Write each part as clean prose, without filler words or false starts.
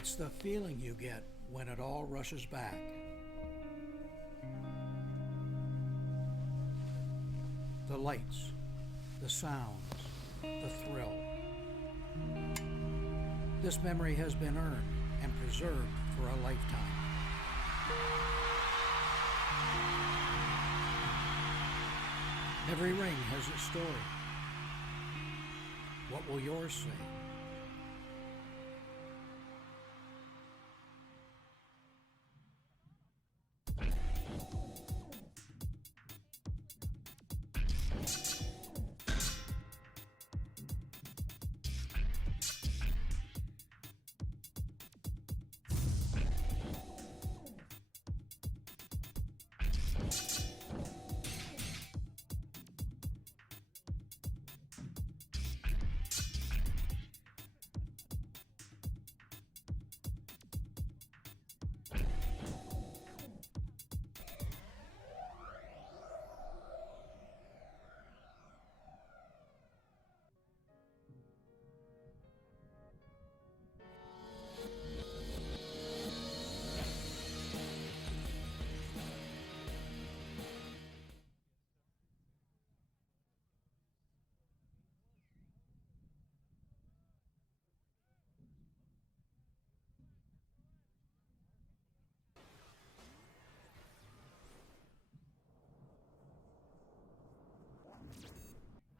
It's the feeling you get when it all rushes back. The lights, the sounds, the thrill. This memory has been earned and preserved for a lifetime. Every ring has its story. What will yours say?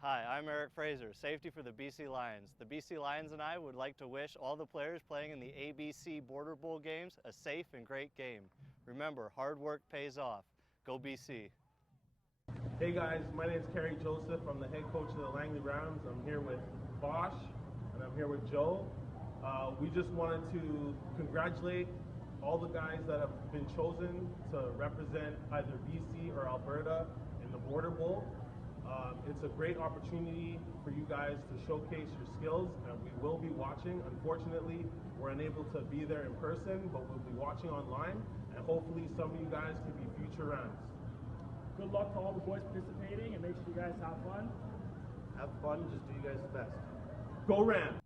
Hi, I'm Erik Fraser, safety for the BC Lions. The BC Lions and I would like to wish all the players playing in the ABC Border Bowl games a safe and great game. Remember, hard work pays off. Go BC. Hey guys, my name is Kerry Joseph. I'm the head coach of the Langley Browns. I'm here with Bosch and I'm here with Joe. We just wanted to congratulate all the guys that have been chosen to represent either BC or Alberta in the Border Bowl. It's a great opportunity for you guys to showcase your skills, and we will be watching. Unfortunately, we're unable to be there in person, but we'll be watching online, and hopefully some of you guys could be future rounds. Good luck to all the boys participating, and make sure you guys have fun. Have fun, just do you guys the best. Go Rams!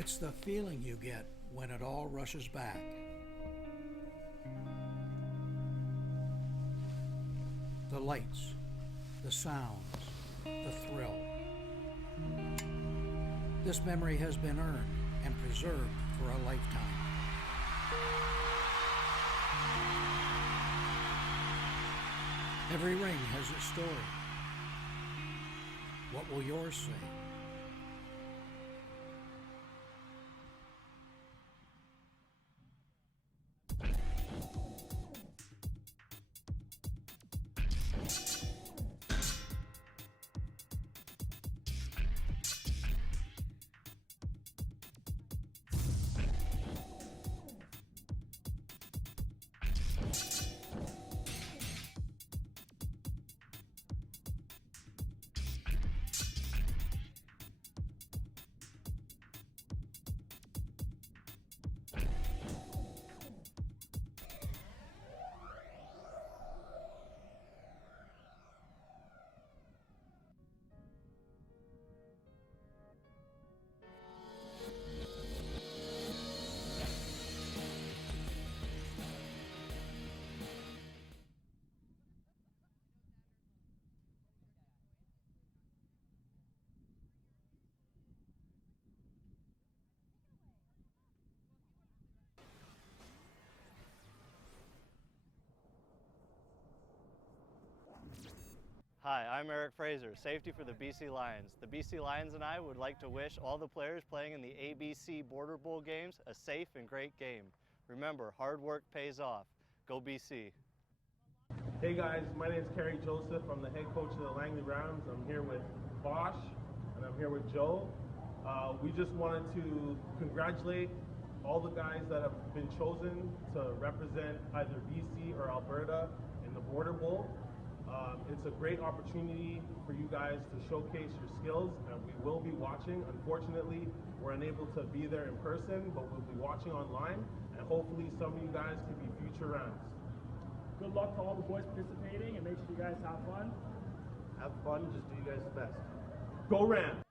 It's the feeling you get when it all rushes back. The lights, the sounds, the thrill. This memory has been earned and preserved for a lifetime. Every ring has its story. What will yours say? Hi, I'm Erik Fraser, safety for the BC Lions. The BC Lions and I would like to wish all the players playing in the ABC Border Bowl games a safe and great game. Remember, hard work pays off. Go BC. Hey guys, my name is Kerry Joseph. I'm the head coach of the Langley Browns. I'm here with Bosch and I'm here with Joe. We just wanted to congratulate all the guys that have been chosen to represent either BC or Alberta in the Border Bowl. It's a great opportunity for you guys to showcase your skills, and we will be watching. Unfortunately, we're unable to be there in person, but we'll be watching online, and hopefully some of you guys can be future rounds. Good luck to all the boys participating, and make sure you guys have fun. Have fun, just do you guys the best. Go Rams!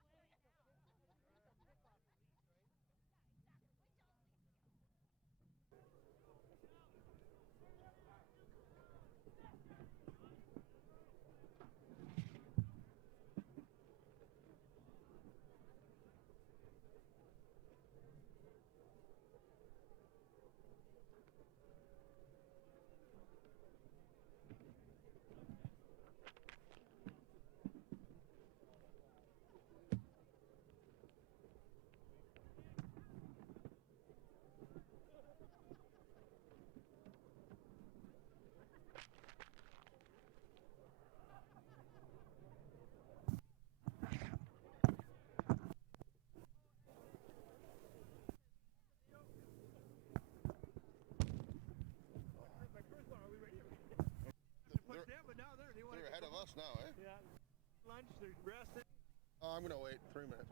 They're ahead of us now, eh? Yeah. Lunch, they're resting. Oh, I'm going to wait 3 minutes.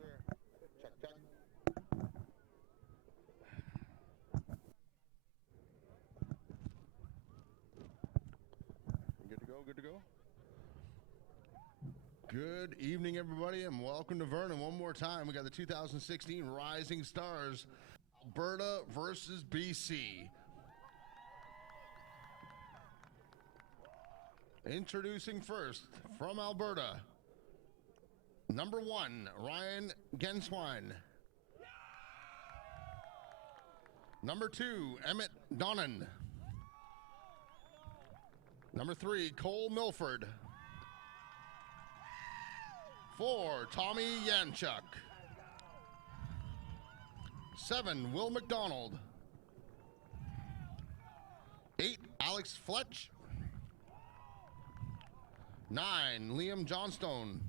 Sir, check, check. Good to go. Good evening, everybody, and welcome to Vernon one more time. We got the 2016 Rising Stars, Alberta versus BC. Introducing first from Alberta, number 1, Ryan Genswein. Number 2, Emmitt Donnan. Number 3, Cole Milford. 4, Tommy Yanchuk. 7, Will McDonald. 8, Alex Fletch. 9, Liam Johnstone.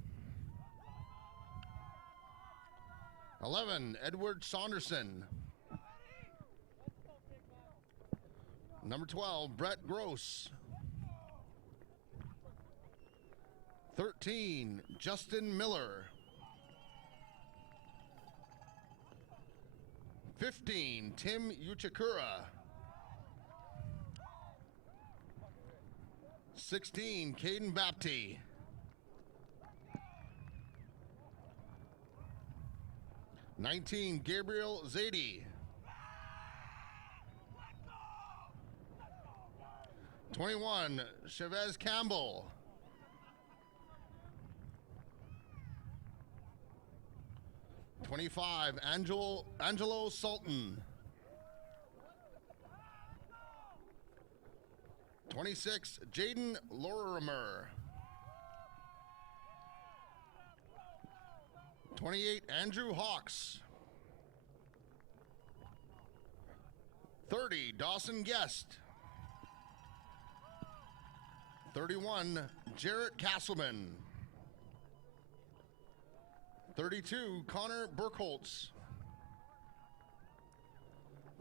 11, Edward Saunderson. Number 12, Brett Gross. 13, Justin Miller. 15, Tim Uchikura. 16, Caden Baptie. 19, Gabriel Zaidi. 21, Cheyvez Campbell. 25, Angelo Sultan. 26, Jayden Loririmer. 28, Andrew Hawks. 30, Dawson Guest. 31, Jarrett Casselman. 32, Connor Burkholtz.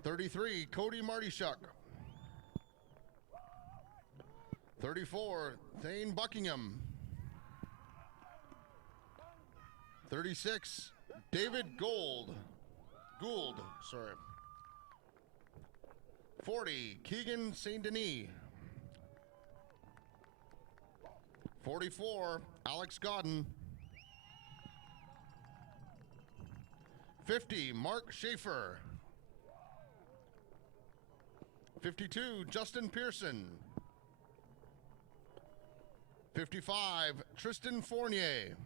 33, Kody Martyshuk. 34, Thane Buckingham. 36, David Gould, sorry. 40, Keegan St. Denis. 44, Alex Godin. 50, Mark Schaefer. 52, Justin Pearson. 55, Tristan Fournier.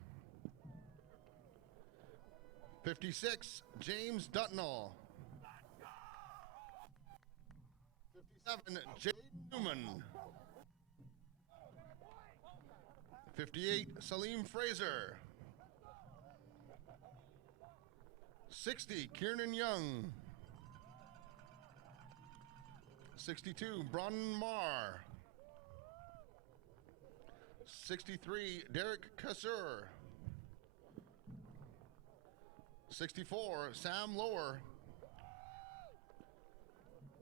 56, James Dutnall. 57, Jayden Neuman. 58, Salim Fraser. 60, Kiernan Young. 62, Brondan Mar. 63, Derek Kassur. 64, Sam Lower.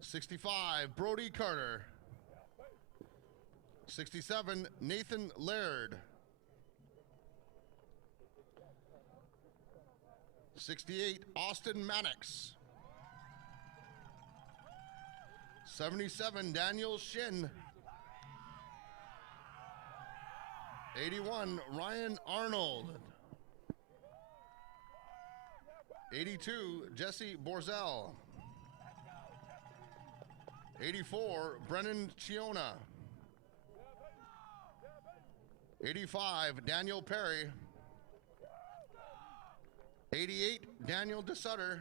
65, Brody Carter. 67, Nathan Laird. 68, Austin Mannix. 77, Daniel Shin. 81, Ryan Arnold. 82, Jesse Borzell. 84, Brennan Ciona. 85, Daniel Perry. 88, Daniel DeSutter.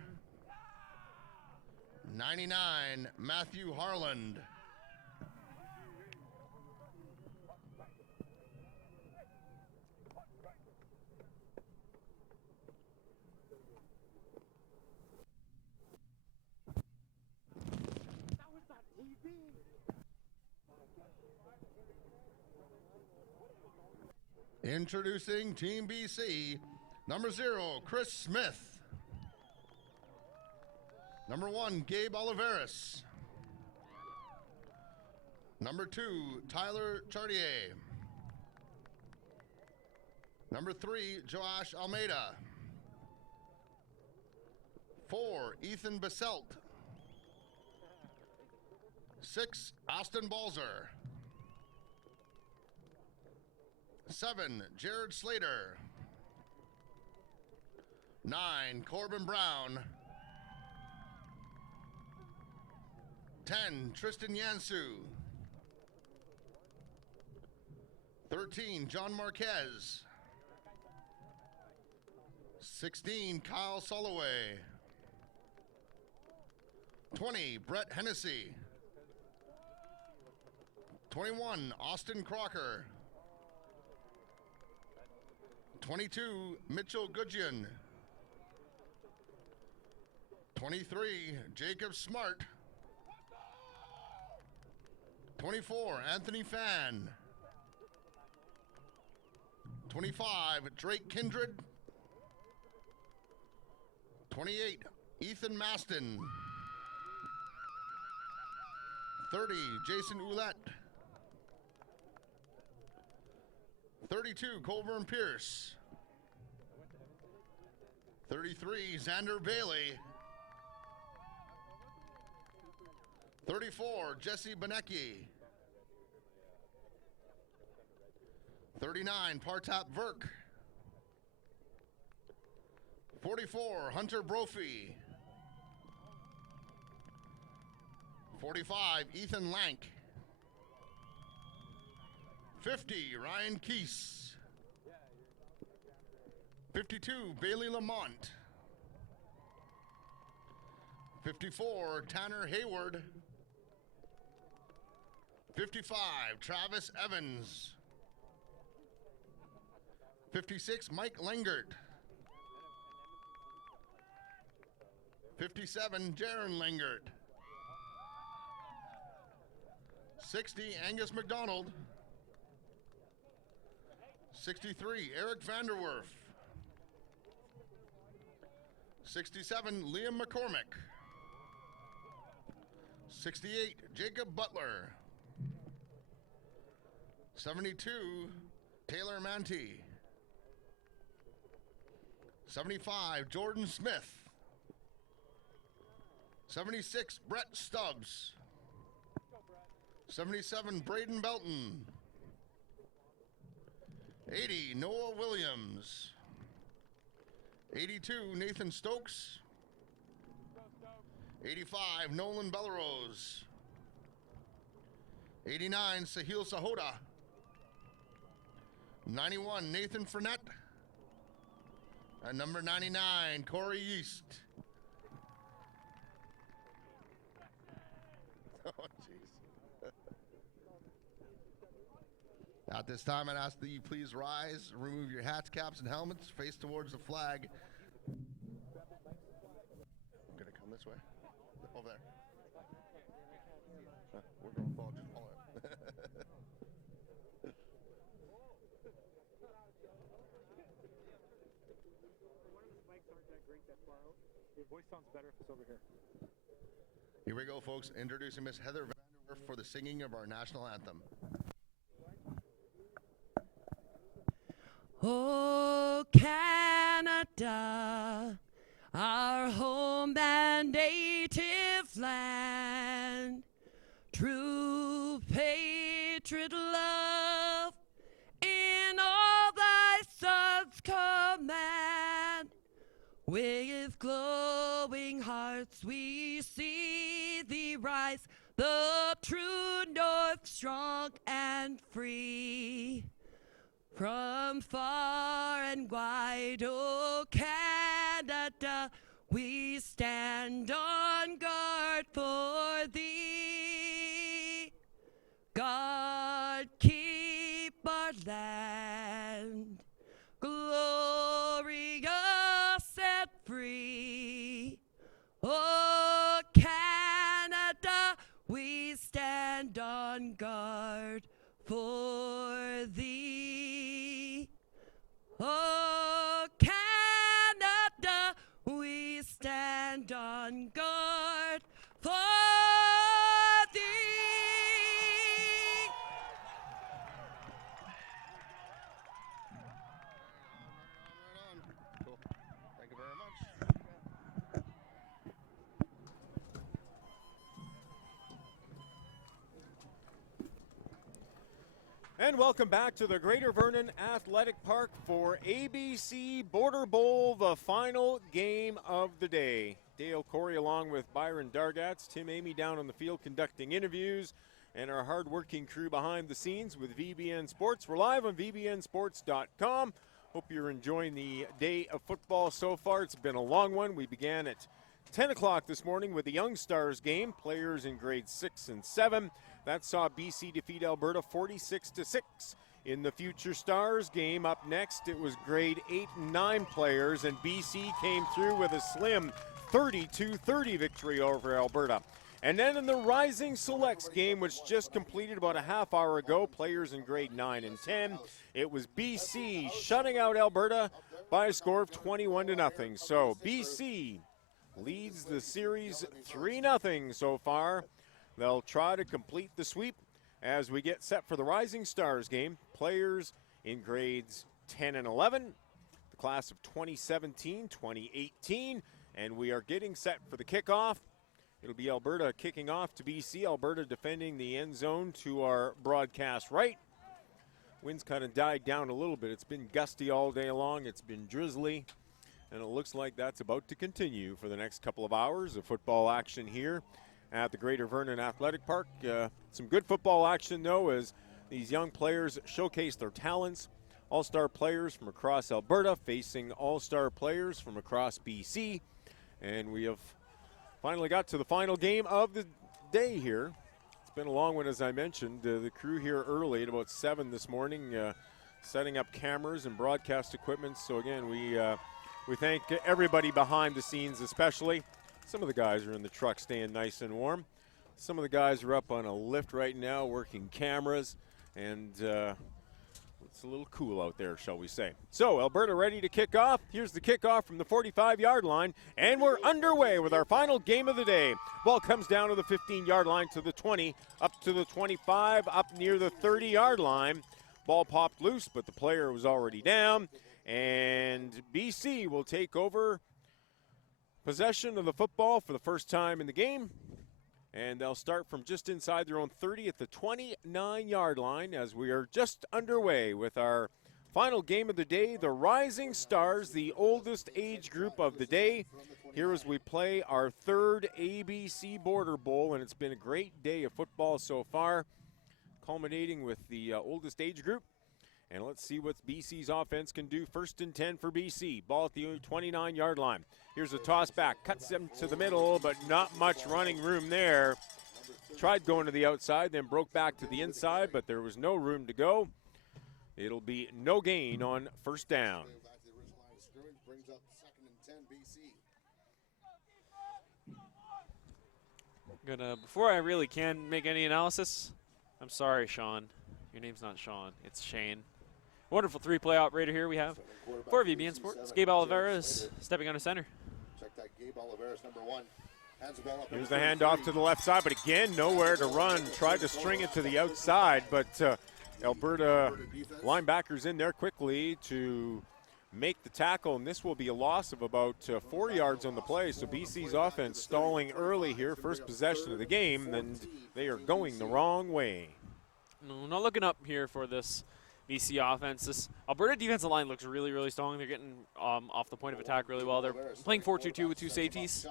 99, Matthew Harland. Introducing Team BC, number 0, Chris Smith. Number 1, Gabe Oliveris. Number 2, Tyler Chartier. Number 3, Joash Almeda. 4, Ethan Baselt. 6, Austin Balzer. 7, Jared Slater. 9, Corbin Brown. 10, Tristen Yanciw. 13, John Marquez. 16, Kyle Soloway. 20, Brett Hennessy. 21, Austin Crocker. 22, Mitchell Gudgeon. 23, Jacob Smart. 24, Anthony Fan. 25, Drake Kindred. 28, Ethan Maston. 30, Jason Ouellette. 32, Colburn Pierce. 33, Zander Bailey. 34, Jesse Benecki. 39, Partap Verk. 44, Hunter Brophy. 45, Ethan Lank. 50, Ryan Keese. 52, Bailey Lamont. 54, Tanner Hayward. 55, Travis Evans. 56, Mike Lengert. 57, Jaren Lengert. 60, Angus Macdonald. 63, Erik Van Der Werff. 67, Liam McCormick. 68, Jacob Butler. 72, Taylor Mantee. 75, Jordan Smith. 76, Brett Stubbs. 77, Braydon Belton. 80, Noah Williams. 82, Nathan Stokes. 85, Nolan Bellerose. 89, Sahil Sahota. 91, Nathan Fournette. And number 99, Corey East. Oh, jeez. At this time, I'd ask that you please rise, remove your hats, caps, and helmets, face towards the flag. I'm going to come this way. Over there. We're going to fall. Just follow it. Your voice sounds better if it's over here. Here we go, folks. Introducing Miss Heather Van Der Werff for the singing of our national anthem. Oh, Canada, our home and native land, true patriot love in all thy sons command. With glowing hearts we see thee rise, the true north strong and free. From far and wide, oh Canada, we stand on guard for thee. God keep our land glorious and free. Oh Canada, we stand on guard for thee. Oh Canada, we stand on guard for thee. Cool. Thank you very much. And welcome back to the Greater Vernon Athletic Park for ABC Border Bowl, the final game of the day. Dale Corey along with Byron Dargatz, Tim Amy down on the field conducting interviews, and our hard-working crew behind the scenes with VBN Sports. We're live on VBNSports.com. Hope you're enjoying the day of football so far. It's been a long one. We began at 10 o'clock this morning with the Young Stars game, players in grades 6 and 7. That saw BC defeat Alberta 46-6. In the Future Stars game up next, it was grade 8 and 9 players, and BC came through with a slim 32-30 victory over Alberta. And then in the Rising Selects game, which just completed about a half hour ago, players in grade 9 and 10, it was BC shutting out Alberta by a score of 21-0. So BC leads the series 3-0 so far. They'll try to complete the sweep as we get set for the Rising Stars game. Players in grades 10 and 11, the class of 2017, 2018, and we are getting set for the kickoff. It'll be Alberta kicking off to BC. Alberta defending the end zone to our broadcast right. Wind's kind of died down a little bit. It's been gusty all day long. It's been drizzly. And it looks like that's about to continue for the next couple of hours of football action here at the Greater Vernon Athletic Park. Some good football action, though, as these young players showcase their talents. All-star players from across Alberta facing all-star players from across BC. And we have finally got to the final game of the day here. It's been a long one, as I mentioned. The crew here early at about 7 this morning, setting up cameras and broadcast equipment. So again, we thank everybody behind the scenes, especially. Some of the guys are in the truck staying nice and warm. Some of the guys are up on a lift right now working cameras, and it's a little cool out there, shall we say. So Alberta ready to kick off. Here's the kickoff from the 45-yard line, and we're underway with our final game of the day. Ball comes down to the 15-yard line, to the 20, up to the 25, up near the 30-yard line. Ball popped loose, but the player was already down, and BC will take over possession of the football for the first time in the game. And they'll start from just inside their own 30 at the 29-yard line as we are just underway with our final game of the day, the Rising Stars, the oldest age group of the day. Here as we play our third ABC Border Bowl, and it's been a great day of football so far, culminating with the oldest age group. And let's see what BC's offense can do. 1st and 10 for BC. Ball at the 29-yard line. Here's a toss back. Cuts them to the middle, but not much running room there. Tried going to the outside, then broke back to the inside, but there was no room to go. It'll be no gain on 1st down. Before I really can make any analysis, I'm sorry, Sean. Your name's not Sean. It's Shane. Wonderful three-play operator here we have for VBN Sports. Gabe Oliveira is stepping under center. Check that Gabe Oliveira, number 1. Hands the ball up. Here's the handoff to the left side, but again, nowhere to run. Tried to string it to the outside, but Alberta linebackers in there quickly to make the tackle, and this will be a loss of about 4 yards on the play. So BC's offense stalling early here, first possession of the game, and they are going the wrong way. No, not looking up here for this BC offense. This Alberta defensive line looks really, really strong. They're getting off the point of attack really well. They're playing 4-2-2 with 2 safeties.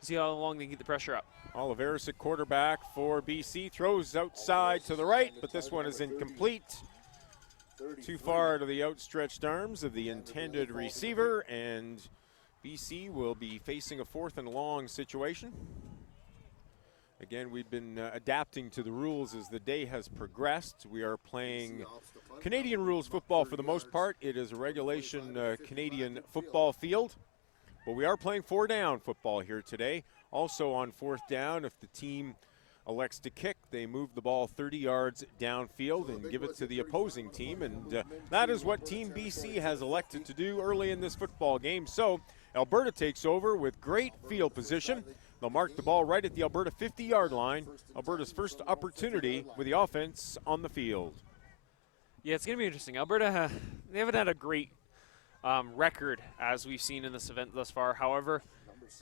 See how long they can get the pressure up. Oliveris at quarterback for BC. Throws outside to the right, but this one is incomplete. Too far to the outstretched arms of the intended receiver, and BC will be facing a 4th and long situation. Again, we've been adapting to the rules as the day has progressed. We are playing Canadian rules football for the most part. It is a regulation Canadian football field, but we are playing 4-down football here today. Also on 4th down, if the team elects to kick, they move the ball 30 yards downfield and give it to the opposing team, and that is what Team BC has elected to do early in this football game. So Alberta takes over with great field position. They'll mark the ball right at the Alberta 50-yard line. Alberta's first opportunity with the offense on the field. Yeah, it's going to be interesting. Alberta, they haven't had a great record as we've seen in this event thus far. However,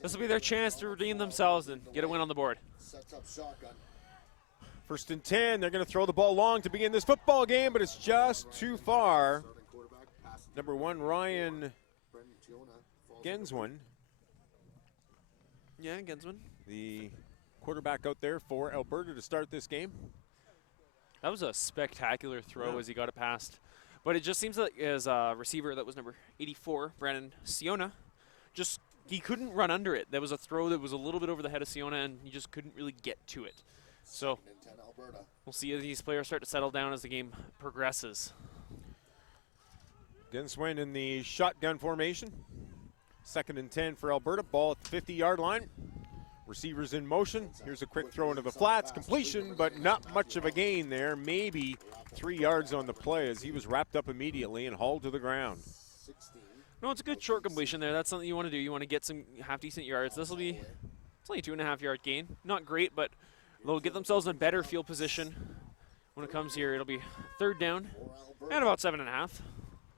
this will be their chance to redeem themselves and get a win on the board. 1st and 10. They're going to throw the ball long to begin this football game, but it's just too far. Number 1, Ryan Genswin. Yeah, Genswin. The quarterback out there for Alberta to start this game. That was a spectacular throw as he got it past. But it just seems like as a receiver that was number 84, Brennan Ciona, he couldn't run under it. There was a throw that was a little bit over the head of Ciona, and he just couldn't really get to it. So we'll see as these players start to settle down as the game progresses. Genswin in the shotgun formation. 2nd and 10 for Alberta. Ball at the 50-yard line. Receivers in motion. Here's a quick throw into the flats. Completion, but not much of a gain there. Maybe 3 yards on the play as he was wrapped up immediately and hauled to the ground. No, it's a good short completion there. That's something you want to do. You want to get some half-decent yards. This will be, it's only a 2.5-yard gain. Not great, but they'll get themselves in better field position when it comes here. It'll be 3rd down And about 7.5.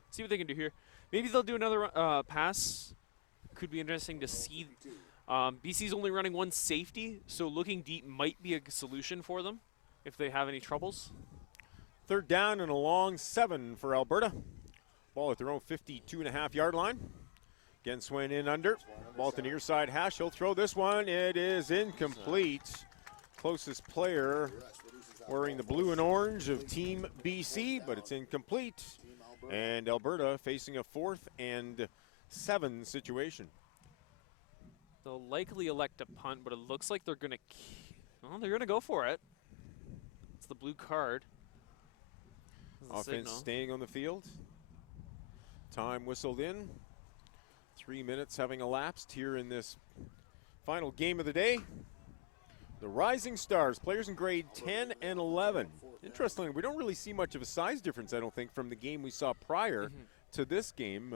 See what they can do here. Maybe they'll do another pass. Could be interesting to see. BC's only running one safety, so looking deep might be a solution for them if they have any troubles. 3rd down and a long 7 for Alberta. Ball at their own 52.5-yard line. Again, swing in under. Ball to the near side hash. He'll throw this one. It is incomplete. Closest player wearing the blue and orange of Team BC, but it's incomplete. And Alberta facing a 4th and 7 situation. They'll likely elect a punt, but it looks like they're going to go for it. It's the blue card. Offense staying on the field. Time whistled in. 3 minutes having elapsed here in this final game of the day. The Rising Stars, players in grade 10 and 11. Interestingly, we don't really see much of a size difference, I don't think, from the game we saw prior to this game.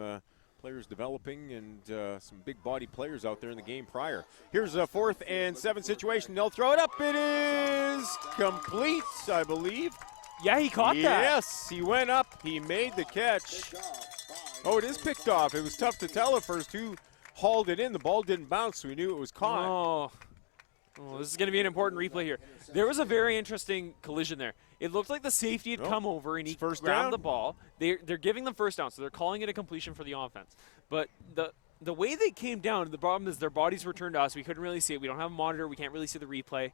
Players developing and some big body players out there in the game prior. Here's a 4th and 7 situation. They'll throw it up. It is complete, I believe. Yeah, he caught that. Yes, he went up. He made the catch. Oh, it is picked off. It was tough to tell at first who hauled it in. The ball didn't bounce, so we knew it was caught. Oh, this is going to be an important replay here. There was a very interesting collision there. It looked like the safety had come over and he grabbed the ball. They're giving them first down, so they're calling it a completion for the offense. But the way they came down, the problem is their bodies were turned to us. We couldn't really see it. We don't have a monitor. We can't really see the replay.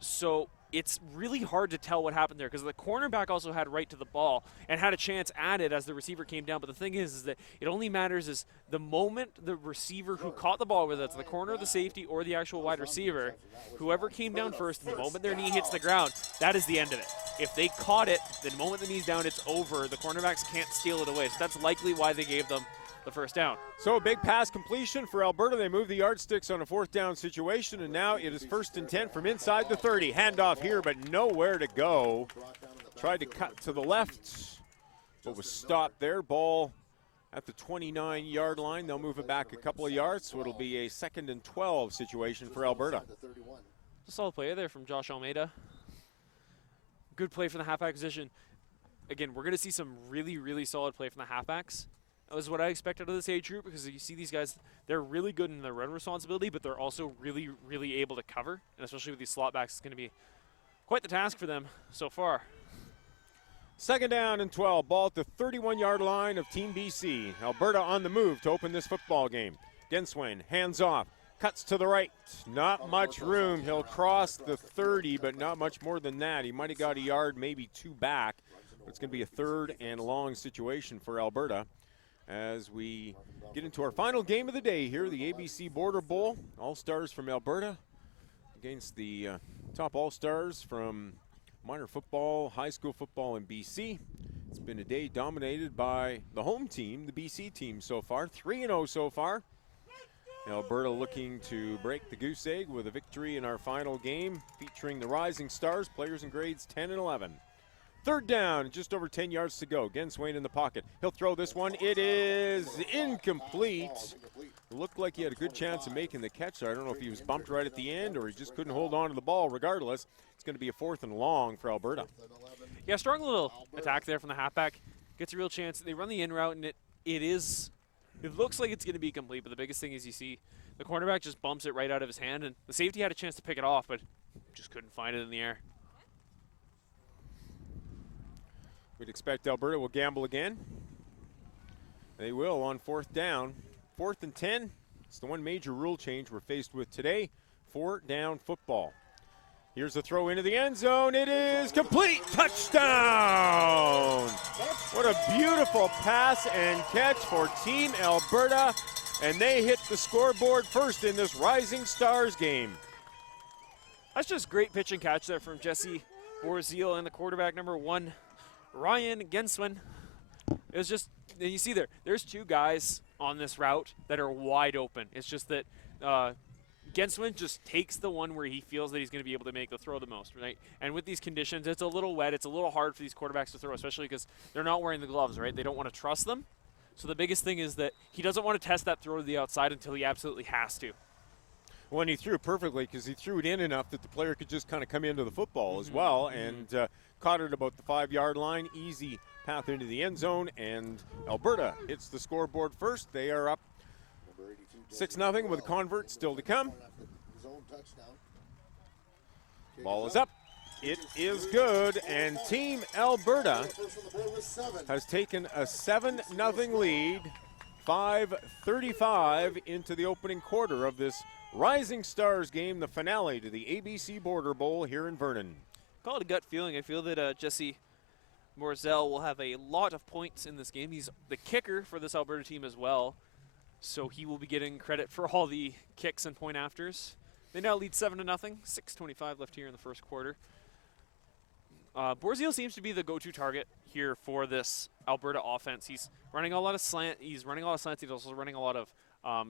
So it's really hard to tell what happened there because the cornerback also had right to the ball and had a chance at it as the receiver came down. But the thing is that it only matters is the moment the receiver who caught the ball, whether it's the corner, the safety, or the actual wide receiver, whoever came down first, the moment their knee hits the ground, that is the end of it. If they caught it, the moment the knee's down, it's over. The cornerbacks can't steal it away. So that's likely why they gave them the first down. So a big pass completion for Alberta. They move the yardsticks on a 4th down situation, and now it is 1st and 10 from inside the 30. Handoff here, but nowhere to go. Tried to cut to the left, but was stopped there. Ball at the 29-yard line. They'll move it back a couple of yards, so it'll be a 2nd and 12 situation for Alberta. A solid play there from Joash Almeda. Good play for the halfback position. Again, we're going to see some really, really solid play from the halfbacks. That was what I expected of this age group because you see these guys, they're really good in their run responsibility, but they're also really, really able to cover. And especially with these slot backs, it's going to be quite the task for them so far. 2nd down and 12. Ball at the 31-yard line of Team BC. Alberta on the move to open this football game. Genswain, hands off, cuts to the right. Not much room. He'll cross the 30, but not much more than that. He might have got a yard, maybe 2 back. But it's going to be a 3rd and long situation for Alberta as we get into our final game of the day here, the ABC Border Bowl. All-Stars from Alberta against the top All-Stars from minor football, high school football in BC. It's been a day dominated by the home team, the BC team so far. 3-0 so far. Alberta looking to break the goose egg with a victory in our final game featuring the Rising Stars, players in grades 10 and 11. 3rd down, just over 10 yards to go. Again, Swain in the pocket. He'll throw this one. It is incomplete. Looked like he had a good chance of making the catch. I don't know if he was bumped right at the end or he just couldn't hold on to the ball. Regardless, it's going to be a 4th and long for Alberta. Yeah, strong little attack there from the halfback. Gets a real chance. They run the in route, and it looks like it's going to be complete, but the biggest thing is you see the cornerback just bumps it right out of his hand, and the safety had a chance to pick it off, but just couldn't find it in the air. We'd expect Alberta will gamble again. They will on 4th down. 4th and 10. It's the one major rule change we're faced with today. 4-down football. Here's the throw into the end zone. It is complete. Touchdown! What a beautiful pass and catch for Team Alberta. And they hit the scoreboard first in this Rising Stars game. That's just great pitch and catch there from Jesse Borzil and the quarterback number 1, Ryan Genswin. It was just, you see there's 2 guys on this route that are wide open. It's just that Genswin just takes the one where he feels that he's going to be able to make the throw the most, right? And with these conditions, it's a little wet. It's a little hard for these quarterbacks to throw, especially because they're not wearing the gloves, right? They don't want to trust them. So the biggest thing is that he doesn't want to test that throw to the outside until he absolutely has to. Well, and he threw it perfectly because he threw it in enough that the player could just kind of come into the football as well, and caught it about the 5-yard line. Easy path into the end zone, and Alberta hits the scoreboard first. They are up 6-0 with a convert still to come. Ball is up. It is good, and Team Alberta has taken a 7-0 lead, 5:35 into the opening quarter of this Rising Stars game, the finale to the ABC Border Bowl here in Vernon. Call it a gut feeling. I feel that Jesse Morzell will have a lot of points in this game. He's the kicker for this Alberta team as well, so he will be getting credit for all the kicks and point afters. They now lead 7-0, 6:25 left here in the first quarter. Borziel seems to be the go-to target here for this Alberta offense. He's running a lot of slants. He's also running a lot of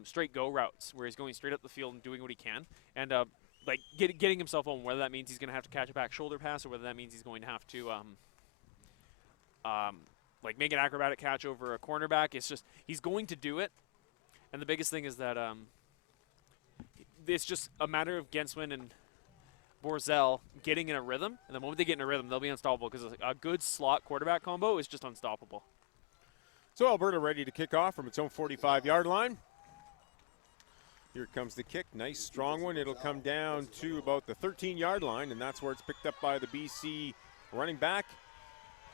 straight go routes where he's going straight up the field and doing what he can. And like getting himself home, whether that means he's going to have to catch a back shoulder pass or whether that means he's going to have to like make an acrobatic catch over a cornerback. It's just he's going to do it. And the biggest thing is that it's just a matter of Genswin and Borzel getting in a rhythm, and the moment they get in a rhythm, they'll be unstoppable because a good slot quarterback combo is just unstoppable. So Alberta ready to kick off from its own 45-yard line. Here comes the kick. Nice, strong one. It'll come down to about the 13-yard line, and that's where it's picked up by the BC running back.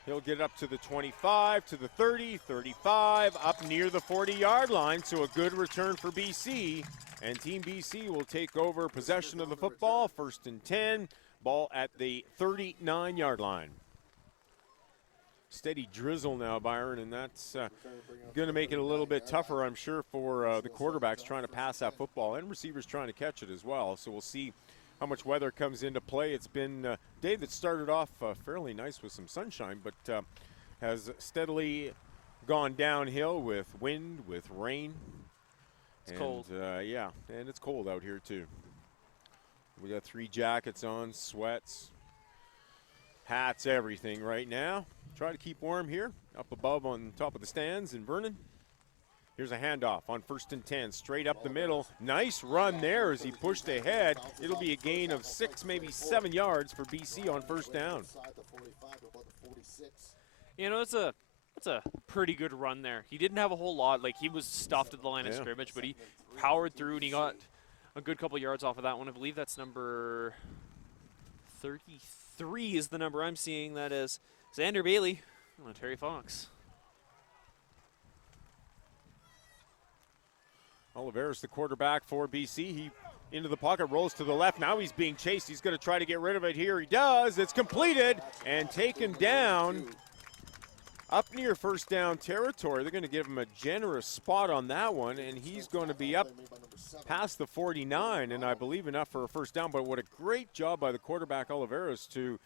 He'll get up to the 25, to the 30, 35, up near the 40-yard line, so a good return for BC. And Team BC will take over possession of the football, 1st and 10, ball at the 39-yard line. Steady drizzle now, Byron, and that's going to make it a little bit tougher, I'm sure, for the quarterbacks trying to pass that football and receivers trying to catch it as well. So we'll see how much weather comes into play. It's been a day that started off fairly nice with some sunshine, but has steadily gone downhill with wind, with rain. It's cold. Yeah, and it's cold out here too. We got 3 jackets on, sweats, hats, everything right now. Try to keep warm here, up above on top of the stands in Vernon. Here's a handoff on 1st and 10, straight up the middle. Nice run there as he pushed ahead. It'll be a gain of 6, maybe 7 yards for BC on 1st down. You know, it's a pretty good run there. He didn't have a whole lot. Like, he was stuffed at the line of scrimmage, but he powered through and he got a good couple yards off of that one. I believe that's number 33 is the number I'm seeing. That is Zander Bailey on Terry Fox. Oliveira's the quarterback for BC. He into the pocket, rolls to the left. Now he's being chased. He's going to try to get rid of it here. He does. It's completed and taken down up near 1st down territory. They're going to give him a generous spot on that one, and he's going to be up past the 49, and I believe enough for a 1st down. But what a great job by the quarterback, Oliveira's, to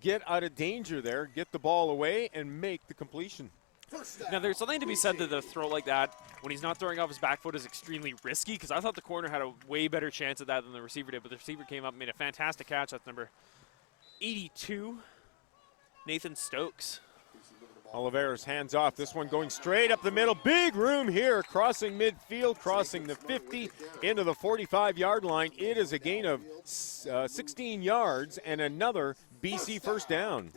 get out of danger there, get the ball away, and make the completion. Now, there's something to be said that a throw like that, when he's not throwing off his back foot, is extremely risky, because I thought the corner had a way better chance at that than the receiver did, but the receiver came up and made a fantastic catch. That's number 82, Nathan Stokes. Oliveira's hands off. This one going straight up the middle. Big room here, crossing midfield, crossing the 50 into the 45-yard line. It is a gain of 16 yards and another BC 1st down.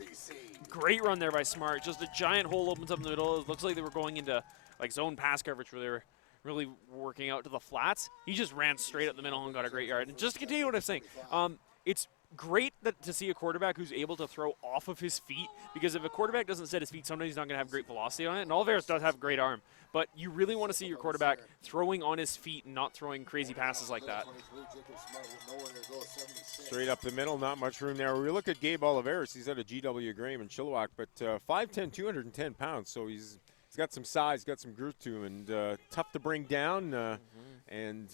Great run there by Smart. Just a giant hole opens up in the middle. It looks like they were going into like zone pass coverage where they were really working out to the flats. He just ran straight up the middle and got a great yard. And just to continue what I'm saying, it's great to see a quarterback who's able to throw off of his feet, because if a quarterback doesn't set his feet, sometimes he's not going to have great velocity on it. And Oliveira's does have a great arm, but you really want to see your quarterback throwing on his feet and not throwing crazy passes like that. Straight up the middle, not much room there. We look at Gabe Oliveira. He's at a GW Graham in Chilliwack, but 5'10", 210 pounds, so he's got some size, got some girth to him, and tough to bring down, and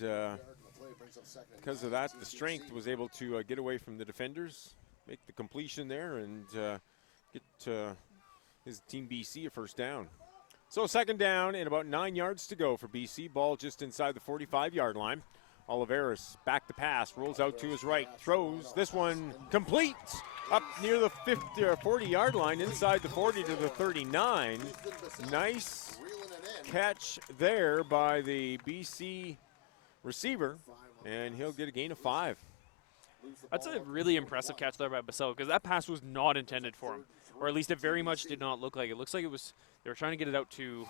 because of that, the strength was able to get away from the defenders, make the completion there, and get his team BC a 1st down. So 2nd down and about 9 yards to go for BC. Ball just inside the 45-yard line. Oliveira's back to pass, rolls out to his right, throws. This one complete up near the 50 or 40-yard line, inside the 40 to the 39. Nice catch there by the BC receiver, and he'll get a gain of 5. That's a really impressive catch there by Bassell, because that pass was not intended for him. or at least it very much did not look like it. It looks like it was, they were trying to get it out to,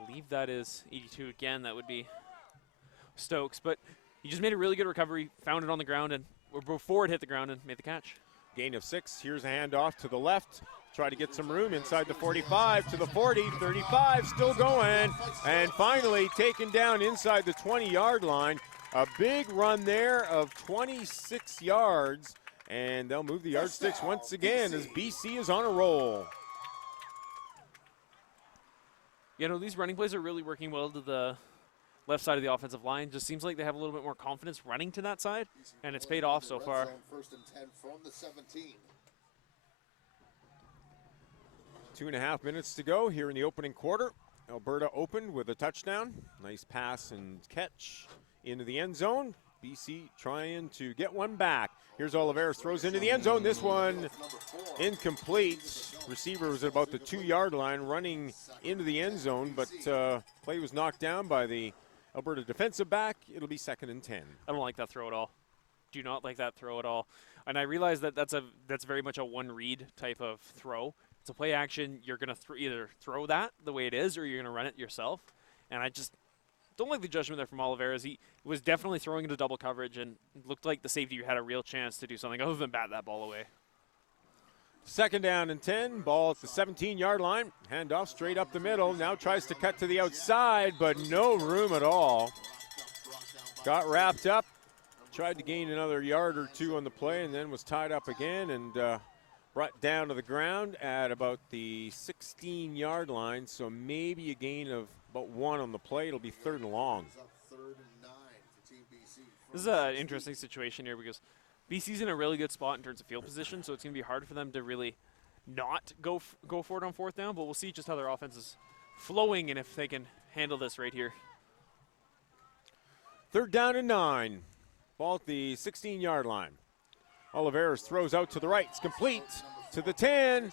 I believe that is 82 again. That would be Stokes, but he just made a really good recovery, found it on the ground, and or before it hit the ground, and made the catch. Gain of 6. Here's a handoff to the left. Try to get some room inside the 45 to the 40, 35, still going, and finally taken down inside the 20-yard line. A big run there of 26 yards, and they'll move the yardsticks once again as BC is on a roll. You know, these running plays are really working well to the left side of the offensive line. Just seems like they have a little bit more confidence running to that side, and it's paid off so far. First and 10 from the 17. 2.5 minutes to go here in the opening quarter. Alberta opened with a touchdown. Nice pass and catch into the end zone. BC trying to get one back. Here's Oliveris, throws into the end zone. This one incomplete. Receiver was at about the 2-yard line running into the end zone, but play was knocked down by the Alberta defensive back. It'll be 2nd and 10. I don't like that throw at all. Do not like that throw at all. And I realize that that's very much a one-read type of throw. It's a play action. You're going to either throw that the way it is or you're going to run it yourself. And I just don't like the judgment there from Oliveris. He was definitely throwing into double coverage and looked like the safety had a real chance to do something other than bat that ball away. 2nd down and 10. Ball at the 17-yard line. Handoff straight up the middle. Now tries to cut to the outside, but no room at all. Got wrapped up. Tried to gain another yard or 2 on the play and then was tied up again and brought down to the ground at about the 16-yard line. So maybe a gain of about 1 on the play. It'll be 3rd and long. This is an interesting situation here because BC's in a really good spot in terms of field position, so it's going to be hard for them to really not go for it on 4th down, but we'll see just how their offense is flowing and if they can handle this right here. 3rd down and 9. Ball at the 16-yard line. Oliveris throws out to the right. It's complete to the 10.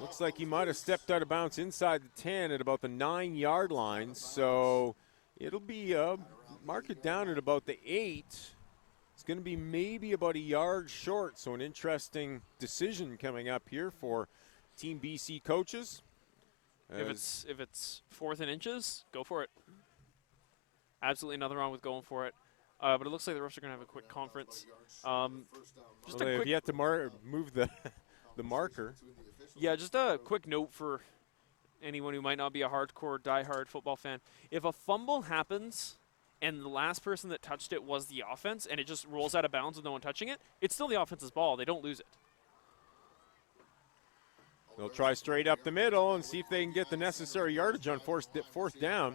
Looks like he might have stepped out of bounds inside the 10 at about the 9-yard line, so it'll be mark it down at about the 8. It's going to be maybe about a yard short, so an interesting decision coming up here for Team BC coaches. If it's 4th and inches, go for it. Absolutely nothing wrong with going for it. But it looks like the refs are going to have a quick conference. They've yet to move the marker. Yeah, just a quick note for anyone who might not be a hardcore, diehard football fan. If a fumble happens and the last person that touched it was the offense and it just rolls out of bounds with no one touching it, it's still the offense's ball. They don't lose it. They'll try straight up the middle and see if they can get the necessary yardage on 4th down.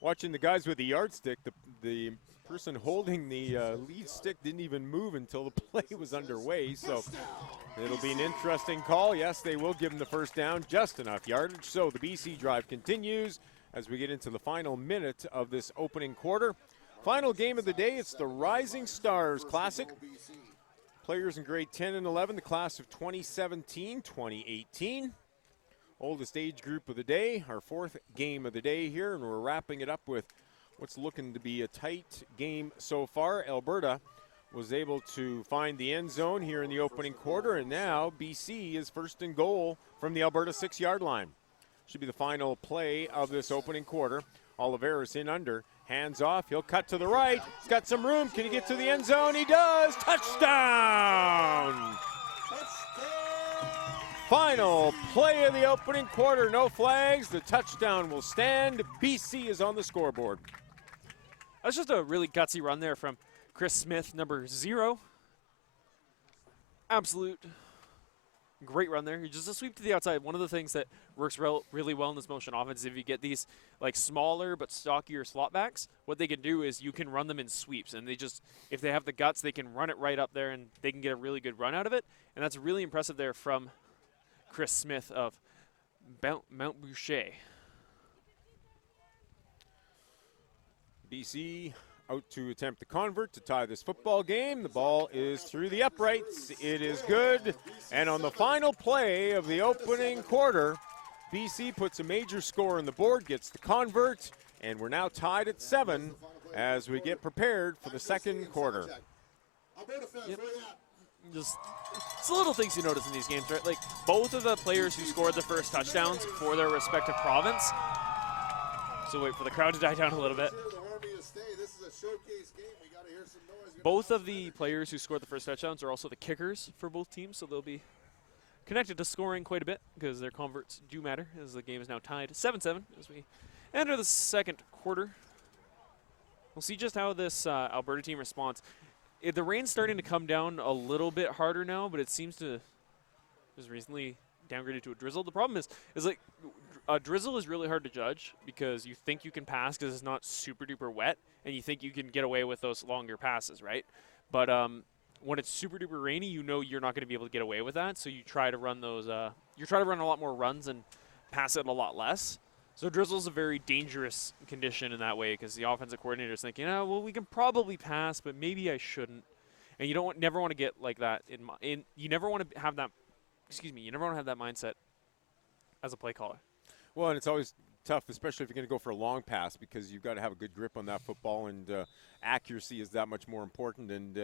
Watching the guys with the yardstick, the person holding the lead stick didn't even move until the play was underway, so it'll be an interesting call. Yes, they will give them the 1st down, just enough yardage. So the BC drive continues as we get into the final minute of this opening quarter. Final game of the day, it's the Rising Stars Classic. Players in grade 10 and 11, the class of 2017-2018. Oldest age group of the day, our 4th game of the day here, and we're wrapping it up with what's looking to be a tight game so far. Alberta was able to find the end zone here in the opening quarter, and now BC is 1st and goal from the Alberta 6-yard line. Should be the final play of this opening quarter. Oliveris in under, hands off, he'll cut to the right, he's got some room, can he get to the end zone? He does, touchdown! Final play of the opening quarter, no flags, the touchdown will stand. BC is on the scoreboard. That's just a really gutsy run there from Chris Smith, number 0. Absolute great run there. Just a sweep to the outside. One of the things that works really well in this motion offense is if you get these like smaller but stockier slot backs, what they can do is you can run them in sweeps, and they just, if they have the guts, they can run it right up there and they can get a really good run out of it. And that's really impressive there from Chris Smith of Mount Boucher. BC out to attempt the convert to tie this football game. The ball is through the uprights. It is good. And on the final play of the opening quarter, BC puts a major score on the board, gets the convert, and we're now tied at 7 as we get prepared for the second quarter. Yep. Just it's the little things you notice in these games, right? Like, both of the players who scored the first touchdowns for their respective province. So wait for the crowd to die down a little bit. Both of the players who scored the first touchdowns are also the kickers for both teams, so they'll be connected to scoring quite a bit because their converts do matter, as the game is now tied 7-7 as we enter the second quarter. We'll see just how this Alberta team responds. The rain's starting to come down a little bit harder now, but it seems to just recently downgraded to a drizzle. The problem is like a drizzle is really hard to judge because you think you can pass because it's not super duper wet, and you think you can get away with those longer passes, right? But when it's super duper rainy, you know you're not going to be able to get away with that, so you try to run those. You try to run a lot more runs and pass it a lot less. So drizzle is a very dangerous condition in that way because the offensive coordinator is thinking, oh, well, we can probably pass, but maybe I shouldn't. And you never want to get like that you never want to have that. Excuse me. You never want to have that mindset as a play caller. Well, and it's always tough, especially if you're going to go for a long pass, because you've got to have a good grip on that football, and accuracy is that much more important. And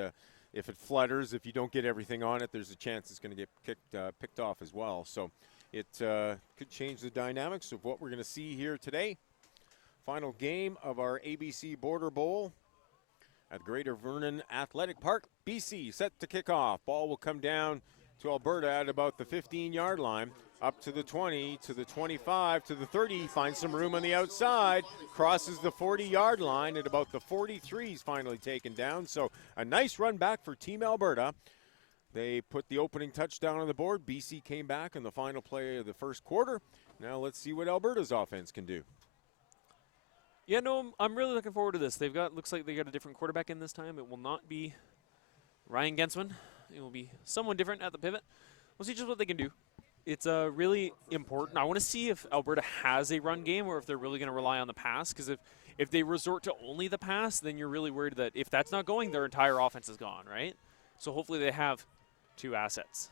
if it flutters, if you don't get everything on it, there's a chance it's going to get picked off as well. So it could change the dynamics of what we're going to see here today. Final game of our ABC Border Bowl at Greater Vernon Athletic Park. BC set to kick off. Ball will come down to Alberta at about the 15-yard line, up to the 20, to the 25, to the 30, finds some room on the outside, crosses the 40-yard line at about the 43, is finally taken down. So a nice run back for Team Alberta. They put the opening touchdown on the board. BC came back in the final play of the first quarter. Now let's see what Alberta's offense can do. Yeah, no, I'm really looking forward to this. Looks like they got a different quarterback in this time. It will not be Ryan Gensman. It will be someone different at the pivot. We'll see just what they can do. It's really important. I want to see if Alberta has a run game or if they're really going to rely on the pass, because if they resort to only the pass, then you're really worried that if that's not going, their entire offense is gone, right? So hopefully they have two assets.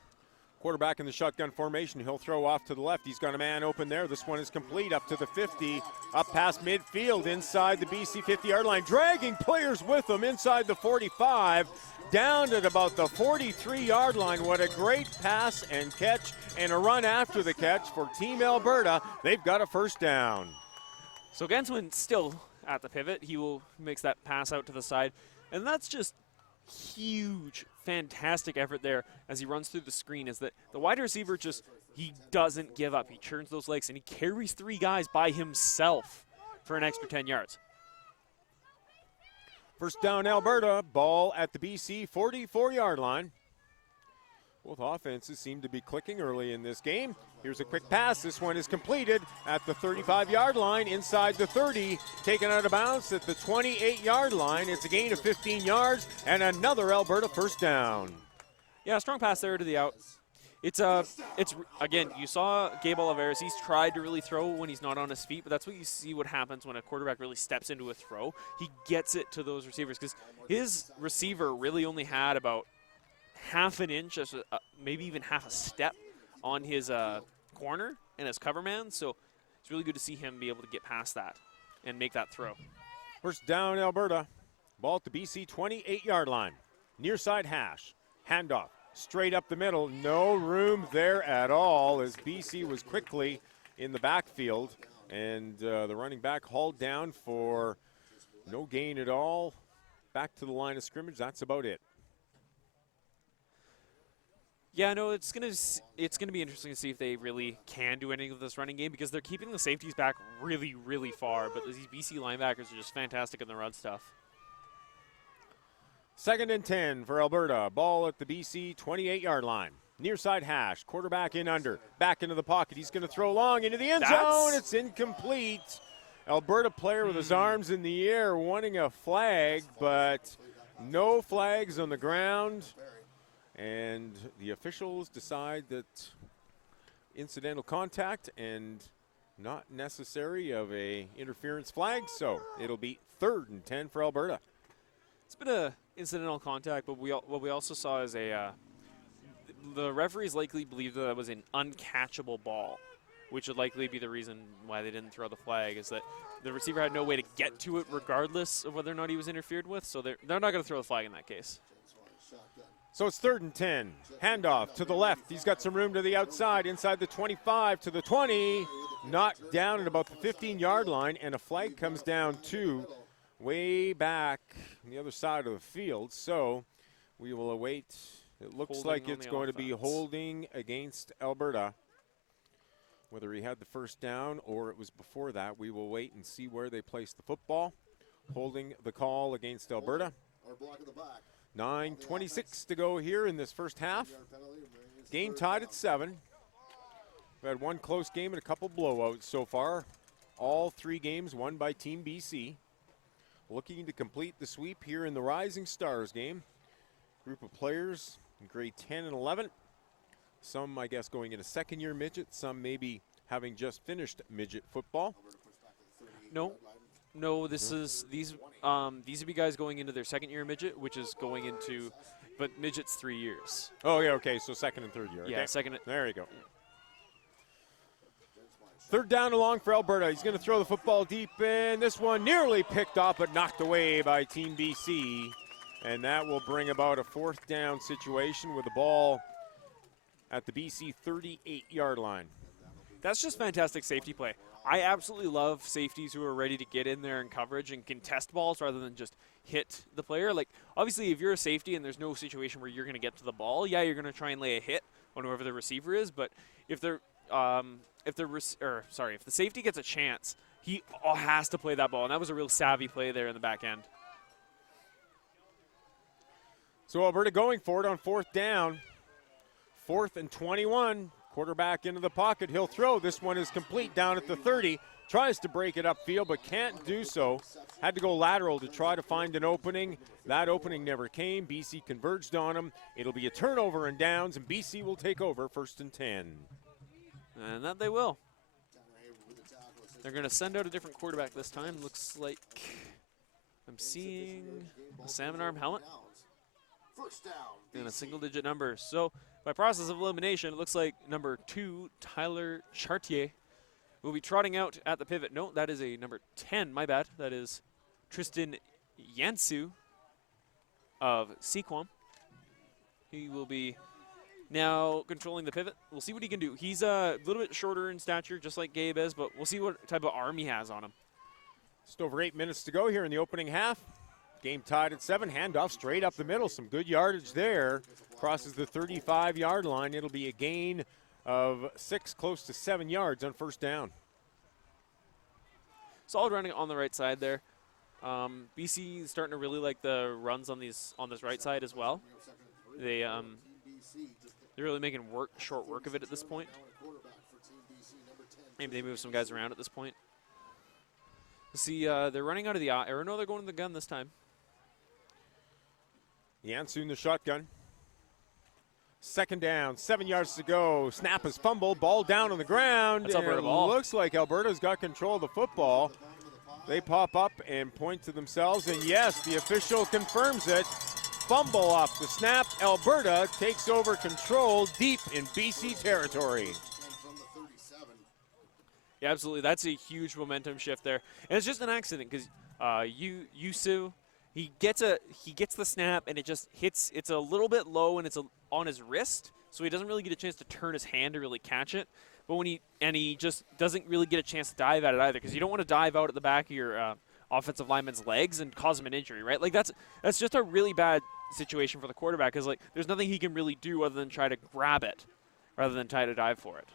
Quarterback in the shotgun formation. He'll throw off to the left. He's got a man open there. This one is complete up to the 50, up past midfield, inside the BC 50-yard line, dragging players with him inside the 45, down at about the 43-yard line. What a great pass and catch, and a run after the catch for Team Alberta. They've got a first down. So Gensman still at the pivot. He makes that pass out to the side, and that's just huge, fantastic effort there as he runs through the screen. Is that the wide receiver he doesn't give up. He churns those legs, and he carries three guys by himself for an extra 10 yards. First down, Alberta. Ball at the BC 44-yard line. Both offenses seem to be clicking early in this game. Here's a quick pass. This one is completed at the 35-yard line, inside the 30, taken out of bounds at the 28-yard line. It's a gain of 15 yards and another Alberta first down. Yeah, strong pass there to the out. It's again, you saw Gabe Oliveras. He's tried to really throw when he's not on his feet, but that's what you see what happens when a quarterback really steps into a throw. He gets it to those receivers because his receiver really only had about half an inch, maybe even half a step on his corner and his cover man. So it's really good to see him be able to get past that and make that throw. First down, Alberta. Ball at the BC 28-yard line. Near side hash. Handoff. Straight up the middle. No room there at all as BC was quickly in the backfield. And the running back hauled down for no gain at all. Back to the line of scrimmage. That's about it. Yeah, no, it's gonna be interesting to see if they really can do anything with this running game because they're keeping the safeties back really, really far. But these BC linebackers are just fantastic in the run stuff. 2nd and 10 for Alberta. Ball at the BC 28-yard line. Near side hash. Quarterback in under. Back into the pocket. He's going to throw long into the end zone. It's incomplete. Alberta player with his arms in the air wanting a flag, but no flags on the ground. And the officials decide that incidental contact and not necessary of a interference flag, so it'll be 3rd and 10 for Alberta. It's been a incidental contact, but what we also saw is the referees likely believed that was an uncatchable ball, which would likely be the reason why they didn't throw the flag, is that the receiver had no way to get to it regardless of whether or not he was interfered with, so they're not going to throw the flag in that case. So it's 3rd and 10. Handoff to the left. He's got some room to the outside, inside the 25 to the 20. Knocked down at about the 15-yard line, and a flag comes down too, way back on the other side of the field. So we will await. It looks Holding like on it's the going to be offense. holding against Alberta. Whether he had the first down or it was before that, we will wait and see where they place the football. Holding the call against Alberta. 9:26 to go here in this first half. Game tied at 7. We've had one close game and a couple blowouts so far. All 3 games won by Team BC. Looking to complete the sweep here in the Rising Stars game. Group of players in grade 10 and 11. Some, I guess, going into second-year midget. Some maybe having just finished midget football. No, this is these would be guys going into their second-year midget, which is going into, but midget's 3 years. Oh yeah, okay. So second and third year. Yeah, okay. second. There you go. 3rd down and long for Alberta. He's going to throw the football deep, and this one nearly picked off but knocked away by Team BC. And that will bring about a 4th down situation with the ball at the BC 38-yard line. That's just fantastic safety play. I absolutely love safeties who are ready to get in there in coverage and contest balls rather than just hit the player. Like, obviously, if you're a safety and there's no situation where you're going to get to the ball, yeah, you're going to try and lay a hit on whoever the receiver is. But if the safety gets a chance, he has to play that ball, and that was a real savvy play there in the back end. So Alberta going for it on 4th down. 4th and 21. Quarterback into the pocket. He'll throw. This one is complete down at the 30. Tries to break it upfield, but can't do so. Had to go lateral to try to find an opening. That opening never came. BC converged on him. It'll be a turnover and downs, and BC will take over 1st and 10. And that they will. They're going to send out a different quarterback this time. Looks like I'm seeing a salmon arm helmet and a single-digit number. So by process of elimination, it looks like number 2, Tyler Chartier, will be trotting out at the pivot. No, that is a number 10, my bad. That is Tristen Yanciw of Sequam. He will be now controlling the pivot. We'll see what he can do. He's a little bit shorter in stature, just like Gabe is, but we'll see what type of arm he has on him. Just over 8 minutes to go here in the opening half. Game tied at 7. Handoff straight up the middle. Some good yardage there. Crosses the 35-yard line. It'll be a gain of 6, close to 7 yards on 1st down. Solid running on the right side there. BC is starting to really like the runs on this right side as well. They're really making short work of it at this point. Maybe they move some guys around at this point. See, they're running out of the eye. Or no, they're going to the gun this time. Yanciw in the shotgun. 2nd down, 7 yards to go. Snap is fumbled, ball down on the ground. That's Alberta ball. Looks like Alberta's got control of the football. They pop up and point to themselves, and yes, the official confirms it. Fumble off the snap. Alberta takes over control deep in BC territory. Yeah, absolutely. That's a huge momentum shift there. And it's just an accident because Yusu, he gets the snap and it just hits. It's a little bit low and it's on his wrist, so he doesn't really get a chance to turn his hand to really catch it. But he just doesn't really get a chance to dive at it either, because you don't want to dive out at the back of your offensive lineman's legs and cause him an injury, right? Like that's just a really bad situation for the quarterback, because like there's nothing he can really do other than try to grab it rather than try to dive for it.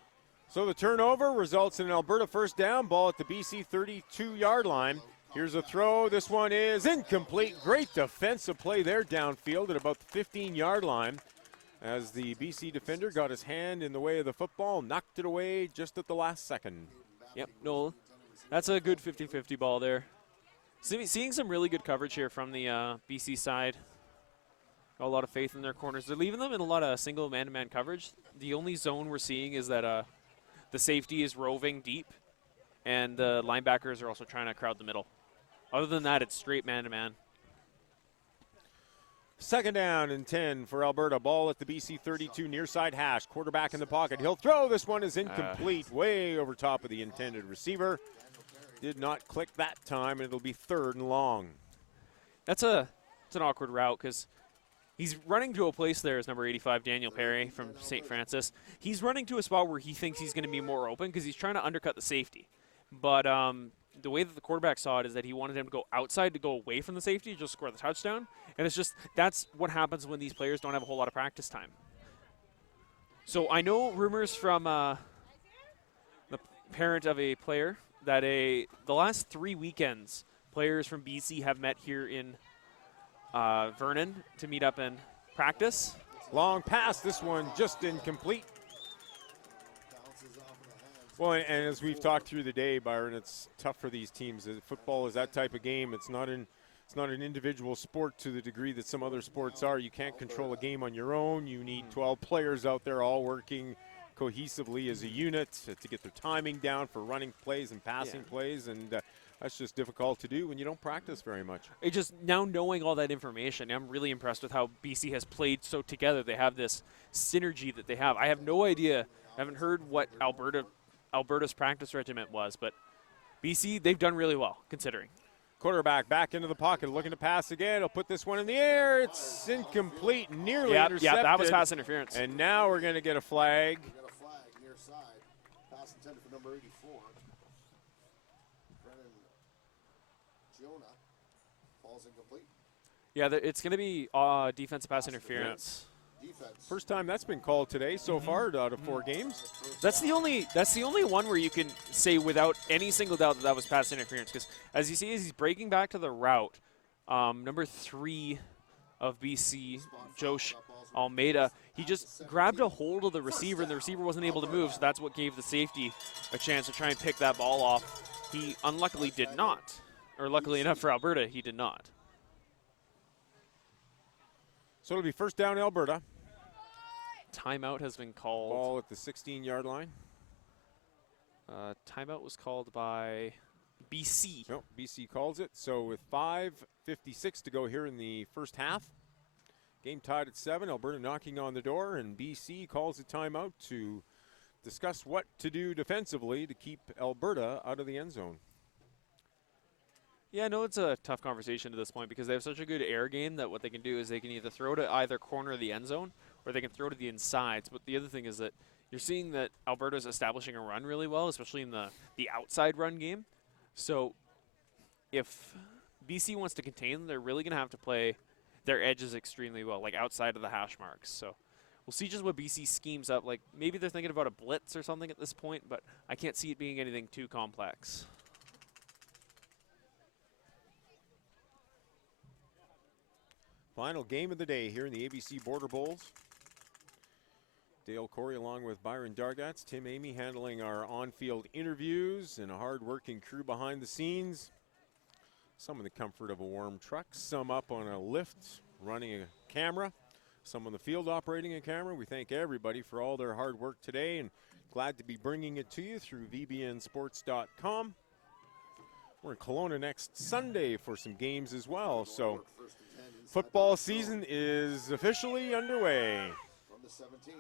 So the turnover results in an Alberta 1st down, ball at the BC 32-yard line. Here's a throw. This one is incomplete. Great defensive play there downfield at about the 15-yard line, as the BC defender got his hand in the way of the football, knocked it away just at the last second. Yep, Noel, that's a good 50-50 ball there. Seeing some really good coverage here from the BC side. Got a lot of faith in their corners. They're leaving them in a lot of single man-to-man coverage. The only zone we're seeing is that the safety is roving deep, and the linebackers are also trying to crowd the middle. Other than that, it's straight man-to-man. 2nd down and 10 for Alberta. Ball at the BC 32 near side hash. Quarterback in the pocket. He'll throw. This one is incomplete. Way over top of the intended receiver. Did not click that time, and it'll be 3rd and long. It's an awkward route because He's running to a place there as number 85, Daniel Perry from St. Francis. He's running to a spot where he thinks he's going to be more open because he's trying to undercut the safety. But the way that the quarterback saw it is that he wanted him to go outside to go away from the safety, just score the touchdown. And it's just, that's what happens when these players don't have a whole lot of practice time. So I know rumors from the parent of a player that the last 3 weekends, players from BC have met here in Vernon to meet up and practice. Long pass, this one just incomplete. Well, and as we've talked through the day, Byron, it's tough for these teams. Football is that type of game. It's not an individual sport to the degree that some other sports are. You can't control a game on your own. You need 12 players out there all working cohesively as a unit to get their timing down for running plays and passing plays, and that's just difficult to do when you don't practice very much. It just, now knowing all that information, I'm really impressed with how BC has played so together. They have this synergy that they have. I have no idea. I haven't heard what Alberta's practice regiment was, but BC, they've done really well, considering. Quarterback back into the pocket, looking to pass again. He'll put this one in the air. It's incomplete, nearly intercepted. Yeah, that was pass interference. And now we're going to get a flag. We got a flag near side. Pass intended for number 84. Brennan Ciona falls incomplete. Yeah, it's going to be defensive pass interference. Defense. First time that's been called today so far out of 4 games. That's the only one where you can say without any single doubt that was pass interference, because as you see, as he's breaking back to the route, number 3 of BC, Joash Almeda, he just grabbed a hold of the receiver, and the receiver wasn't able to move, so that's what gave the safety a chance to try and pick that ball off. He unluckily did not, or luckily enough for Alberta, he did not. So it'll be first down Alberta. Timeout has been called. Ball at the 16-yard line. Timeout was called by BC. No, BC calls it. So with 5:56 to go here in the first half, game tied at 7. Alberta knocking on the door, and BC calls a timeout to discuss what to do defensively to keep Alberta out of the end zone. Yeah, I know it's a tough conversation to this point because they have such a good air game that what they can do is they can either throw to either corner of the end zone or they can throw to the insides. But the other thing is that you're seeing that Alberta's establishing a run really well, especially in the outside run game. So if BC wants to contain them, they're really going to have to play their edges extremely well, like outside of the hash marks. So we'll see just what BC schemes up. Like maybe they're thinking about a blitz or something at this point, but I can't see it being anything too complex. Final game of the day here in the ABC Border Bowls. Dale Corey along with Byron Dargatz, Tim Amy handling our on-field interviews, and a hard-working crew behind the scenes. Some in the comfort of a warm truck, some up on a lift running a camera, some on the field operating a camera. We thank everybody for all their hard work today, and glad to be bringing it to you through vbnsports.com. We're in Kelowna next Sunday for some games as well, so football season is officially underway. From the 17.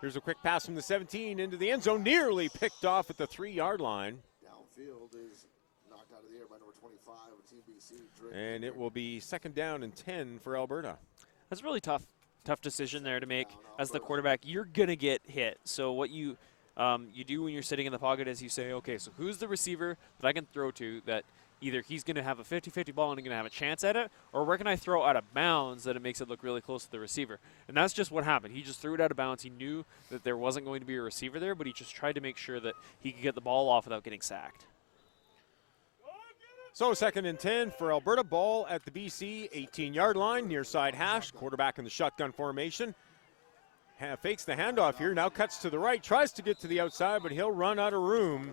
Here's a quick pass from the 17 into the end zone, nearly picked off at the 3-yard line. Downfield is knocked out of the air by number 25 of Team BC. And it will be second down and 10 for Alberta. That's a really tough decision there to make as the quarterback. You're going to get hit. So what you do when you're sitting in the pocket is you say, okay, so who's the receiver that I can throw to that either he's going to have a 50-50 ball and he's going to have a chance at it, or where can I throw out of bounds that it makes it look really close to the receiver? And that's just what happened. He just threw it out of bounds. He knew that there wasn't going to be a receiver there, but he just tried to make sure that he could get the ball off without getting sacked. So second and 10 for Alberta. Ball at the BC 18-yard line, near side hash. Quarterback in the shotgun formation. Fakes the handoff here, now cuts to the right, tries to get to the outside, but he'll run out of room.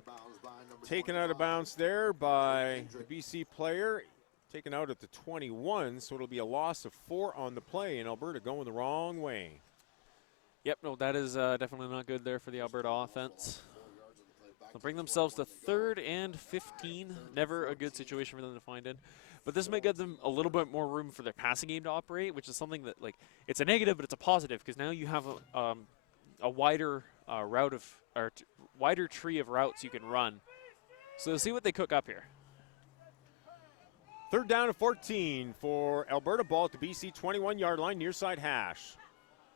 Taken out of bounds there by the BC player. Taken out at the 21, so it'll be a loss of 4 on the play, and Alberta going the wrong way. Yep, no, that is definitely not good there for the Alberta offense. They'll bring themselves to 3rd and 15. Never a good situation for them to find in. But this might give them a little bit more room for their passing game to operate, which is something that, like, it's a negative, but it's a positive because now you have a wider wider tree of routes you can run. So let's see what they cook up here. 3rd down and 14 for Alberta. Ball at the BC 21-yard line, near side hash.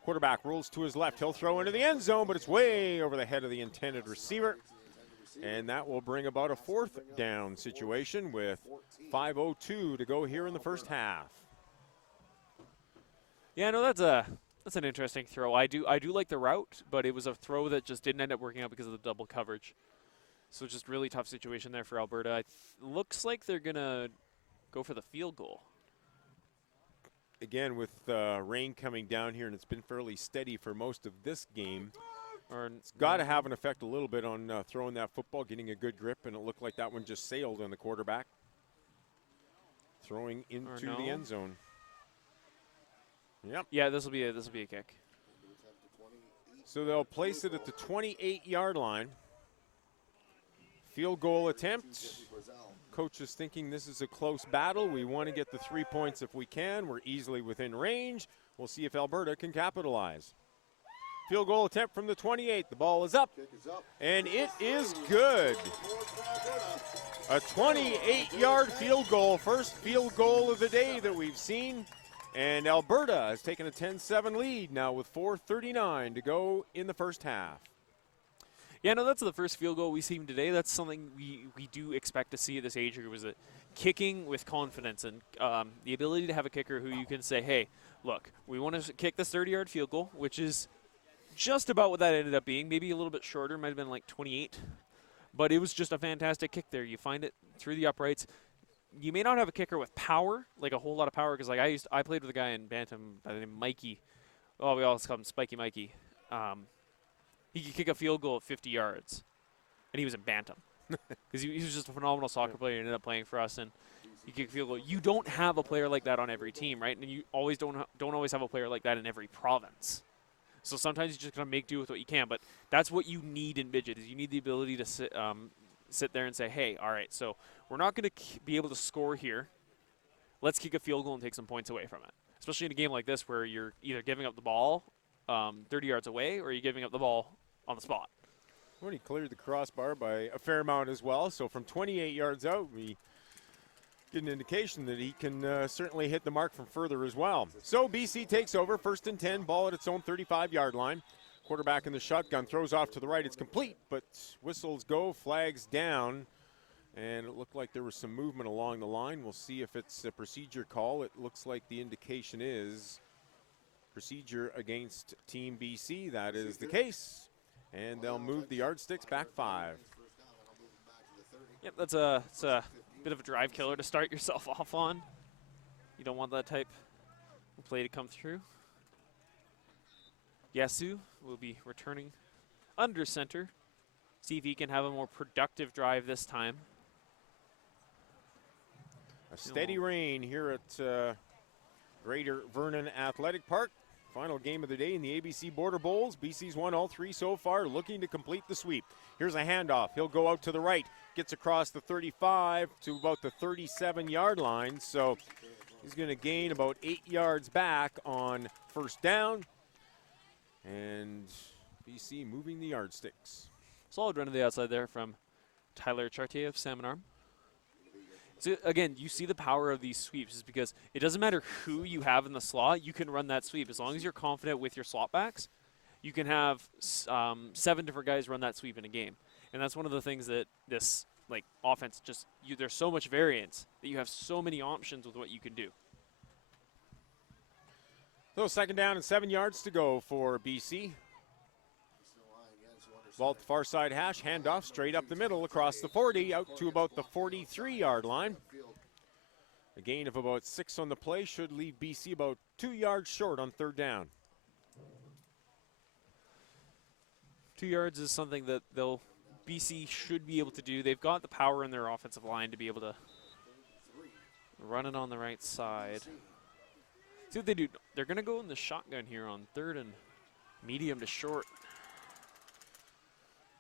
Quarterback rolls to his left. He'll throw into the end zone, but it's way over the head of the intended receiver. And that will bring about a 4th down situation with 5:02 to go here in the first half. Yeah, no, that's an interesting throw. I do like the route, but it was a throw that just didn't end up working out because of the double coverage. So just really tough situation there for Alberta. Looks like they're gonna go for the field goal. Again, with rain coming down here, and it's been fairly steady for most of this game. It's got to have an effect a little bit on throwing that football, getting a good grip, and it looked like that one just sailed on the quarterback. Throwing into the end zone. Yep. Yeah, this will be a kick. So they'll place it at the 28-yard line. Field goal attempt. Coach is thinking this is a close battle. We want to get the 3 points if we can. We're easily within range. We'll see if Alberta can capitalize. Field goal attempt from the 28. The ball is up, and it is good. A 28-yard field goal, first field goal of the day that we've seen. And Alberta has taken a 10-7 lead now with 4:39 to go in the first half. Yeah, no, that's the first field goal we've seen today. That's something we do expect to see at this age group, is it kicking with confidence and the ability to have a kicker who you can say, hey, look, we want to kick this 30-yard field goal, which is just about what that ended up being. Maybe a little bit shorter, might have been like 28. But it was just a fantastic kick there. You find it through the uprights. You may not have a kicker with power, like a whole lot of power, because like I played with a guy in Bantam by the name of Mikey. Oh, we always call him Spiky Mikey. He could kick a field goal at 50 yards, and he was in Bantam. Because he was just a phenomenal soccer player and ended up playing for us, and he kicked a field goal. You don't have a player like that on every team, right? And you always don't always have a player like that in every province. So sometimes you just got to make do with what you can, but that's what you need in midget, is you need the ability to sit there and say, hey, all right, so we're not going to be able to score here. Let's kick a field goal and take some points away from it, especially in a game like this where you're either giving up the ball 30 yards away or you're giving up the ball on the spot. Well, he cleared the crossbar by a fair amount as well, so from 28 yards out, we get an indication that he can certainly hit the mark from further as well. So BC takes over, 1st and 10, ball at its own 35-yard line. Quarterback in the shotgun, throws off to the right. It's complete, but whistles go, flags down, and it looked like there was some movement along the line. We'll see if it's a procedure call. It looks like the indication is procedure against Team BC. That is the case, and they'll move the yardsticks back 5. Yep, it's a bit of a drive killer to start yourself off on. You don't want that type of play to come through. Yasu will be returning under center. See if he can have a more productive drive this time. A steady rain here at Greater Vernon Athletic Park. Final game of the day in the ABC Border Bowls. BC's won all 3 so far, looking to complete the sweep. Here's a handoff. He'll go out to the right. Gets across the 35 to about the 37-yard line. So he's going to gain about 8 yards back on 1st down. And BC moving the yardsticks. Solid run to the outside there from Tyler Chartier of Salmon Arm. So again, you see the power of these sweeps is because it doesn't matter who you have in the slot, you can run that sweep. As long as you're confident with your slot backs, you can have 7 different guys run that sweep in a game. And that's one of the things that this offense just, there's so much variance that you have so many options with what you can do. So 2nd down and 7 yards to go for BC. Ball at the far side hash, handoff straight up the middle across the 40 out to about the 43-yard line. A gain of about 6 on the play should leave BC about 2 yards short on 3rd down. 2 yards is something that BC should be able to do. They've got the power in their offensive line to be able to run it on the right side. See what they do. They're going to go in the shotgun here on 3rd and medium to short.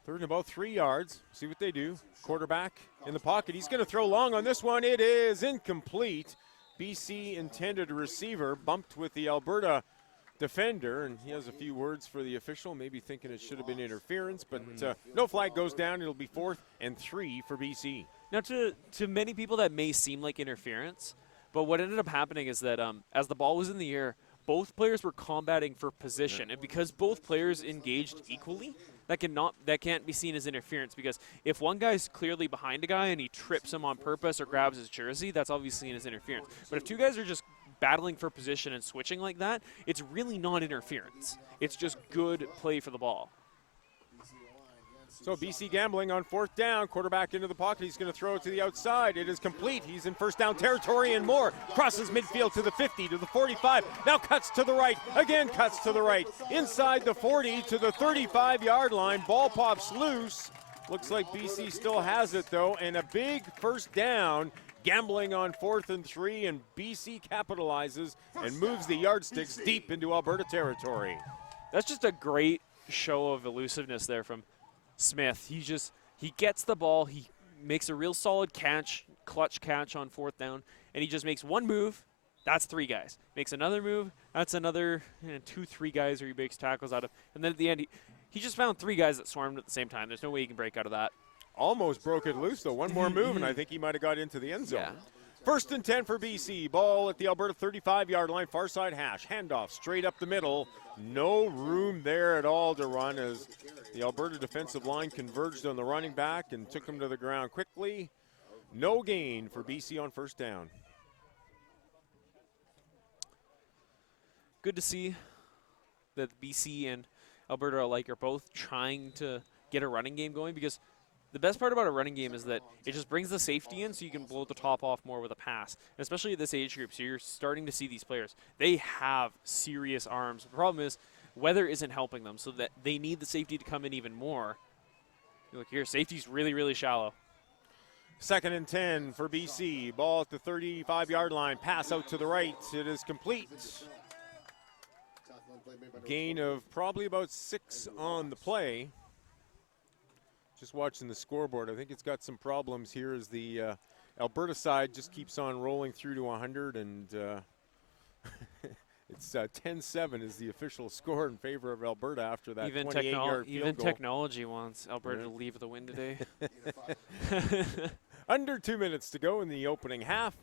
3rd and about 3 yards. See what they do. Quarterback in the pocket. He's going to throw long on this one. It is incomplete. BC intended receiver bumped with the Alberta defender, and he has a few words for the official, maybe thinking it should have been interference, but no flag goes down. It'll be 4th and 3 for BC. Now, to many people, that may seem like interference, but what ended up happening is that as the ball was in the air, both players were combating for position, and because both players engaged equally, that can't be seen as interference, because if one guy's clearly behind a guy and he trips him on purpose or grabs his jersey, that's obviously seen as interference. But if two guys are just battling for position and switching like that, it's really not interference. It's just good play for the ball. So BC gambling on 4th down. Quarterback into the pocket. He's going to throw it to the outside. It is complete. He's in first down territory and more. Crosses midfield to the 50, to the 45. Now cuts to the right. Again cuts to the right. Inside the 40 to the 35-yard line. Ball pops loose. Looks like BC still has it, though. And a big first down. Gambling on 4th and 3. And BC capitalizes and moves the yardsticks deep into Alberta territory. That's just a great show of elusiveness there from Smith. He gets the ball, he makes a real solid catch, clutch catch on 4th down, and he just makes one move. That's 3 guys. Makes another move. That's another 2-3 guys where he makes tackles out of. And then at the end, he just found 3 guys that swarmed at the same time. There's no way he can break out of that. Almost broke it loose, though. One more move, and I think he might have got into the end zone. Yeah. 1st and 10 for BC. Ball at the Alberta 35-yard line, far side hash. Handoff straight up the middle. No room there at all to run as the Alberta defensive line converged on the running back and took him to the ground quickly. No gain for BC on 1st down. Good to see that BC and Alberta alike are both trying to get a running game going, because the best part about a running game is that it just brings the safety in so you can blow the top off more with a pass, and especially at this age group. So you're starting to see these players. They have serious arms. The problem is weather isn't helping them, so that they need the safety to come in even more. Look here, safety's really, really shallow. 2nd and 10 for BC. Ball at the 35-yard line. Pass out to the right. It is complete. Gain of probably about 6 on the play. Just watching the scoreboard, I think it's got some problems here as the Alberta side just keeps on rolling through to 100, and it's 10-7 is the official score in favor of Alberta after that 28-yard field even goal. Technology wants Alberta to leave the win today. Under 2 minutes to go in the opening half.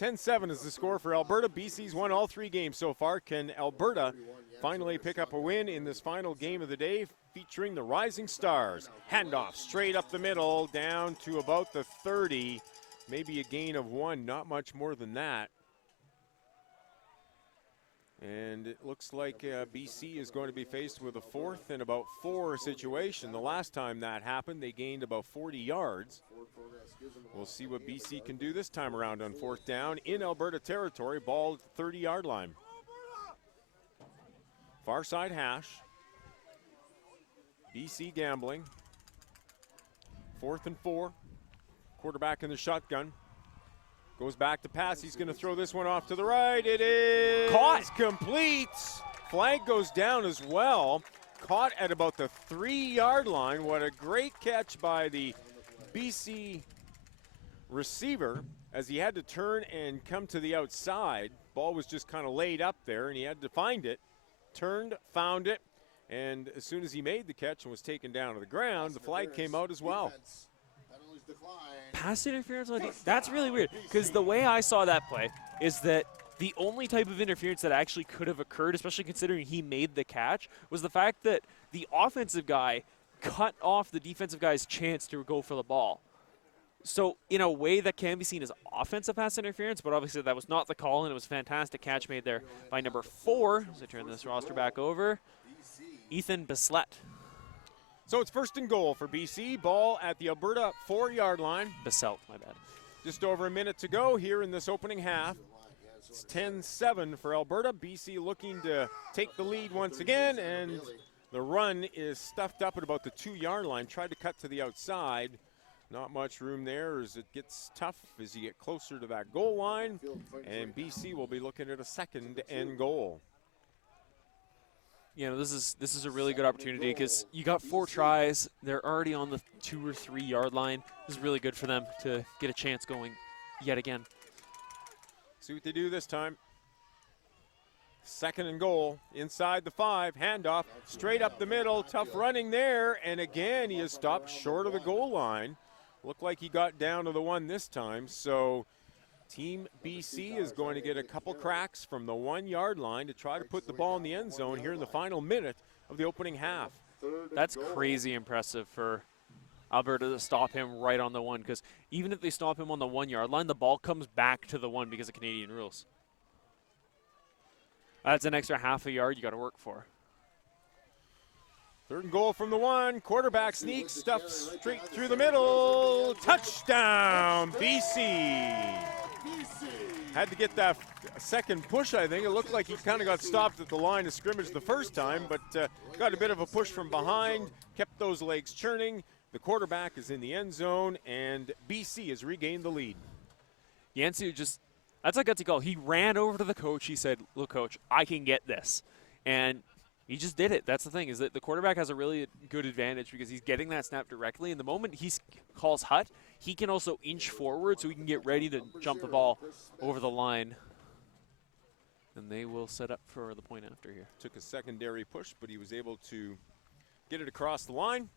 10-7 is the score for Alberta. BC's won all 3 games so far. Can Alberta finally pick up a win in this final game of the day, featuring the Rising Stars? Handoff straight up the middle, down to about the 30. Maybe a gain of 1, not much more than that. And it looks like BC is going to be faced with a 4th and about 4 situation. The last time that happened, they gained about 40 yards. We'll see what BC can do this time around on 4th down in Alberta territory. Ball at the 30-yard line. Far side hash. BC gambling. 4th and 4. Quarterback in the shotgun. Goes back to pass. He's going to throw this one off to the right. It is caught. Complete. Flag goes down as well. Caught at about the 3-yard line. What a great catch by the BC receiver as he had to turn and come to the outside. Ball was just kind of laid up there, and he had to find it. Turned, found it, and as soon as he made the catch and was taken down to the ground, the flag came out as well. Pass interference on that's really weird, because the way I saw that play is that the only type of interference that actually could have occurred, especially considering he made the catch, was the fact that the offensive guy cut off the defensive guy's chance to go for the ball. So in a way that can be seen as offensive pass interference, but obviously that was not the call, and it was a fantastic catch made there by number 4. As I turn this roster back over, Ethan Bislett. So it's 1st and goal for BC. Ball at the Alberta 4-yard line. Biselt, my bad. Just over a minute to go here in this opening half. It's 10-7 for Alberta. BC looking to take the lead once again, and the run is stuffed up at about the 2-yard line. Tried to cut to the outside. Not much room there as it gets tough as you get closer to that goal line, and BC will be looking at a 2nd and goal. You know, this is a really good opportunity because you got 4 tries. They're already on the 2 or 3 yard line. This is really good for them to get a chance going yet again. See what they do this time. 2nd and goal inside the 5. Handoff straight up the middle. Tough running there. And again, he is stopped short of the goal line. Looked like he got down to the 1 this time. So Team BC is going to get a couple cracks from the 1-yard line to try to put the ball in the end zone here in the final minute of the opening half. That's crazy impressive for Alberta to stop him right on the 1, because even if they stop him on the 1-yard line, the ball comes back to the 1 because of Canadian rules. That's an extra half a yard you got to work for. 3rd and goal from the 1. Quarterback sneaks, stuff straight through the middle. Touchdown, BC. Had to get that second push, I think. It looked like he kind of got stopped at the line of scrimmage the first time, but got a bit of a push from behind, kept those legs churning. The quarterback is in the end zone, and BC has regained the lead. Yanciw just, that's a gutsy call. He ran over to the coach. He said, look, coach, I can get this. And he just did it. That's the thing, is that the quarterback has a really good advantage because he's getting that snap directly. And the moment he calls hut, he can also inch forward so he can get ready to jump the ball over the line. And they will set up for the point after here. Took a secondary push, but he was able to get it across the line.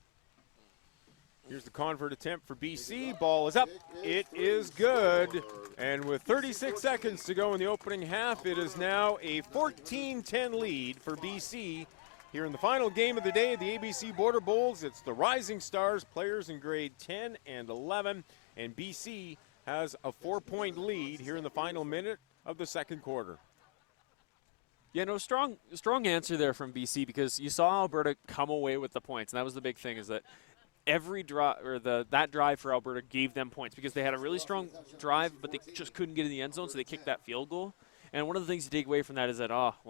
Here's the convert attempt for BC. Ball is up. It is good. And with 36 seconds to go in the opening half, it is now a 14-10 lead for BC. Here in the final game of the day, the ABC Border Bowls, it's the Rising Stars players in grade 10 and 11. And BC has a 4-point lead here in the final minute of the 2nd quarter. Yeah, no, strong answer there from BC, because you saw Alberta come away with the points. And that was the big thing, is that every drive, or that drive for Alberta gave them points because they had a really strong drive, but they just couldn't get in the end zone, so they kicked that field goal. And one of the things you take away from that is that, now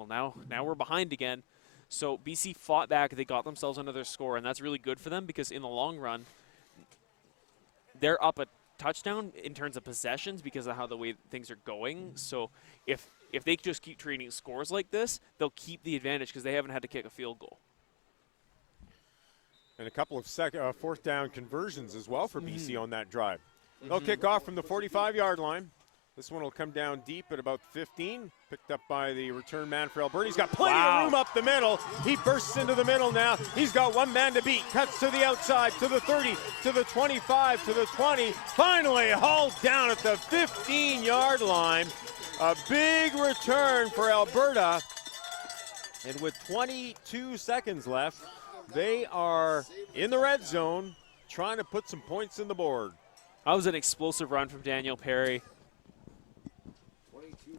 we're behind again. So BC fought back. They got themselves another score, and that's really good for them because in the long run, they're up a touchdown in terms of possessions because of how the way things are going. So if they just keep trading scores like this, they'll keep the advantage because they haven't had to kick a field goal. And a couple of 4th down conversions as well for BC on that drive. They'll kick off from the 45-yard line. This one will come down deep at about 15. Picked up by the return man for Alberta. He's got plenty of room up the middle. He bursts into the middle now. He's got one man to beat. Cuts to the outside, to the 30, to the 25, to the 20. Finally hauled down at the 15-yard line. A big return for Alberta. And with 22 seconds left, they are in the red zone trying to put some points in the board. That was an explosive run from Daniel Perry.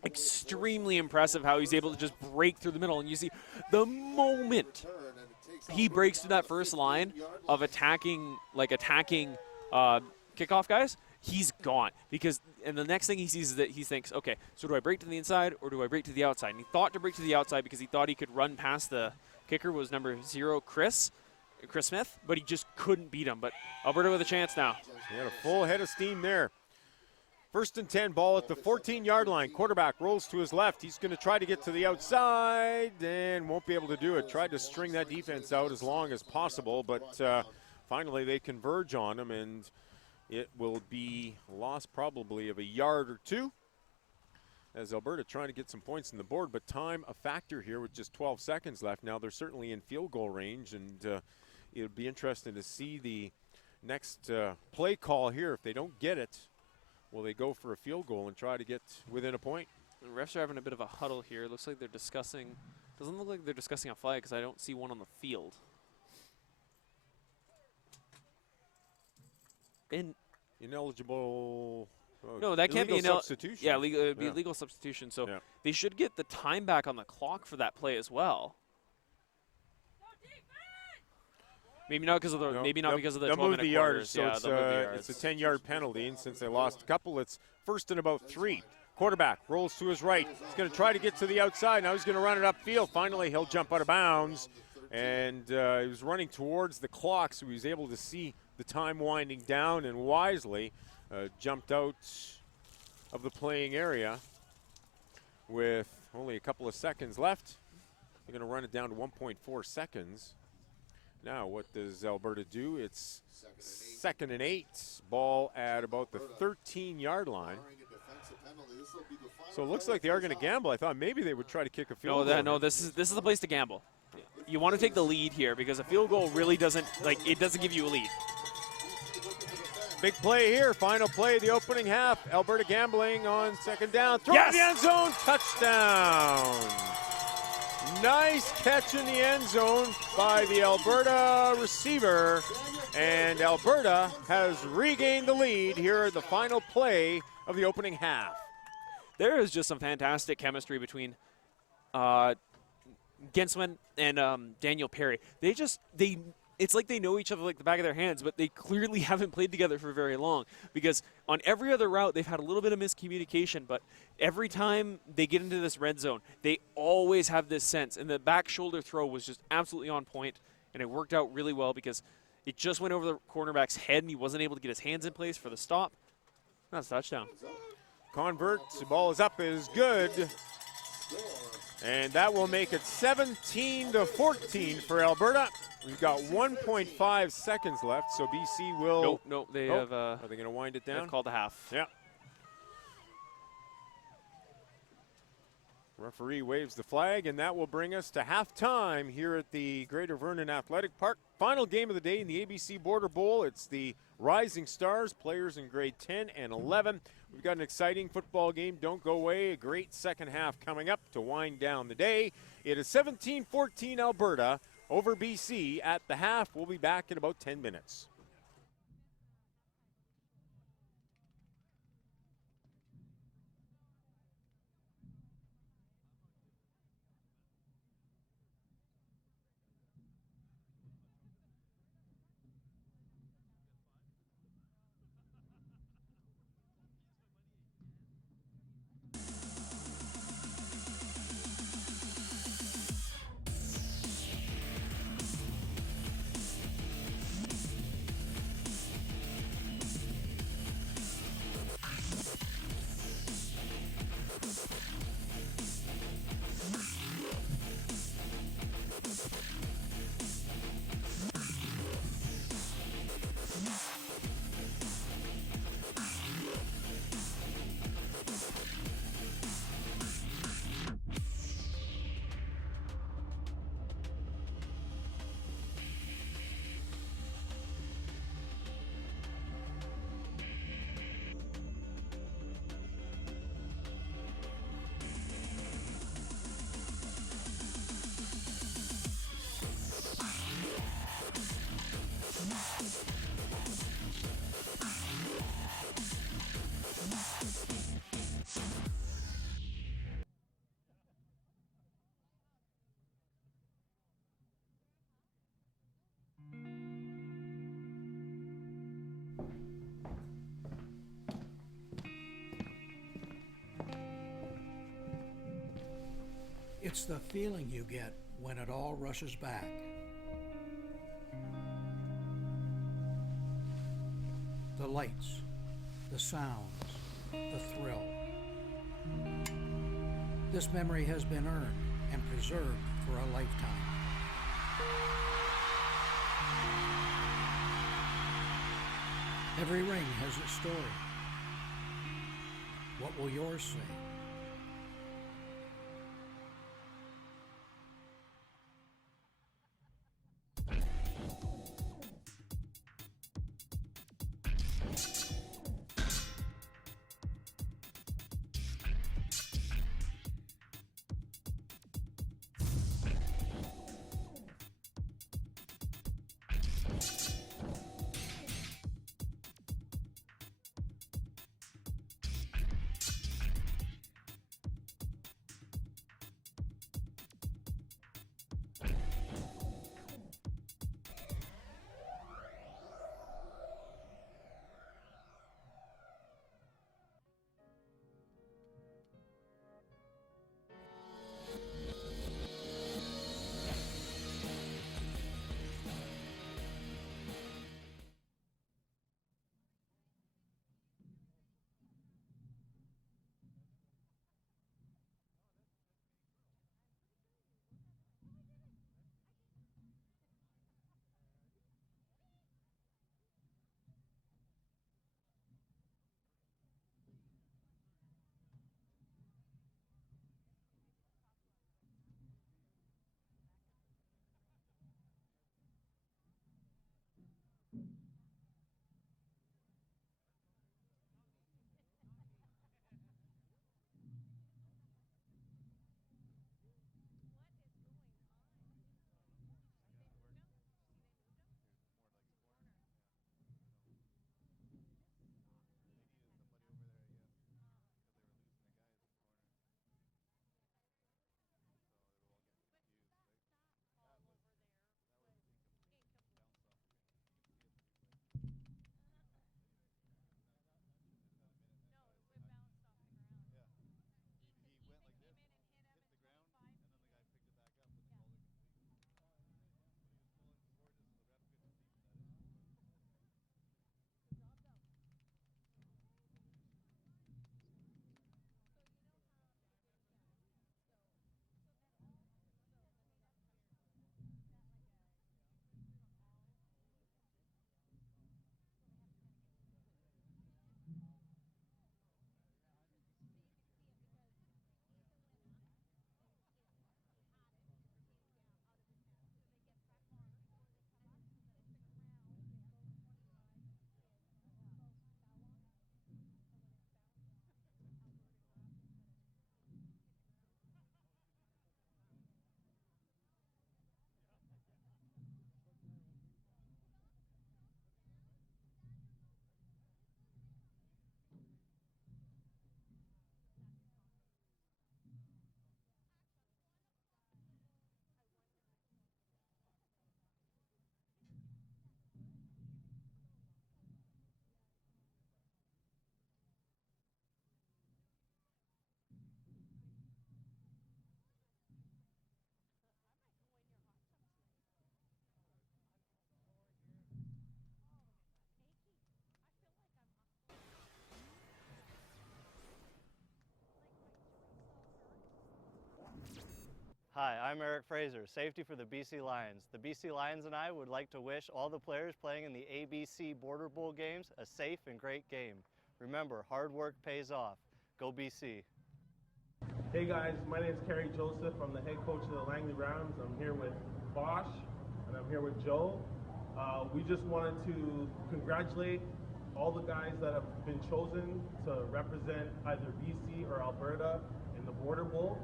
Extremely impressive how he's able to just break through the middle. And you see the moment he breaks through that first line of attacking kickoff guys, he's gone. And the next thing he sees is that he thinks, okay, so do I break to the inside or do I break to the outside? And he thought to break to the outside because he thought he could run past the kicker was number 0, Chris Smith, but he just couldn't beat him. But Alberta with a chance now. He had a full head of steam there. 1st and 10, ball at the 14-yard line. Quarterback rolls to his left. He's going to try to get to the outside and won't be able to do it. Tried to string that defense out as long as possible, but finally they converge on him, and it will be loss probably of a yard or two as Alberta trying to get some points in the board, but time a factor here with just 12 seconds left. Now they're certainly in field goal range, and it'll be interesting to see the next play call here. If they don't get it, will they go for a field goal and try to get within a point? The refs are having a bit of a huddle here. It looks like they're discussing, doesn't look like they're discussing a flag because I don't see one on the field. Ineligible. No, that can't be illegal substitution. Yeah, it'd be illegal substitution. So they should get the time back on the clock for that play as well. Maybe not because of the because of the 12-minute yards. So yeah, it's a 10-yard penalty, and since they lost a couple, it's 1st and about 3. Quarterback rolls to his right. He's going to try to get to the outside. Now he's going to run it upfield. Finally, he'll jump out of bounds, and he was running towards the clock, so he was able to see the time winding down, and wisely jumped out of the playing area with only a couple of seconds left. They're going to run it down to 1.4 seconds. Now, what does Alberta do? It's 2nd and 8. Ball at about the 13-yard line. So it looks like they are going to gamble. I thought maybe they would try to kick a field goal. No, this is the place to gamble. You want to take the lead here because a field goal really doesn't give you a lead. Big play here, final play of the opening half. Alberta gambling on second down. Throw in the end zone, touchdown. Nice catch in the end zone by the Alberta receiver. And Alberta has regained the lead here at the final play of the opening half. There is just some fantastic chemistry between Gensman and Daniel Perry. It's like they know each other like the back of their hands, but they clearly haven't played together for very long because on every other route they've had a little bit of miscommunication, but every time they get into this red zone, they always have this sense. And the back shoulder throw was just absolutely on point, and it worked out really well because it just went over the cornerback's head, and he wasn't able to get his hands in place for the stop. That's a touchdown. Converts, the ball is up, is good. And that will make it 17-14 for Alberta. We've got 1.5 seconds left, so BC will... Nope, they have... Are they going to wind it down? They've called a half. Yeah. Referee waves the flag, and that will bring us to halftime here at the Greater Vernon Athletic Park. Final game of the day in the ABC Border Bowl. It's the Rising Stars, players in grade 10 and 11. We've got an exciting football game. Don't go away. A great second half coming up to wind down the day. It is 17-14 Alberta over BC at the half. We'll be back in about 10 minutes. It's the feeling you get when it all rushes back. The lights, the sounds, the thrill. This memory has been earned and preserved for a lifetime. Every ring has its story. What will yours say? Hi, I'm Erik Fraser, safety for the BC Lions. The BC Lions and I would like to wish all the players playing in the ABC Border Bowl games a safe and great game. Remember, hard work pays off. Go BC. Hey guys, my name is Kerry Joseph. I'm the head coach of the Langley Browns. I'm here with Bosch and I'm here with Joe. We just wanted to congratulate all the guys that have been chosen to represent either BC or Alberta in the Border Bowl.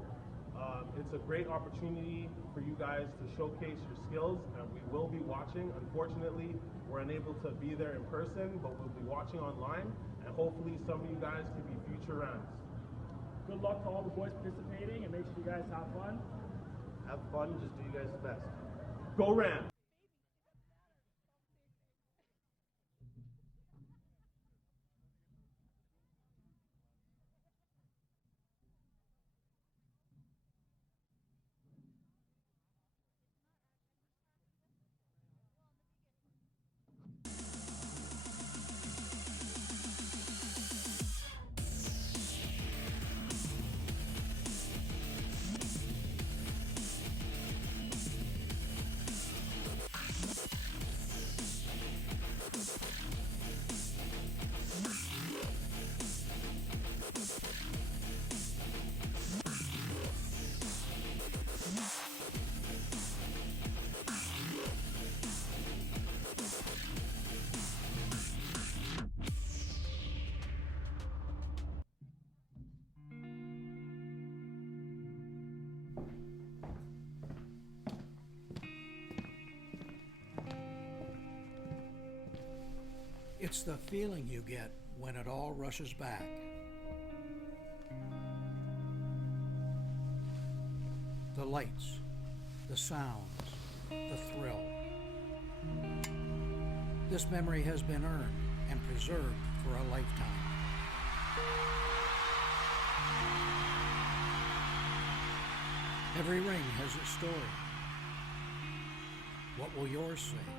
It's a great opportunity for you guys to showcase your skills, and we will be watching. Unfortunately, we're unable to be there in person, but we'll be watching online, and hopefully some of you guys can be future rounds. Good luck to all the boys participating, and make sure you guys have fun. Have fun, just do you guys the best. Go Rams! It's the feeling you get when it all rushes back. The lights, the sounds, the thrill. This memory has been earned and preserved for a lifetime. Every ring has its story. What will yours say?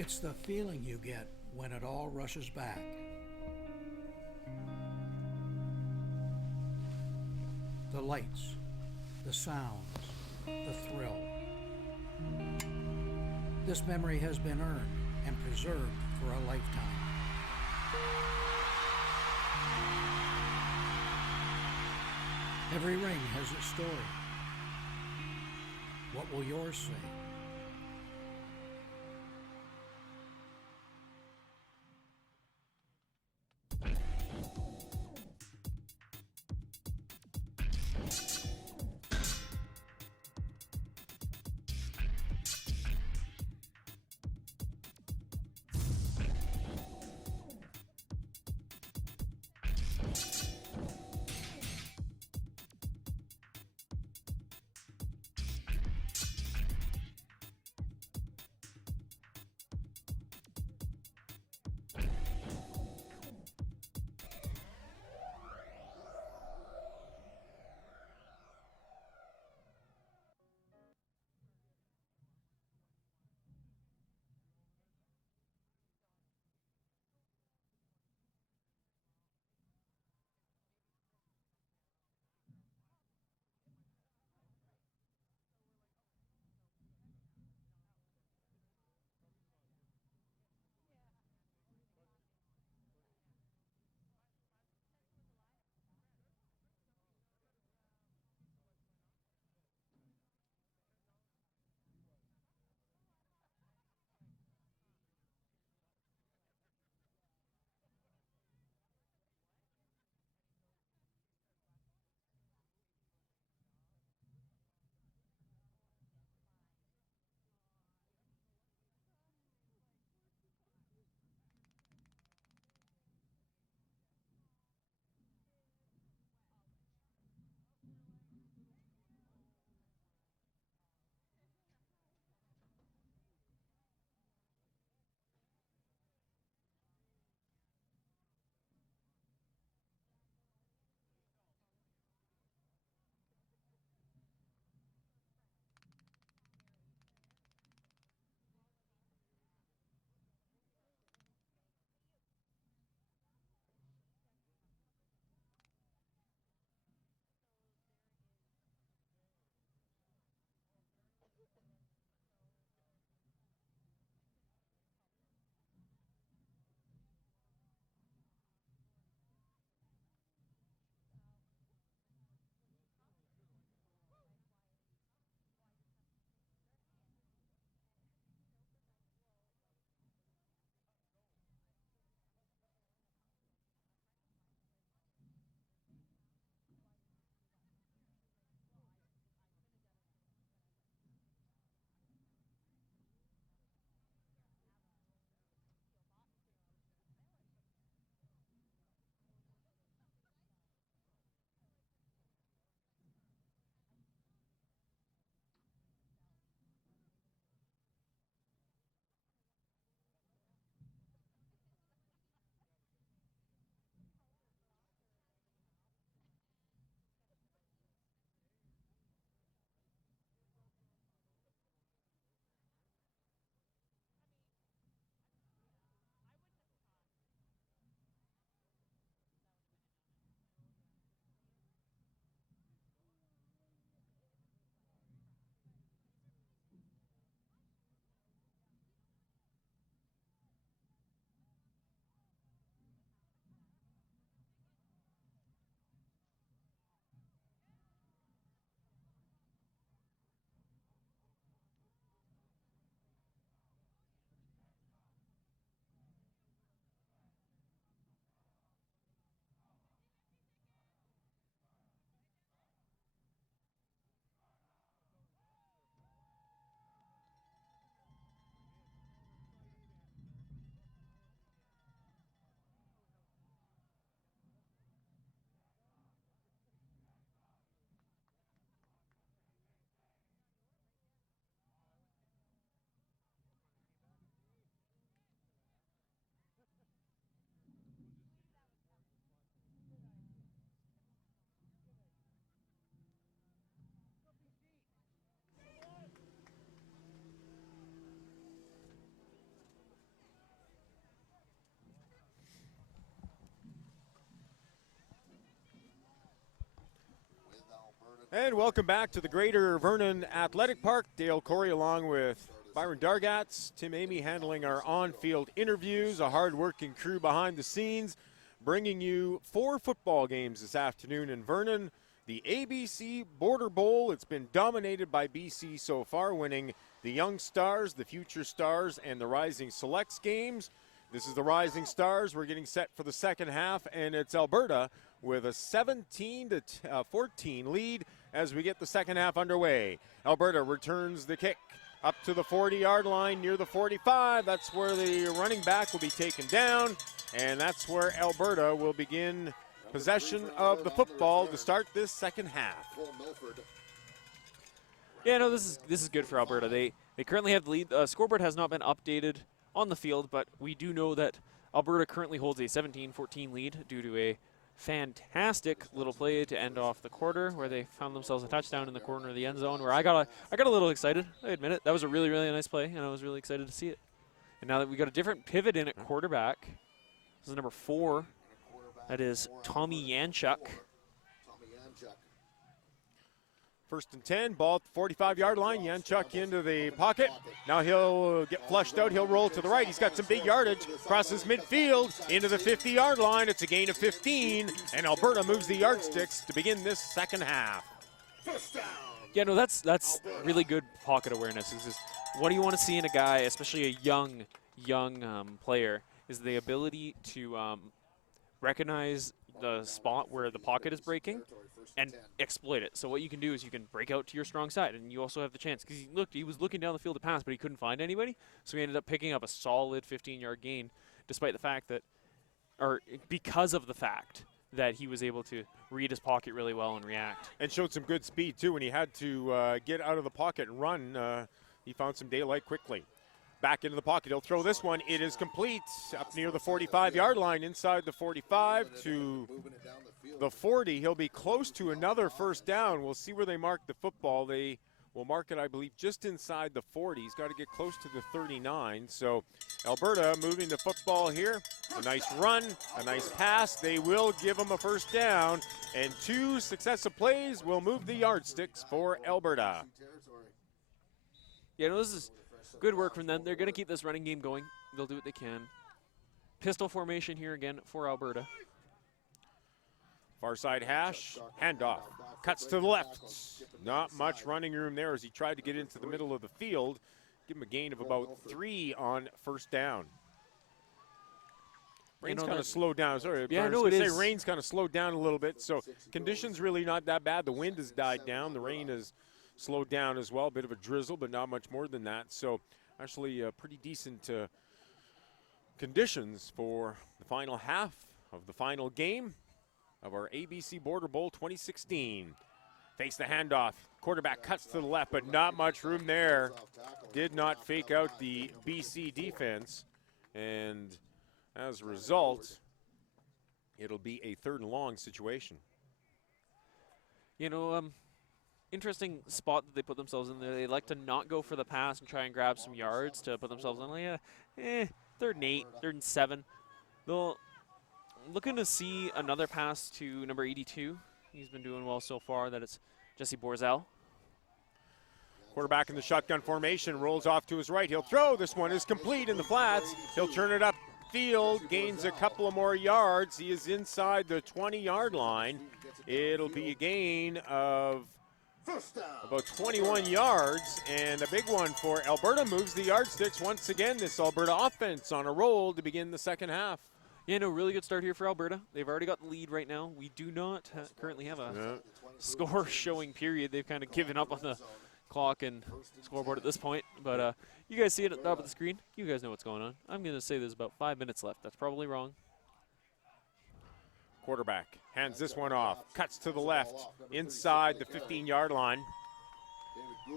It's the feeling you get when it all rushes back. The lights, the sounds, the thrill. This memory has been earned and preserved for a lifetime. Every ring has its story. What will yours say? And welcome back to the Greater Vernon Athletic Park. Dale Corey along with Byron Dargatz, Tim Amy handling our on-field interviews, a hard-working crew behind the scenes, bringing you 4 football games this afternoon in Vernon. The ABC Border Bowl, it's been dominated by BC so far, winning the Young Stars, the Future Stars, and the Rising Selects games. This is the Rising Stars. We're getting set for the second half, and it's Alberta with a 17-14 lead as we get the second half underway. Alberta returns the kick up to the 40-yard line near the 45. That's where the running back will be taken down, and that's where Alberta will begin possession of the football to start this second half. Yeah, no, this is good for Alberta. They currently have the lead. Scoreboard has not been updated on the field, but we do know that Alberta currently holds a 17-14 lead due to a fantastic little play to end off the quarter where they found themselves a touchdown in the corner of the end zone where I got a little excited. I admit it. That was a really, really nice play, and I was really excited to see it. And now that we got a different pivot in at quarterback, this is number 4. That is Tommy Yanchuk. First and 10, ball at the 45-yard line. Yanchuk into the pocket. Now he'll get flushed out. He'll roll to the right. He's got some big yardage. Crosses midfield into the 50-yard line. It's a gain of 15, and Alberta moves the yardsticks to begin this second half. Yeah, no, that's really good pocket awareness. It's just, what do you want to see in a guy, especially a young player, is the ability to recognize the spot where the pocket is breaking and exploit it. So what you can do is you can break out to your strong side, and you also have the chance, because he was looking down the field to pass, but he couldn't find anybody, so he ended up picking up a solid 15-yard gain, despite the fact that, or because of the fact that he was able to read his pocket really well and react. And showed some good speed, too. When he had to get out of the pocket and run, he found some daylight quickly. Back into the pocket. He'll throw this one. It is complete up near the 45-yard line, inside the 45 to the 40. He'll be close to another first down. We'll see where they mark the football. They will mark it, I believe, just inside the 40. He's got to get close to the 39. So Alberta moving the football here. A nice run, a nice pass. They will give him a first down, and 2 successive plays will move the yardsticks for Alberta. Yeah, no, this is good work from them. They're going to keep this running game going. They'll do what they can. Pistol formation here again for Alberta. Far side hash, handoff, cuts to the left. Not much running room there as he tried to get into the middle of the field. Give him a gain of about 3 on first down. Rain's kind of slowed down. Sorry, yeah, I was no, going it to is. say rain's kind of slowed down a little bit, so conditions really not that bad. The wind has died down. The rain has slowed down as well. A bit of a drizzle, but not much more than that. So actually pretty decent conditions for the final half of the final game of our ABC Border Bowl 2016. Fakes the handoff. Quarterback cuts to the left, but not much room there. Did not fake out the BC defense. And as a result, it'll be a 3rd and long situation. You know, interesting spot that they put themselves in there. They like to not go for the pass and try and grab some yards to put themselves in. Like, 3rd and 8, 3rd and 7. They'll looking to see another pass to number 82. He's been doing well so far. That it's Jesse Borzel. Quarterback in the shotgun formation, rolls off to his right. He'll throw. This one is complete in the flats. He'll turn it up field, gains a couple of more yards. He is inside the 20-yard line. It'll be a gain of about 21 yards, and a big one for Alberta. Moves the yardsticks once again. This Alberta offense on a roll to begin the second half. Yeah, no, really good start here for Alberta. They've already got the lead right now. We do not currently have a score showing period. They've kind of given up on the clock and scoreboard at this point. But you guys see it at the top of the screen. You guys know what's going on. I'm going to say there's about 5 minutes left. That's probably wrong. Quarterback hands this one off. Cuts to the left inside the 15-yard line.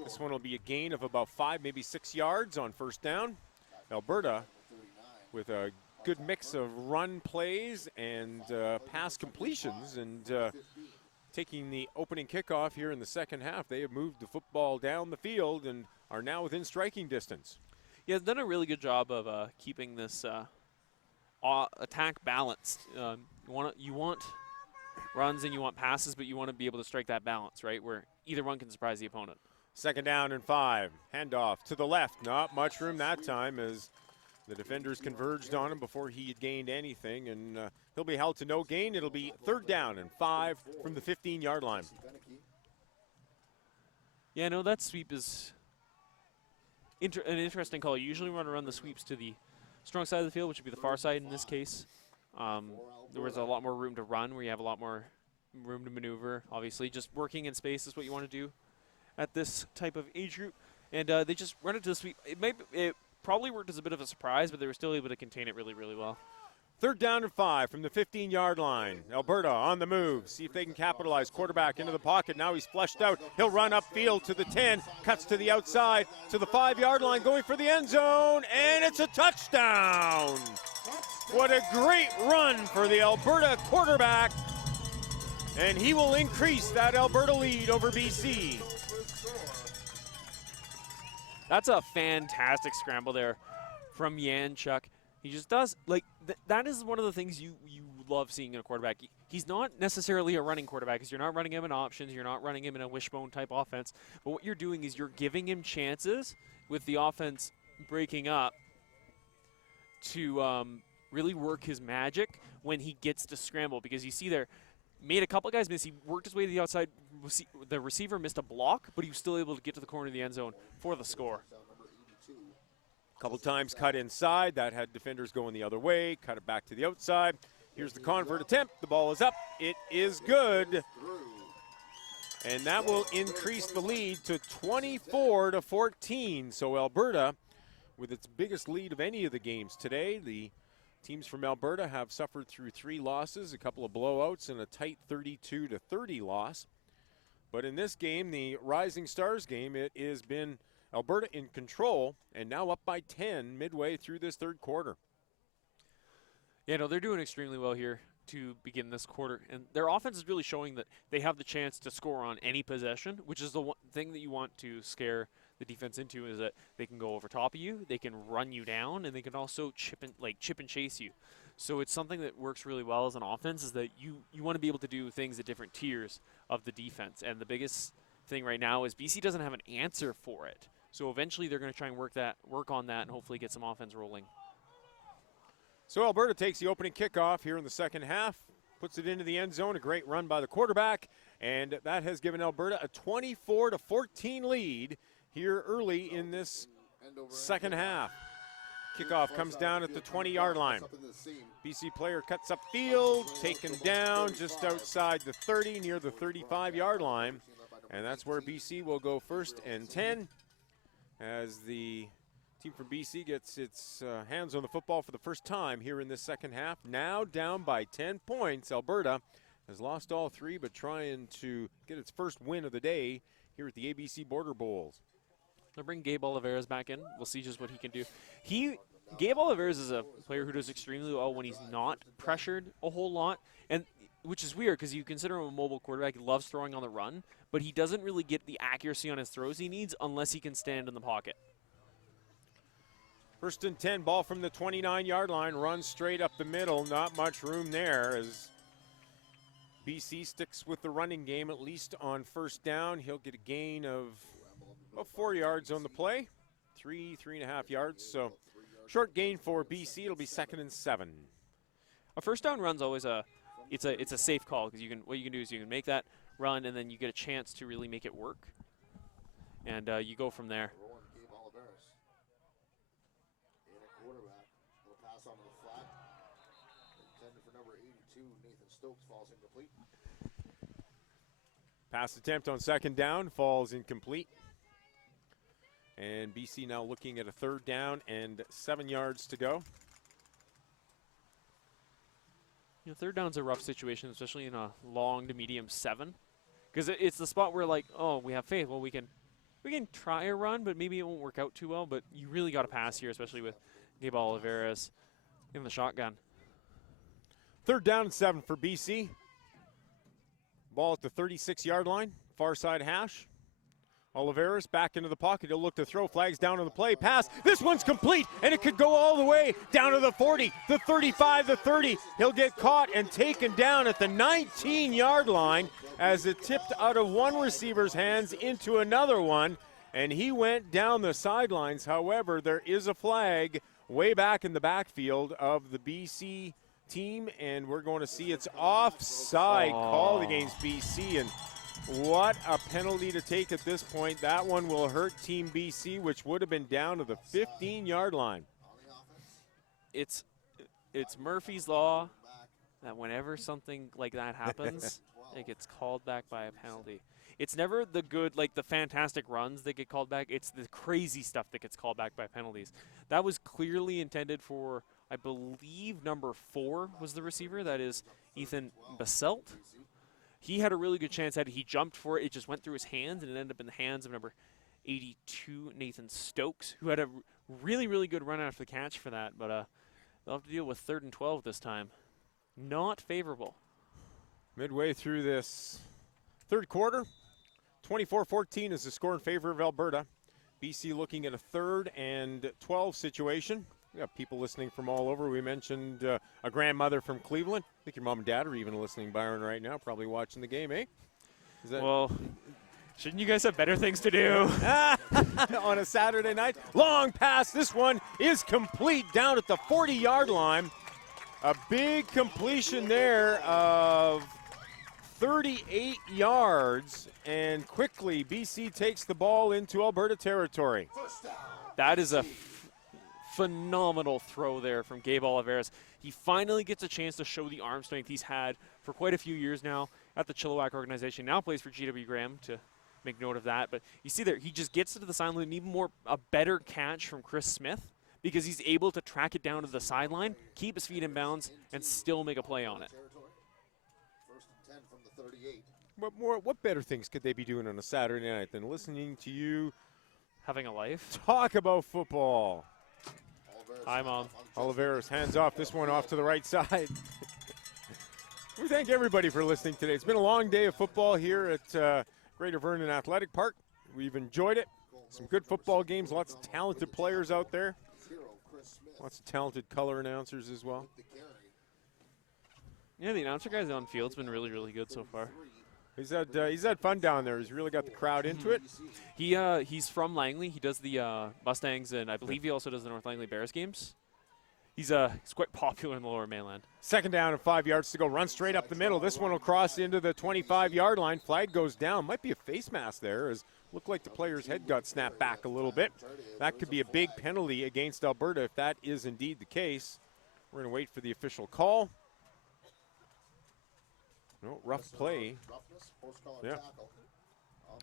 This one will be a gain of about 5, maybe 6 yards on first down. Alberta with a good mix of run plays and pass completions, and taking the opening kickoff here in the second half. They have moved the football down the field and are now within striking distance. Yeah, they've done a really good job of keeping this attack balanced. You want runs and you want passes, but you want to be able to strike that balance, right, where either one can surprise the opponent. 2nd down and 5. Handoff to the left. Not much room that time as the defenders converged on him before he had gained anything, and he'll be held to no gain. It'll be 3rd down and 5 from the 15-yard line. Yeah, no, that sweep is an interesting call. Usually we want to run the sweeps to the strong side of the field, which would be the far side in this case. There was a lot more room to run where you have a lot more room to maneuver. Obviously, just working in space is what you want to do at this type of age group. And they just run it to the sweep. It probably worked as a bit of a surprise, but they were still able to contain it really, really well. 3rd down and 5 from the 15-yard line. Alberta on the move. See if they can capitalize. Quarterback into the pocket. Now he's flushed out. He'll run upfield to the 10. Cuts to the outside to the 5-yard line, going for the end zone, and it's a touchdown. What a great run for the Alberta quarterback. And he will increase that Alberta lead over BC. That's a fantastic scramble there from Yanchuk. He just does, like, that is one of the things you love seeing in a quarterback. He's not necessarily a running quarterback because you're not running him in options, you're not running him in a wishbone type offense, but what you're doing is you're giving him chances with the offense breaking up to really work his magic when he gets to scramble, because you see there, made a couple guys miss. He worked his way to the outside. The receiver missed a block, but he was still able to get to the corner of the end zone for the score. Couple times cut inside. That had defenders going the other way. Cut it back to the outside. Here's the convert attempt. The ball is up. It is good. And that will increase the lead to 24-14. So Alberta, with its biggest lead of any of the games today, the teams from Alberta have suffered through 3 losses, a couple of blowouts, and a tight 32-30 loss. But in this game, the Rising Stars game, it has been Alberta in control and now up by 10 midway through this 3rd quarter. Yeah, no, they're doing extremely well here to begin this quarter. And their offense is really showing that they have the chance to score on any possession, which is the one thing that you want to scare the defense into, is that they can go over top of you, they can run you down, and they can also chip and chase you. So it's something that works really well as an offense, is that you want to be able to do things at different tiers of the defense. And the biggest thing right now is BC doesn't have an answer for it. So eventually they're going to try and work on that and hopefully get some offense rolling. So Alberta takes the opening kickoff here in the 2nd half, puts it into the end zone, a great run by the quarterback, and that has given Alberta a 24-14 lead here early in this 2nd half. Kickoff comes down at the 20-yard line. BC player cuts upfield, taken down just outside the 30, near the 35-yard line, and that's where BC will go 1st and 10 as the team from BC gets its hands on the football for the first time here in this 2nd half. Now down by 10 points. Alberta has lost all 3, but trying to get its first win of the day here at the ABC Border Bowls. They'll bring Gabe Oliveras back in. We'll see just what he can do. Gabe Oliveras is a player who does extremely well when he's not pressured a whole lot, and which is weird because you consider him a mobile quarterback. He loves throwing on the run, but he doesn't really get the accuracy on his throws he needs unless he can stand in the pocket. 1st and 10, ball from the 29-yard line, runs straight up the middle. Not much room there as BC sticks with the running game, at least on 1st down. He'll get a gain of about 4 yards on the play, 3.5 yards. So short gain for BC. It'll be 2nd and 7. A 1st down run's always it's a safe call because what you can do is you can make that run and then you get a chance to really make it work, and you go from there. Pass attempt on 2nd down falls incomplete. And BC now looking at a 3rd down and 7 yards to go. You know, 3rd down's a rough situation, especially in a long to medium 7, because it's the spot where, like, oh, we have faith. Well, we can try a run, but maybe it won't work out too well. But you really got to pass here, especially with Gabe Oliveras in the shotgun. 3rd down and 7 for BC. Ball at the 36-yard line, far side hash. Oliveras back into the pocket. He'll look to throw. Flags down on the play. Pass. This one's complete, and it could go all the way down to the 40, the 35, the 30. He'll get caught and taken down at the 19-yard line as it tipped out of one receiver's hands into another one, and he went down the sidelines. However, there is a flag way back in the backfield of the BC team, and we're going to see it's offside called against BC, and what a penalty to take at this point. That one will hurt Team BC, which would have been down to the 15-yard line. It's Murphy's Law that whenever something like that happens, it gets called back by a penalty. It's never the good, like the fantastic runs that get called back. It's the crazy stuff that gets called back by penalties. That was clearly intended for, I believe, number 4 was the receiver. That is Ethan Baselt. He had a really good chance at it. He jumped for it. It just went through his hands, and it ended up in the hands of number 82, Nathan Stokes, who had a really, really good run after the catch for that. But they'll have to deal with 3rd and 12 this time. Not favorable. Midway through this third quarter, 24-14 is the score in favor of Alberta. BC looking at a 3rd and 12 situation. We got people listening from all over. We mentioned a grandmother from Cleveland. I think your mom and dad are even listening, Byron, right now, probably watching the game, eh? Well, shouldn't you guys have better things to do? On a Saturday night. Long pass. This one is complete down at the 40-yard line. A big completion there of 38 yards, and quickly BC takes the ball into Alberta territory. That is a phenomenal throw there from Gabe Oliveras. He finally gets a chance to show the arm strength he's had for quite a few years now at the Chilliwack organization. Now plays for GW Graham, to make note of that. But you see there, he just gets to the sideline, and even more, a better catch from Chris Smith, because he's able to track it down to the sideline, keep his feet in bounds, and still make a play on it. What better things could they be doing on a Saturday night than listening to you having a life? Talk about football. Hi, Mom. Oliveras hands off this one off to the right side. We thank everybody for listening today. It's been a long day of football here at Greater Vernon Athletic Park. We've enjoyed it. Some good football games, lots of talented players out there. Lots of talented color announcers as well. Yeah, the announcer guys on field's been really, really good so far. He's had fun down there. He's really got the crowd into it. He's from Langley. He does the Mustangs, and I believe he also does the North Langley Bears games. He's quite popular in the Lower Mainland. 2nd down and 5 yards to go. Run straight up the middle. This one will cross into the 25-yard line. Flag goes down. Might be a face mask there, as looked like the player's head got snapped back a little bit. That could be a big penalty against Alberta if that is indeed the case. We're going to wait for the official call. No, rough play. Yeah.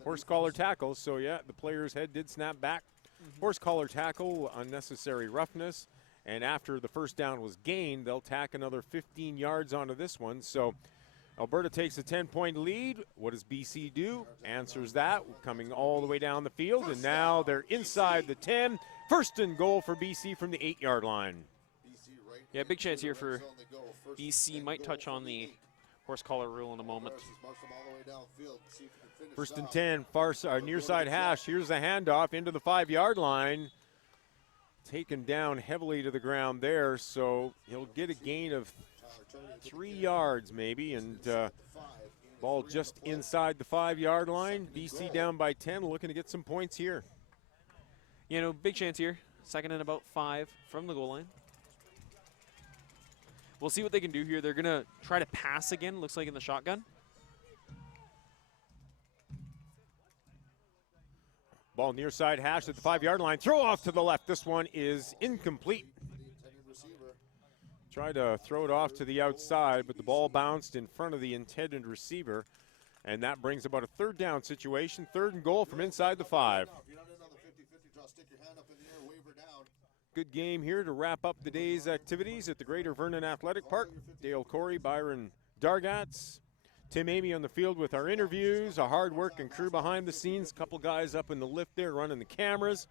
Horse collar tackle. So, yeah, the player's head did snap back. Horse collar tackle, unnecessary roughness. And after the first down was gained, they'll tack another 15 yards onto this one. So Alberta takes a 10-point lead. What does BC do? Answers that, coming all the way down the field. And now they're inside the 10. 1st and goal for BC from the 8-yard line. Yeah, big chance here for BC. Might touch on the horse collar rule in a moment. 1st and 10, near side hash. Here's the handoff into the 5-yard line. Taken down heavily to the ground there, so he'll get a gain of 3 yards maybe, and ball just inside the 5-yard line. BC down by 10, looking to get some points here. You know, big chance here. 2nd and about 5 from the goal line. We'll see what they can do here. They're going to try to pass again, looks like in the shotgun. Ball near side hash at the 5-yard line. Throw off to the left. This one is incomplete. Tried to throw it off to the outside, but the ball bounced in front of the intended receiver. And that brings about a 3rd down situation. 3rd and goal from inside the 5. Good game here to wrap up the day's activities at the Greater Vernon Athletic Park. Dale Corey, Byron Dargatz, Tim Amy on the field with our interviews, a hard working crew behind the scenes, a couple guys up in the lift there running the cameras.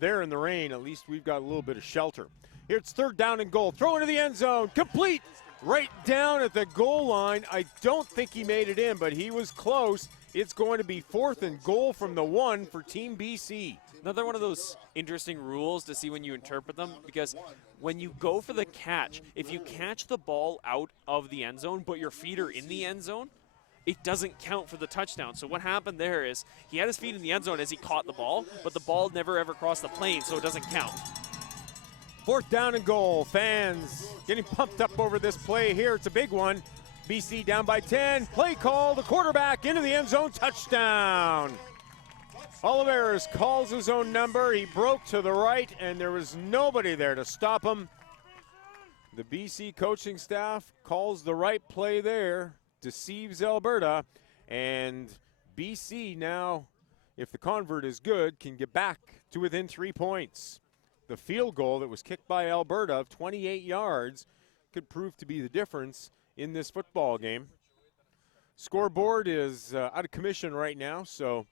There in the rain, at least we've got a little bit of shelter. Here it's 3rd down and goal. Throw into the end zone. Complete right down at the goal line. I don't think he made it in, but he was close. It's going to be 4th and goal from the 1 for Team BC. Another one of those interesting rules to see when you interpret them, because when you go for the catch, if you catch the ball out of the end zone but your feet are in the end zone, it doesn't count for the touchdown. So what happened there is he had his feet in the end zone as he caught the ball, but the ball never ever crossed the plane, so it doesn't count. 4th down and goal. Fans getting pumped up over this play here. It's a big one. BC down by 10. Play call. The quarterback into the end zone. Touchdown. Oliveras calls his own number. He broke to the right, and there was nobody there to stop him. The BC coaching staff calls the right play there, deceives Alberta, and BC now, if the convert is good, can get back to within 3 points. The field goal that was kicked by Alberta of 28 yards could prove to be the difference in this football game. Scoreboard is out of commission right now, so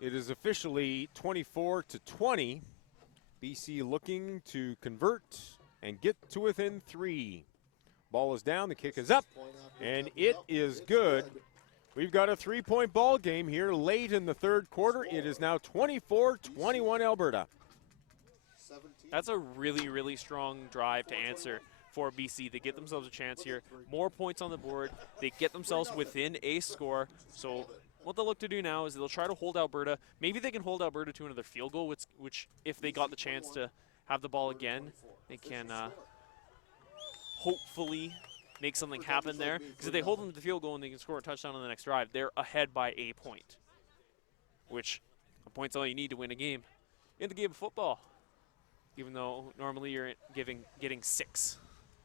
it is officially 24-20. BC looking to convert and get to within 3. Ball is down, the kick is up, and it is good. We've got a 3-point ball game here late in the 3rd quarter. It is now 24-21 Alberta. That's a really, really strong drive to answer for BC. They get themselves a chance here. More points on the board. They get themselves within a score. So what they'll look to do now is they'll try to hold Alberta. Maybe they can hold Alberta to another field goal, which if they got the chance to have the ball again, they can hopefully make something happen there. Because if they hold them to the field goal and they can score a touchdown on the next drive, they're ahead by a point, which a point's all you need to win a game in the game of football. Even though normally you're getting 6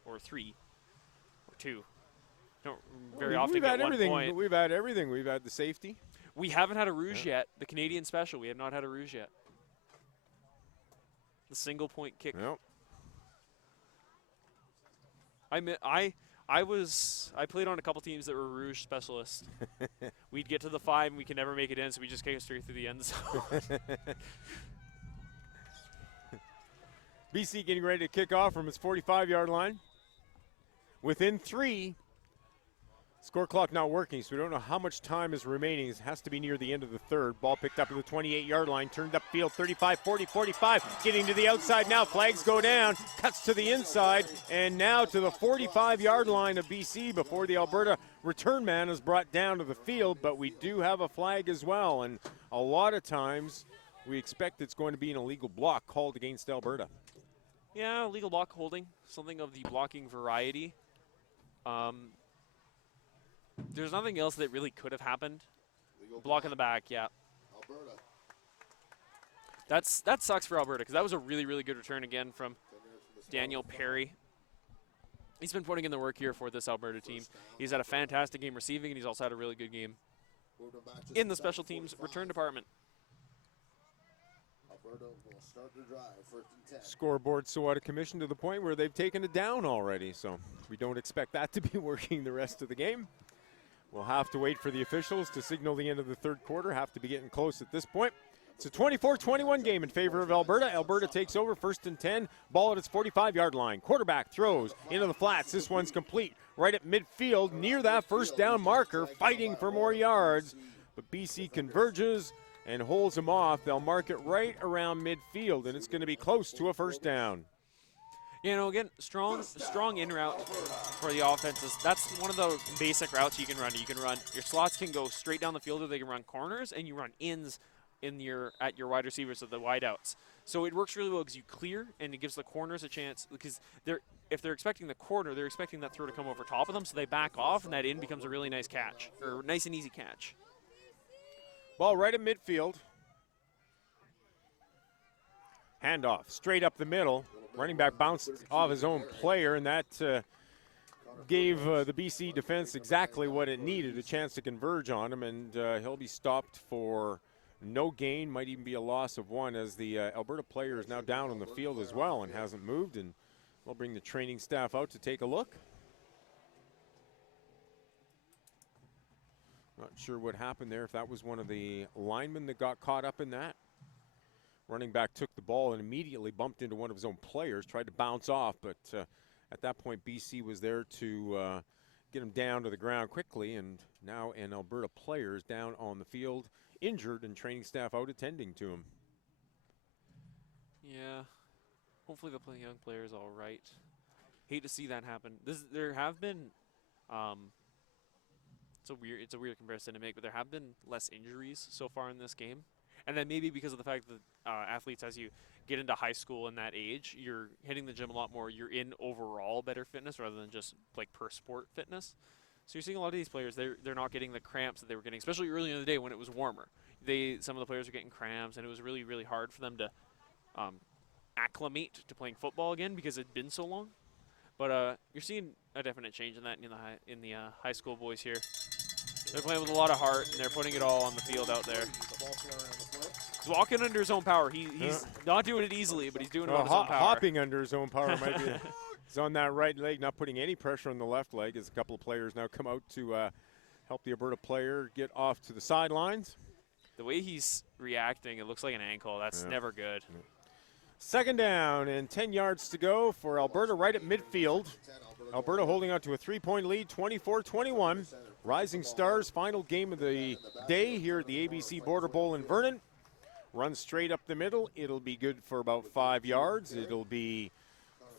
or 3 or 2. Don't very often get 1 point. We've had everything. We've had the safety. We haven't had a rouge yet. The Canadian special, we have not had a rouge yet. The single point kick. Nope. I played on a couple teams that were rouge specialists. We'd get to the 5 and we could never make it in, so we just kick straight through the end zone. BC getting ready to kick off from its 45-yard line. Within 3. Score clock not working, so we don't know how much time is remaining. It has to be near the end of the 3rd. Ball picked up at the 28-yard line, turned upfield, 35, 40, 45. Getting to the outside now. Flags go down, cuts to the inside, and now to the 45-yard line of BC before the Alberta return man is brought down to the field. But we do have a flag as well, and a lot of times we expect it's going to be an illegal block called against Alberta. Yeah, illegal block holding, something of the blocking variety. There's nothing else that really could have happened. Block in the back, yeah. Alberta. That sucks for Alberta because that was a really, really good return again from Daniel Perry. He's been putting in the work here for this Alberta team. He's had a fantastic game receiving, and he's also had a really good game in the special teams return department. Alberta will start the drive, 1st and 10. Scoreboard so out of commission to the point where they've taken it down already, so we don't expect that to be working the rest of the game. We'll have to wait for the officials to signal the end of the 3rd quarter. Have to be getting close at this point. It's a 24-21 game in favor of Alberta. Alberta takes over 1st and 10. Ball at its 45-yard line. Quarterback throws into the flats. This one's complete right at midfield near that 1st down marker, fighting for more yards. But BC converges and holds them off. They'll mark it right around midfield, and it's going to be close to a 1st down. You know, again, strong in route for the offenses. That's one of the basic routes you can run. You can run, your slots can go straight down the field, or they can run corners, and you run ins at your wide receivers of the wideouts. So it works really well because you clear, and it gives the corners a chance, because if they're expecting the corner, they're expecting that throw to come over top of them, so they back off, and that in becomes a really nice catch, or nice and easy catch. Ball right at midfield. Handoff straight up the middle. Running back bounced off his own player, and that gave the BC defense exactly what it needed, a chance to converge on him, and he'll be stopped for no gain, might even be a loss of 1, as the Alberta player is now down on the field as well and hasn't moved, and we'll bring the training staff out to take a look. Not sure what happened there, if that was one of the linemen that got caught up in that. Running back took the ball and immediately bumped into one of his own players, tried to bounce off, but at that point, BC was there to get him down to the ground quickly, and now an Alberta player is down on the field, injured, and training staff out attending to him. Yeah. Hopefully the young player's all right. Hate to see that happen. There have been, it's a weird comparison to make, but there have been less injuries so far in this game. And then maybe because of the fact that athletes, as you get into high school in that age, you're hitting the gym a lot more. You're in overall better fitness rather than just like per sport fitness. So you're seeing a lot of these players, they're not getting the cramps that they were getting, especially early in the day when it was warmer. Some of the players were getting cramps, and it was really, really hard for them to acclimate to playing football again because it'd been so long. But you're seeing a definite change in that in the high school boys here. They're playing with a lot of heart, and they're putting it all on the field out there. He's walking under his own power. He's not doing it easily, but he's doing it on his own power. Hopping under his own power might be. He's on that right leg, not putting any pressure on the left leg, as a couple of players now come out to help the Alberta player get off to the sidelines. The way he's reacting, it looks like an ankle. That's never good. Second down and 10 yards to go for Alberta right at midfield. Alberta holding on to a 3-point lead, 24-21. Rising Stars, final game of the day here at the ABC Border Bowl in Vernon. Run straight up the middle. It'll be good for about 5 yards. It'll be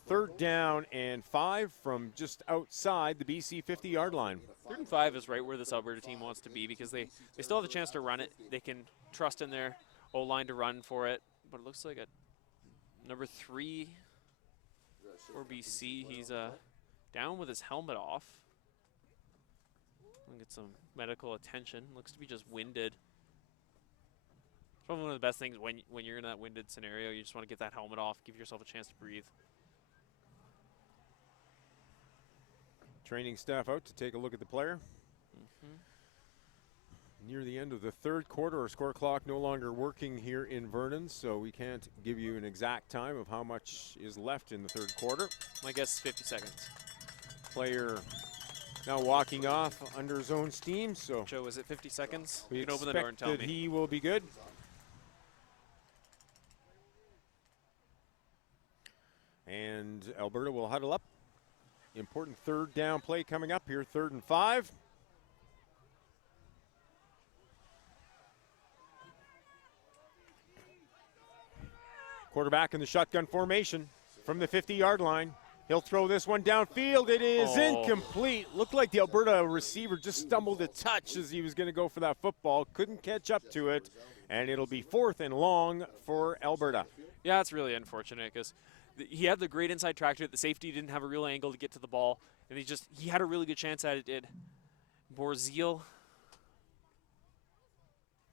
3rd down and 5 from just outside the BC 50-yard line. 3rd and 5 is right where this Alberta team wants to be because they still have the chance to run it. They can trust in their O-line to run for it. But it looks like a number 3 for BC. He's down with his helmet off. We'll get some medical attention. Looks to be just winded. It's probably one of the best things when you're in that winded scenario. You just want to get that helmet off, give yourself a chance to breathe. Training staff out to take a look at the player. Near the end of the 3rd quarter, our score clock no longer working here in Vernon, so we can't give you an exact time of how much is left in the 3rd quarter. My guess is 50 seconds. Player now walking off under his own steam, so Joe, is it 50 seconds? We you can open the door and tell that me. He will be good. And Alberta will huddle up. Important 3rd down play coming up here, 3rd and 5. Quarterback in the shotgun formation from the 50-yard line. He'll throw this one downfield. It is incomplete. Looked like the Alberta receiver just stumbled a touch as he was going to go for that football. Couldn't catch up to it, and it'll be 4th and long for Alberta. Yeah, it's really unfortunate because he had the great inside track to it. The safety didn't have a real angle to get to the ball, and he had a really good chance at it. Did Borzil.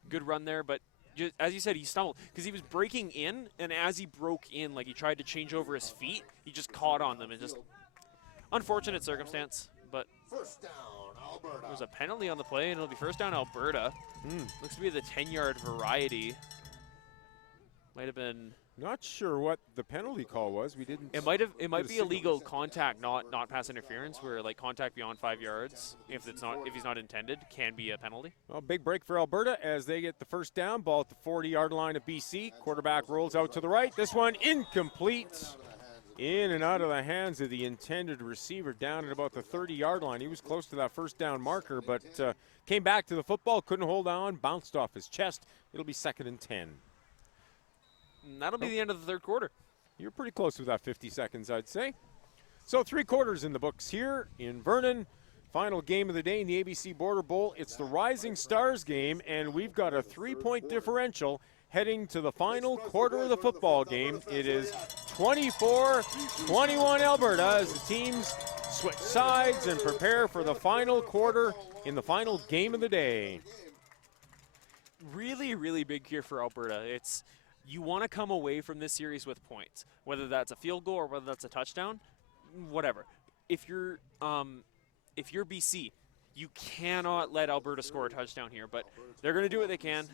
Good run there, but just, as you said, he stumbled because he was breaking in, and as he broke in, like he tried to change over his feet, he just caught on them. And just unfortunate circumstance, but First down, Alberta. there's a penalty on the play, and it'll be 1st down Alberta. Looks to be the 10-yard variety. Might have been. Not sure what the penalty call was. We didn't. It might be illegal contact, not pass interference, where like contact beyond 5 yards, if he's not intended, can be a penalty. Well, big break for Alberta as they get the 1st down. Ball at the 40-yard line of BC. Quarterback rolls out to the right. This one incomplete. In and out of the hands of the intended receiver down at about the 30-yard line. He was close to that 1st down marker, but came back to the football, couldn't hold on, bounced off his chest. It'll be 2nd and 10. And that'll be the end of the 3rd quarter. You're pretty close with that 50 seconds, I'd say. So 3 quarters in the books here in Vernon. Final game of the day in the ABC Border Bowl. It's the Rising Stars game, and we've got a 3-point differential heading to the final quarter of the football game. It is 24-21 Alberta as the teams switch sides and prepare for the final quarter in the final game of the day. Really, really big here for Alberta. You want to come away from this series with points, whether that's a field goal or whether that's a touchdown, whatever. If you're BC, you cannot let Alberta score a touchdown here, but they're going to do what they can.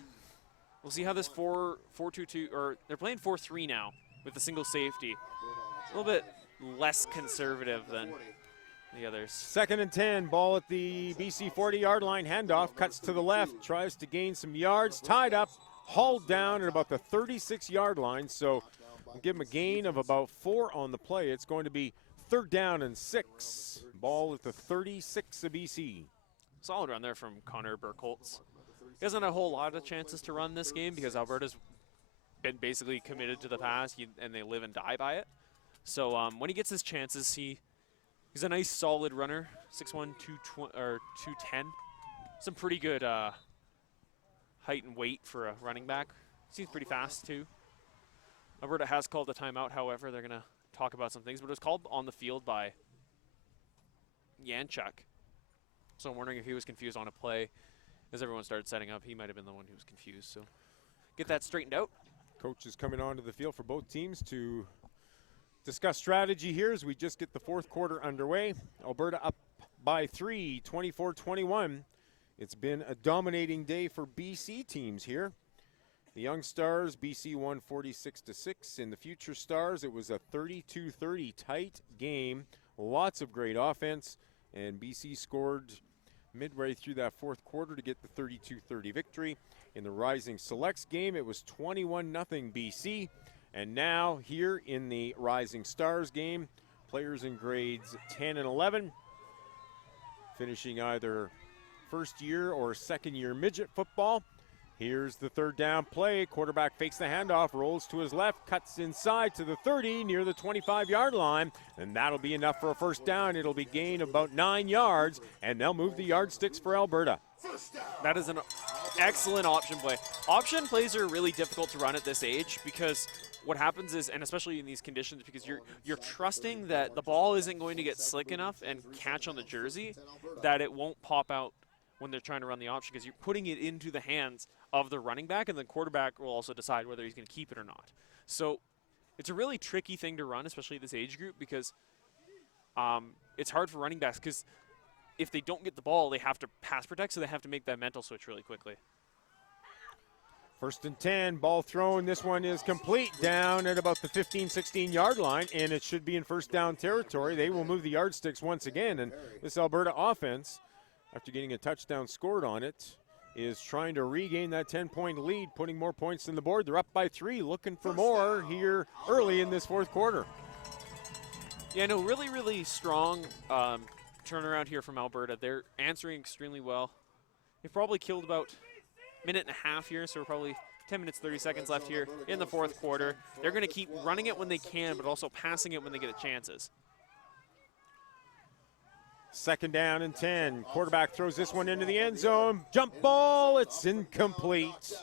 We'll see how this 4-2-2, or they're playing 4-3 now with a single safety. A little bit less conservative than the others. 2nd and 10, ball at the BC 40-yard line. Handoff, cuts to the left, tries to gain some yards, tied up, hauled down at about the 36-yard line. So we'll give him a gain of about 4 on the play. It's going to be 3rd down and 6. Ball at the 36 of BC. Solid run there from Connor Burkholtz. He hasn't had a whole lot of chances to run this game because Alberta's been basically committed to the pass, and they live and die by it. So when he gets his chances, he's a nice solid runner, 6'1", 210. Some pretty good height and weight for a running back. Seems pretty fast too. Alberta has called a timeout, however. They're gonna talk about some things, but it was called on the field by Yanchuk. So I'm wondering if he was confused on a play. As everyone started setting up, he might have been the one who was confused. So get that straightened out. Coach is coming onto the field for both teams to discuss strategy here as we just get the 4th quarter underway. Alberta up by 3, 24-21. It's been a dominating day for BC teams here. The Young Stars, BC won 46-6. In the Future Stars, it was a 32-30 tight game. Lots of great offense, and BC scored midway through that 4th quarter to get the 32-30 victory. In the Rising Selects game, it was 21-0 BC. And now here in the Rising Stars game, players in grades 10 and 11 finishing either 1st year or 2nd year midget football. Here's the 3rd down play. Quarterback fakes the handoff, rolls to his left, cuts inside to the 30 near the 25-yard line, and that'll be enough for a 1st down. It'll be gain of about 9 yards, and they'll move the yardsticks for Alberta. That is an excellent option play. Option plays are really difficult to run at this age because what happens is, and especially in these conditions, because you're trusting that the ball isn't going to get slick enough and catch on the jersey that it won't pop out when they're trying to run the option, because you're putting it into the hands of the running back, and the quarterback will also decide whether he's going to keep it or not. So it's a really tricky thing to run, especially at this age group, because it's hard for running backs, because if they don't get the ball, they have to pass protect, so they have to make that mental switch really quickly. 1st and 10, ball thrown. This one is complete down at about the 15, 16-yard line, and it should be in 1st down territory. They will move the yardsticks once again, and this Alberta offense, after getting a touchdown scored on it, is trying to regain that 10-point lead, putting more points on the board. They're up by 3, looking for more here early in this 4th quarter. Yeah, no, really, really strong turnaround here from Alberta. They're answering extremely well. They've probably killed about a minute and a half here, so we're probably 10 minutes, 30 seconds left here in the 4th quarter. They're going to keep running it when they can, but also passing it when they get the chances. 2nd down and 10. Quarterback throws this one into the end zone. Jump ball, it's incomplete.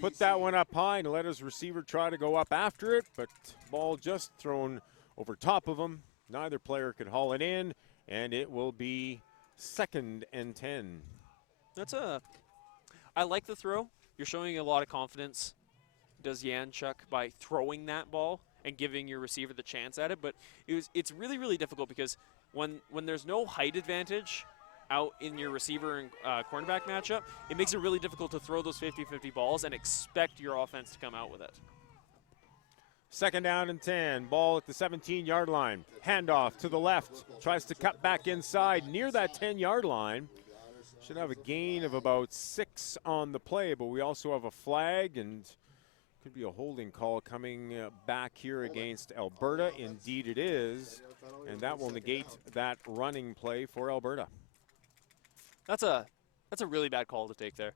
Put that one up high and let his receiver try to go up after it, but ball just thrown over top of him. Neither player could haul it in, and it will be 2nd and 10. I like the throw. You're showing a lot of confidence, does Yanchuk, by throwing that ball and giving your receiver the chance at it, but it's really, really difficult because when there's no height advantage out in your receiver and cornerback matchup, it makes it really difficult to throw those 50-50 balls and expect your offense to come out with it. 2nd down and 10. Ball at the 17-yard line. Handoff to the left. Tries to cut back inside near that 10-yard line. Should have a gain of about 6 on the play, but we also have a flag and could be a holding call coming back here against Alberta. Indeed it is. And that will negate that running play for Alberta. That's a really bad call to take there.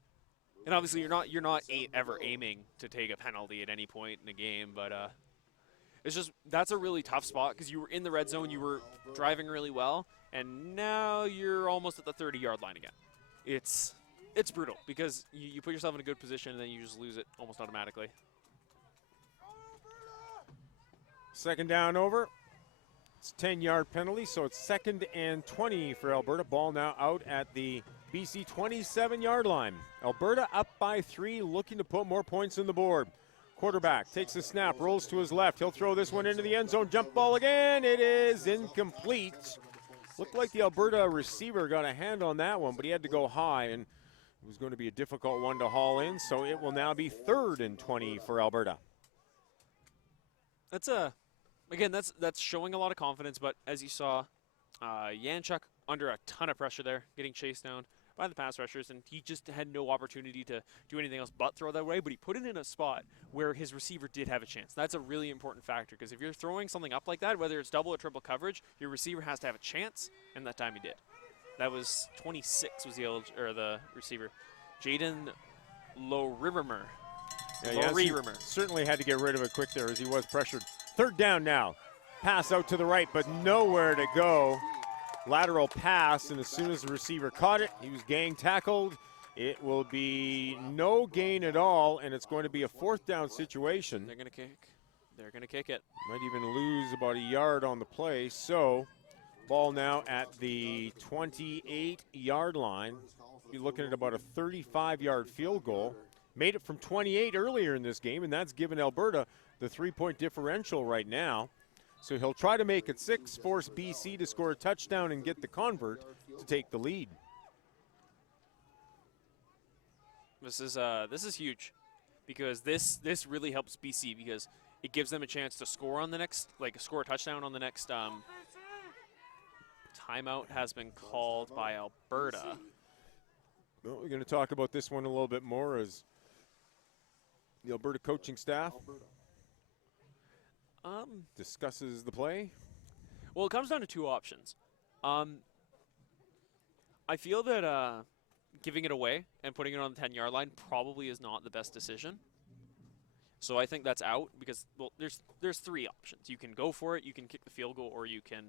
And obviously you're not ever aiming to take a penalty at any point in the game, but it's just that's a really tough spot because you were in the red zone, you were driving really well, and now you're almost at the 30-yard line again. It's brutal because you put yourself in a good position and then you just lose it almost automatically. 2nd down over. It's a 10-yard penalty, so it's 2nd and 20 for Alberta. Ball now out at the BC 27-yard line. Alberta up by 3, looking to put more points on the board. Quarterback takes the snap, rolls to his left. He'll throw this one into the end zone. Jump ball again. It is incomplete. Looked like the Alberta receiver got a hand on that one, but he had to go high, and it was going to be a difficult one to haul in, so it will now be 3rd and 20 for Alberta. Again, that's showing a lot of confidence, but as you saw, Yanchuk under a ton of pressure there, getting chased down by the pass rushers, and he just had no opportunity to do anything else but throw that way, but he put it in a spot where his receiver did have a chance. That's a really important factor, because if you're throwing something up like that, whether it's double or triple coverage, your receiver has to have a chance, and that time he did. That was 26 was the receiver. Jayden Loririmer. Loririmer. Certainly had to get rid of it quick there as he was pressured. Third down now. Pass out to the right, but nowhere to go. Lateral pass, and as soon as the receiver caught it, he was gang tackled. It will be no gain at all, and it's going to be a 4th down situation. They're going to kick. They're going to kick it. Might even lose about a yard on the play. So, ball now at the 28-yard line. Be looking at about a 35-yard field goal. Made it from 28 earlier in this game, and that's given Alberta the 3-point differential right now. So he'll try to make it 6, force BC to score a touchdown and get the convert to take the lead. This is huge, because this really helps BC, because it gives them a chance to score on the next, score a touchdown on the next. Timeout has been called by Alberta. Well, we're going to talk about this one a little bit more as the Alberta coaching staff discusses the play. Well, it comes down to 2 options. I feel that giving it away and putting it on the 10-yard line probably is not the best decision. So I think that's out, because, well, there's 3 options. You can go for it, you can kick the field goal, or you can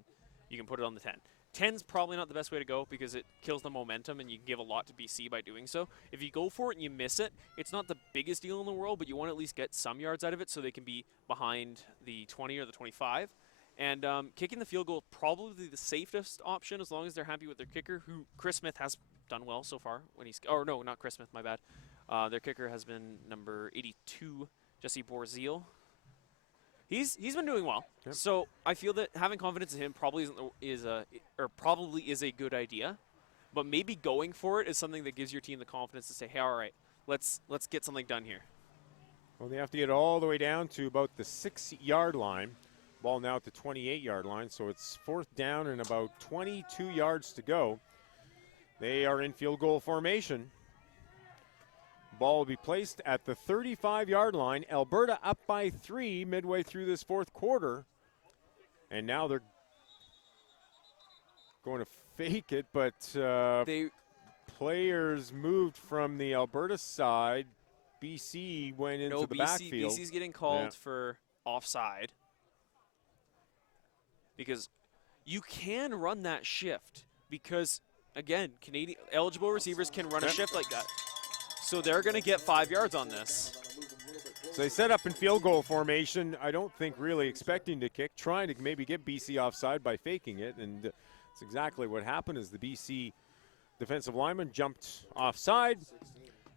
put it on the 10. 10's probably not the best way to go, because it kills the momentum and you can give a lot to BC by doing so. If you go for it and you miss it, it's not the biggest deal in the world, but you want to at least get some yards out of it so they can be behind the 20 or the 25. And kicking the field goal, probably the safest option, as long as they're happy with their kicker, who Chris Smith has done well so far. No, not Chris Smith, my bad. Their kicker has been number 82, Jesse Borziel. He's been doing well. Yep. So I feel that having confidence in him probably is a good idea, but maybe going for it is something that gives your team the confidence to say, hey, all right, let's get something done here. Well, they have to get all the way down to about the 6-yard line. Ball now at the 28-yard line, so it's 4th down and about 22 yards to go. They are in field goal formation. Ball will be placed at the 35-yard line. Alberta up by 3 midway through this 4th quarter. And now they're going to fake it, but players moved from the Alberta side. BC went into the backfield. BC's getting called for offside, because you can run that shift, because, again, Canadian eligible receivers can run a shift like that. So they're going to get 5 yards on this. So they set up in field goal formation. I don't think really expecting to kick, trying to maybe get BC offside by faking it. And it's exactly what happened, as the BC defensive lineman jumped offside.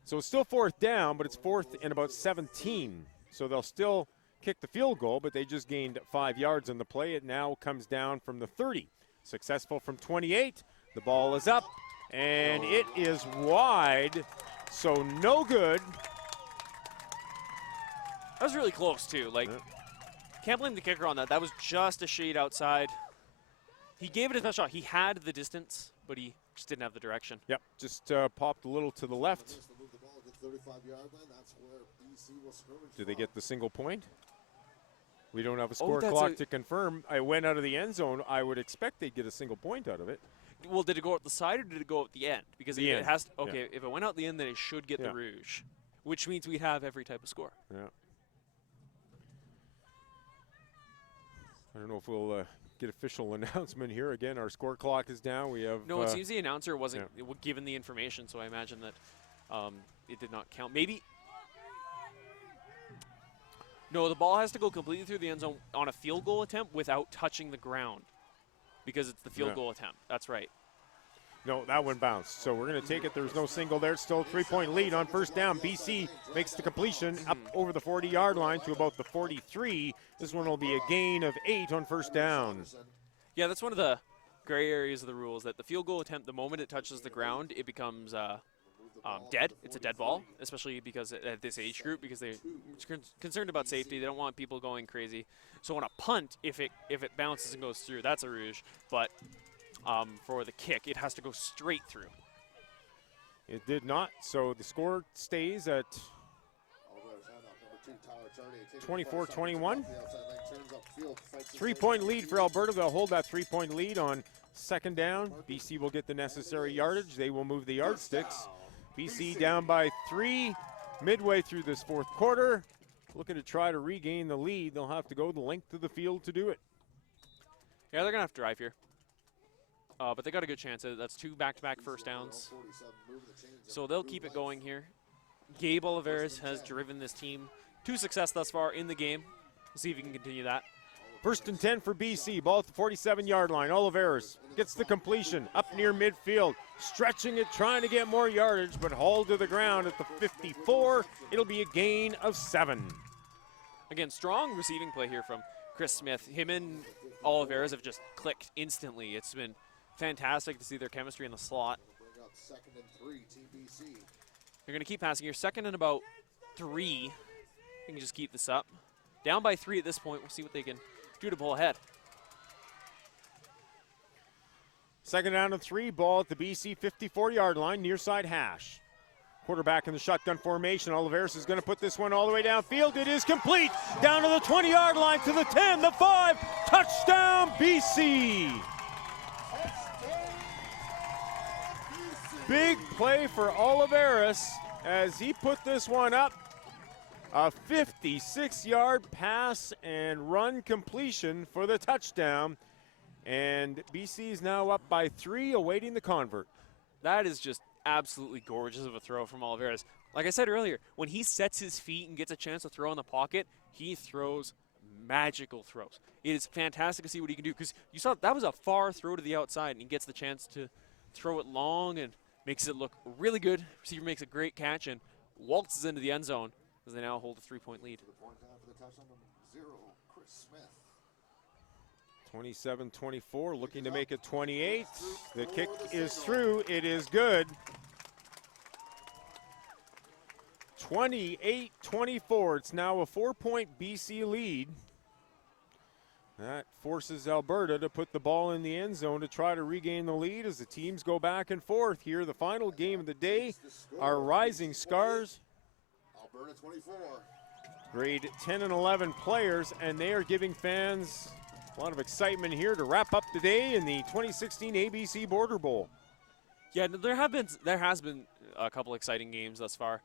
So it's still 4th down, but it's 4th and about 17. So they'll still kick the field goal, but they just gained 5 yards on the play. It now comes down from the 30. Successful from 28. The ball is up, and it is wide. So no good. That was really close, too. Can't blame the kicker on that. That was just a shade outside. He gave it his best shot. He had the distance, but he just didn't have the direction. Yep, just popped a little to the left. Do they get the single point? We don't have a score clock to confirm. I went out of the end zone. I would expect they'd get a single point out of it. Well, did it go at the side or did it go at the end? Because it has to, if it went out the end, then it should get the rouge, which means we have every type of score. Yeah. I don't know if we'll get official announcement here. Again, our score clock is down. We have it seems the announcer wasn't given the information, so I imagine that it did not count. Maybe. No, the ball has to go completely through the end zone on a field goal attempt without touching the ground, because it's the field goal attempt. That's right. No, that one bounced. So we're going to take it. There's no single there. Still a 3-point lead on 1st down. BC makes the completion up over the 40-yard line to about the 43. This one will be a gain of 8 on 1st down. Yeah, that's one of the gray areas of the rules, that the field goal attempt, the moment it touches the ground, it becomes dead. It's a dead ball, especially because at this age group, because they're concerned about safety. They don't want people going crazy. So on a punt, if it bounces and goes through, that's a rouge. But for the kick, it has to go straight through. It did not, so the score stays at 24-21. 3-point lead for Alberta. They'll hold that 3-point lead on second down. BC will get the necessary yardage. They will move the yardsticks. BC down by 3 midway through this fourth quarter. Looking to try to regain the lead. They'll have to go the length of the field to do it. Yeah, they're going to have to drive here. But they got a good chance. That's 2 back-to-back first downs. So they'll keep it going here. Gabe Oliveras has driven this team to success thus far in the game. We'll see if he can continue that. First and 10 for BC. Ball at the 47-yard line. Oliveras gets the completion up near midfield. Stretching it, trying to get more yardage, but hauled to the ground at the 54. It'll be a gain of 7. Again, strong receiving play here from Chris Smith. Him and Oliveras have just clicked instantly. It's been fantastic to see their chemistry in the slot. They're going to keep passing here. Second and about 3. They can just keep this up. Down by 3 at this point. We'll see what they can do to pull ahead. Second down and 3. Ball at the BC 54-yard line, near side hash. Quarterback in the shotgun formation. Oliveras is going to put this one all the way downfield. It is complete. Down to the 20-yard line, to the 10, the 5. Touchdown, BC. Big play for Oliveras as he put this one up. A 56-yard pass and run completion for the touchdown. And BC is now up by 3, awaiting the convert. That is just absolutely gorgeous of a throw from Oliveras. Like I said earlier, when he sets his feet and gets a chance to throw in the pocket, he throws magical throws. It is fantastic to see what he can do, because you saw that was a far throw to the outside, and he gets the chance to throw it long and makes it look really good. Receiver makes a great catch and waltzes into the end zone as they now hold a 3-point lead. 27-24, looking to make it 28. The kick is through. It is good. 28-24. It's now a 4-point BC lead. That forces Alberta to put the ball in the end zone to try to regain the lead as the teams go back and forth here. The final game of the day, our Rising Stars. Alberta 24. Grade 10 and 11 players, and they are giving fans a lot of excitement here to wrap up the day in the 2016 ABC Border Bowl. Yeah, there has been a couple exciting games thus far.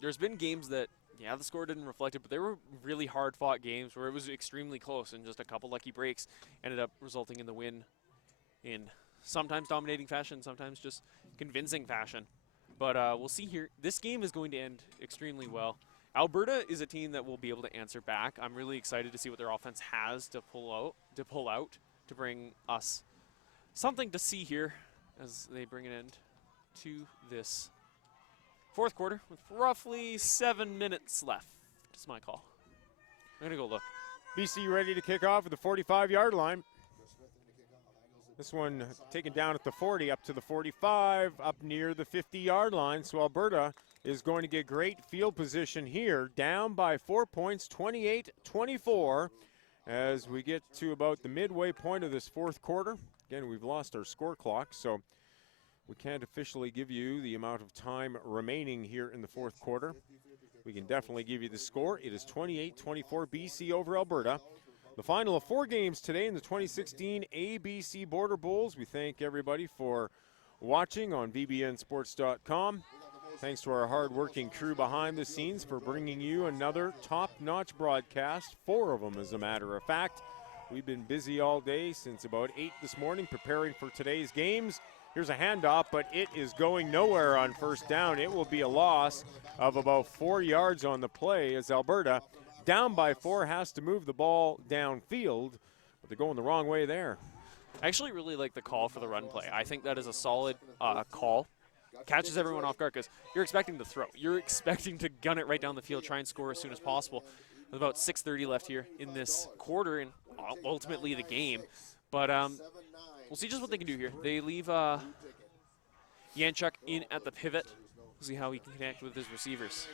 There's been games that, yeah, the score didn't reflect it, but they were really hard-fought games where it was extremely close, and just a couple lucky breaks ended up resulting in the win in sometimes dominating fashion, sometimes just convincing fashion. But we'll see here. This game is going to end extremely well. Alberta is a team that will be able to answer back. I'm really excited to see what their offense has to pull out to bring us something to see here as they bring it into this fourth quarter with roughly 7 minutes left. It's my call. I'm going to go look. BC ready to kick off at the 45-yard line. This one taken down at the 40, up to the 45, up near the 50-yard line. So Alberta is going to get great field position here, down by 4 points, 28-24, as we get to about the midway point of this fourth quarter. Again, we've lost our score clock, so we can't officially give you the amount of time remaining here in the fourth quarter. We can definitely give you the score. It is 28-24 BC over Alberta. The final of 4 games today in the 2016 ABC Border Bowls. We thank everybody for watching on bbnsports.com. Thanks to our hard-working crew behind the scenes for bringing you another top-notch broadcast, 4 of them as a matter of fact. We've been busy all day since about 8 this morning preparing for today's games. Here's a handoff, but it is going nowhere on first down. It will be a loss of about 4 yards on the play as Alberta, down by 4, has to move the ball downfield, but they're going the wrong way there. I actually really like the call for the run play. I think that is a solid call. Catches everyone off guard because you're expecting to throw. You're expecting to gun it right down the field, try and score as soon as possible. With about 6:30 left here in this quarter and ultimately the game. But we'll see just what they can do here. They leave Yanchuk in at the pivot. We'll see how he can connect with his receivers.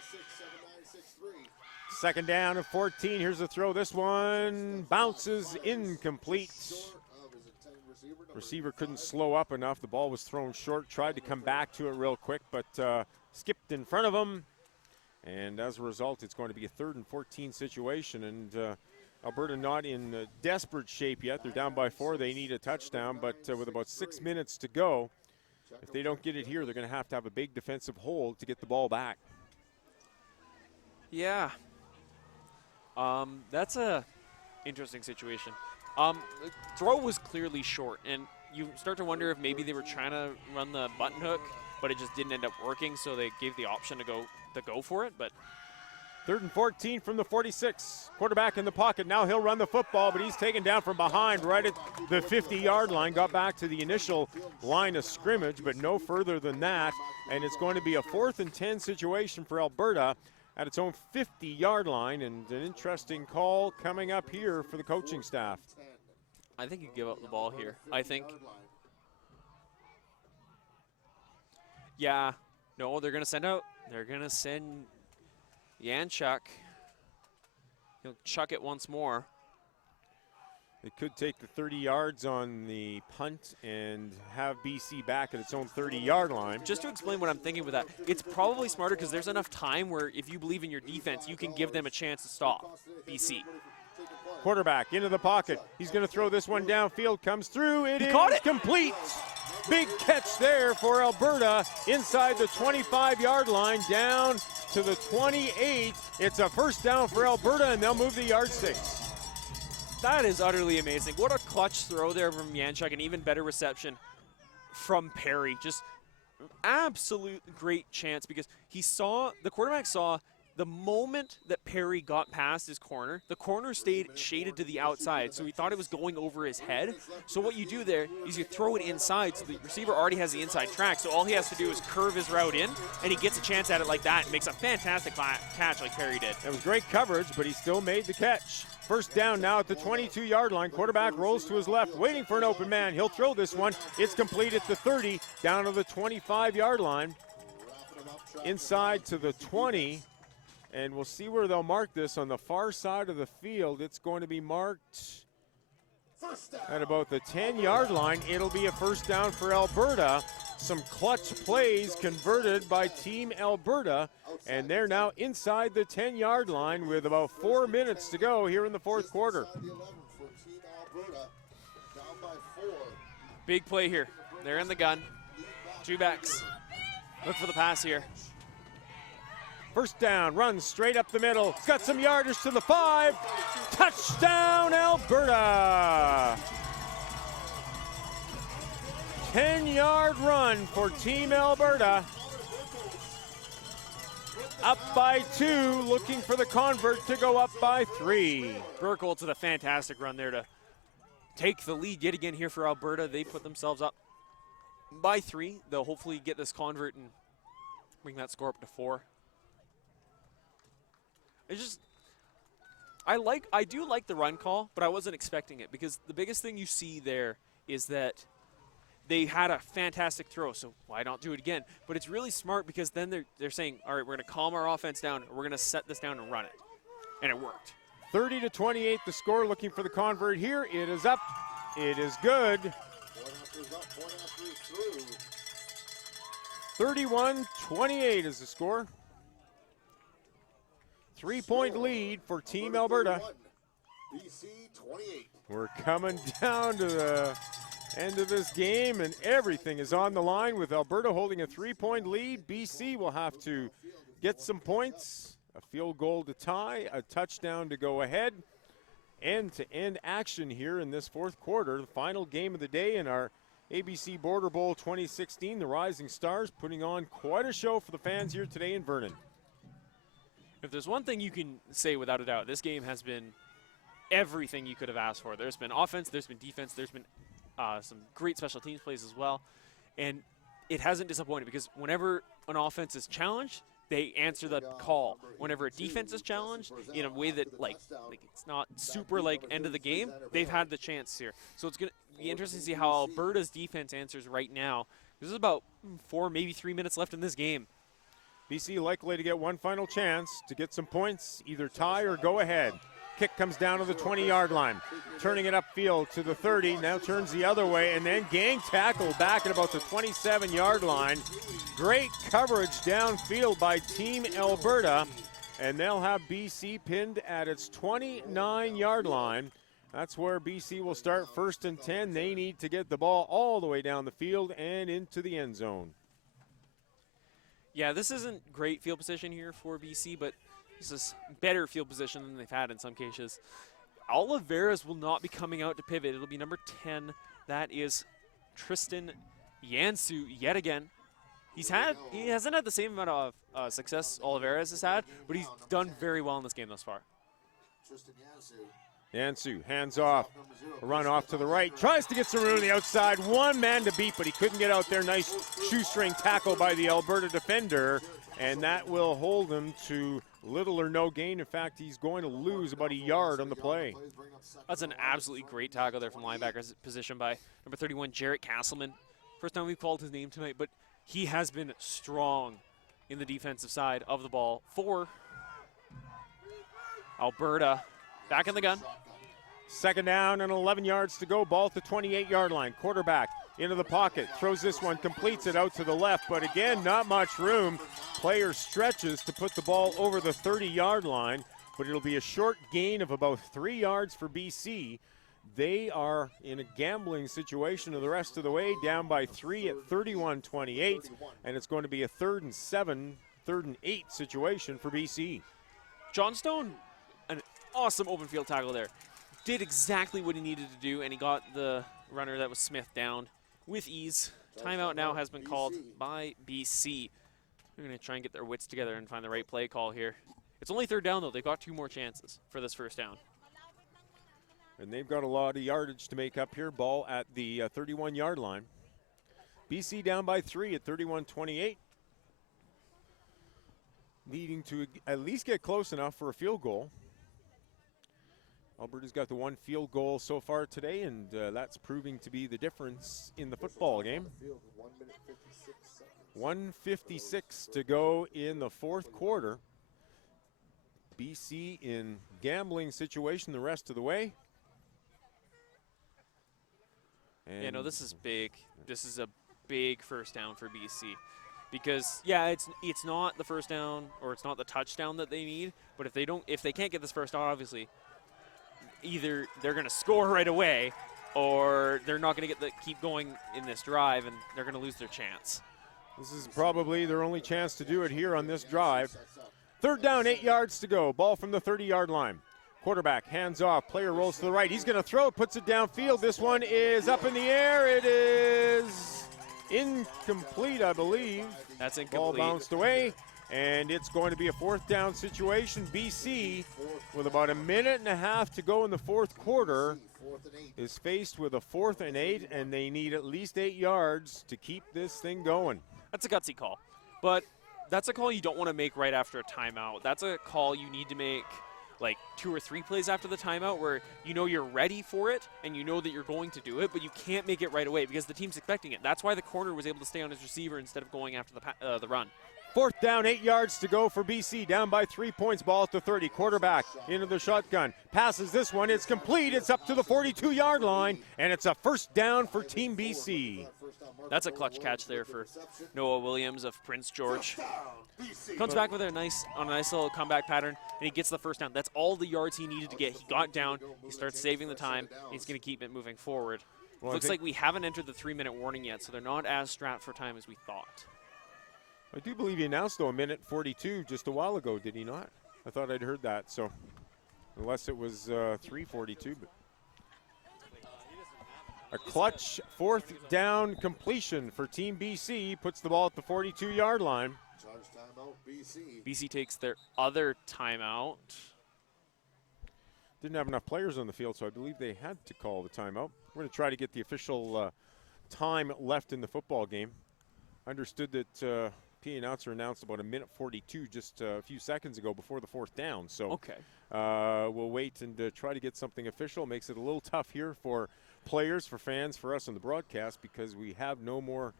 Second down and 14. Here's the throw. This one bounces incomplete. Receiver couldn't slow up enough. The ball was thrown short, tried to come back to it real quick, but skipped in front of him. And as a result, it's going to be a 3rd and 14 situation. And Alberta not in desperate shape yet. They're down by 4. They need a touchdown, but with about 6 minutes to go, if they don't get it here, they're going to have a big defensive hold to get the ball back. Yeah. That's a interesting situation. The throw was clearly short, and you start to wonder if maybe they were trying to run the button hook, but it just didn't end up working, so they gave the option to go for it. But 3rd and 14 from the 46. Quarterback in the pocket. Now he'll run the football, but he's taken down from behind right at the 50-yard line. Got back to the initial line of scrimmage, but no further than that. And it's going to be a 4th and 10 situation for Alberta at its own 50-yard line. And an interesting call coming up here for the coaching staff. I think you give up the ball here. I think. Yeah. No, they're going to send out. They're going to send Yanchuk. He'll chuck it once more. It could take the 30 yards on the punt and have BC back at its own 30-yard line. Just to explain what I'm thinking with that, it's probably smarter because there's enough time where if you believe in your defense, you can give them a chance to stop BC. Quarterback into the pocket. He's going to throw this one downfield. Comes through. He caught it. Complete. Big catch there for Alberta inside the 25-yard line down to the 28. It's a 1st down for Alberta, and they'll move the yardsticks. That is utterly amazing. What a clutch throw there from Yanchuk, and even better reception from Perry. Just absolute great chance because the quarterback saw the moment that Perry got past his corner, the corner stayed shaded to the outside, so he thought it was going over his head. So what you do there is you throw it inside, so the receiver already has the inside track, so all he has to do is curve his route in, and he gets a chance at it like that and makes a fantastic catch like Perry did. It was great coverage, but he still made the catch. 1st down now at the 22-yard line. Quarterback rolls to his left, waiting for an open man. He'll throw this one. It's complete at the 30, down to the 25-yard line. Inside to the 20. And we'll see where they'll mark this on the far side of the field. It's going to be marked at about the 10-yard line. It'll be a 1st down for Alberta. Some clutch plays converted by Team Alberta. And they're now inside the 10-yard line with about 4 minutes to go here in the 4th quarter. Big play here. They're in the gun. 2 backs. Look for the pass here. 1st down, runs straight up the middle. It's got some yardage to the 5. Touchdown, Alberta! 10-yard run for Team Alberta. Up by 2, looking for the convert to go up by 3. Burkholz with a fantastic run there to take the lead yet again here for Alberta. They put themselves up by 3. They'll hopefully get this convert and bring that score up to 4. I do like the run call, but I wasn't expecting it because the biggest thing you see there is that they had a fantastic throw, so why not do it again? But it's really smart because then they're saying, all right, we're going to calm our offense down, we're going to set this down and run it. And it worked. 30-28 the score, looking for the convert here. It is up. It is good. 31-28 is the score. 3-point lead for Team Alberta. We're coming down to the end of this game, and everything is on the line with Alberta holding a 3-point lead. BC will have to get some points, a field goal to tie, a touchdown to go ahead. End-to-end action here in this 4th quarter. The final game of the day in our ABC Border Bowl 2016. The Rising Stars putting on quite a show for the fans here today in Vernon. If there's one thing you can say without a doubt, this game has been everything you could have asked for. There's been offense, there's been defense, there's been some great special teams plays as well. And it hasn't disappointed because whenever an offense is challenged, they answer the call. Whenever a defense is challenged in a way that like it's not super like end of the game, they've had the chance here. So it's going to be interesting to see how Alberta's defense answers right now. This is about 4, maybe 3 minutes left in this game. BC likely to get one final chance to get some points, either tie or go ahead. Kick comes down to the 20-yard line. Turning it upfield to the 30, now turns the other way, and then gang tackle back at about the 27-yard line. Great coverage downfield by Team Alberta, and they'll have BC pinned at its 29-yard line. That's where BC will start 1st and 10. They need to get the ball all the way down the field and into the end zone. Yeah, this isn't great field position here for BC, but this is better field position than they've had in some cases. Oliveras will not be coming out to pivot. It'll be number 10. That is Tristen Yanciw yet again. He hasn't had the same amount of success Oliveras has had, but he's done very well in this game thus far. Yanciw, hands off, a run off to the right, tries to get some room on the outside, one man to beat, but he couldn't get out there. Nice shoestring tackle by the Alberta defender, and that will hold him to little or no gain. In fact, he's going to lose about a yard on the play. That's an absolutely great tackle there from linebacker's position by number 31, Jarrett Casselman. First time we've called his name tonight, but he has been strong in the defensive side of the ball for Alberta. Back in the gun. 2nd down and 11 yards to go. Ball at the 28-yard line. Quarterback into the pocket. Throws this one, completes it out to the left. But again, not much room. Player stretches to put the ball over the 30-yard line. But it'll be a short gain of about 3 yards for BC. They are in a gambling situation the rest of the way, down by 3 at 31-28. And it's going to be a 3rd and 7, 3rd and 8 situation for BC. Johnstone, an awesome open field tackle there. Did exactly what he needed to do, and he got the runner that was Smith down with ease. Timeout now has been called by BC. They're going to try and get their wits together and find the right play call here. It's only 3rd down, though. They've got 2 more chances for this 1st down. And they've got a lot of yardage to make up here. Ball at the 31-yard line. BC down by 3 at 31-28. Needing to at least get close enough for a field goal. Alberta's got the 1 field goal so far today, and that's proving to be the difference in the football game. 1:56 to go in the 4th quarter. BC in gambling situation the rest of the way. And yeah, no, this is big. This is a big 1st down for BC. Because yeah, it's not the 1st down or it's not the touchdown that they need, but if they can't get this 1st down, obviously either they're going to score right away or they're not going to keep going in this drive and they're going to lose their chance. This is probably their only chance to do it here on this drive. 3rd down, 8 yards to go. Ball from the 30-yard line. Quarterback, hands off. Player rolls to the right. He's going to throw it, puts it downfield. This one is up in the air. It is incomplete, I believe. That's incomplete. Ball bounced away, and it's going to be a 4th down situation. BC, with about a minute and a half to go in the 4th quarter, is faced with a 4th and 8, and they need at least 8 yards to keep this thing going. That's a gutsy call, but that's a call you don't want to make right after a timeout. That's a call you need to make like 2 or 3 plays after the timeout where you know you're ready for it and you know that you're going to do it, but you can't make it right away because the team's expecting it. That's why the corner was able to stay on his receiver instead of going after the run. 4th down, 8 yards to go for BC. Down by 3 points, ball at the 30. Quarterback into the shotgun. Passes this one, it's complete. It's up to the 42-yard line, and it's a 1st down for Team BC. That's a clutch catch there for Noah Williams of Prince George. Comes back with a nice little comeback pattern, and he gets the 1st down. That's all the yards he needed to get. He got down. He starts saving the time. He's going to keep it moving forward. Well, looks like we haven't entered the 3-minute warning yet, so they're not as strapped for time as we thought. I do believe he announced, though, a minute 42 just a while ago, did he not? I thought I'd heard that, so unless it was 3:42. But a clutch 4th down completion for Team BC puts the ball at the 42-yard line. BC takes their other timeout. Didn't have enough players on the field, so I believe they had to call the timeout. We're going to try to get the official time left in the football game. Understood that PA announcer announced about a minute 42 just a few seconds ago before the 4th down. So okay. We'll wait and try to get something official. Makes it a little tough here for players, for fans, for us on the broadcast because we have no more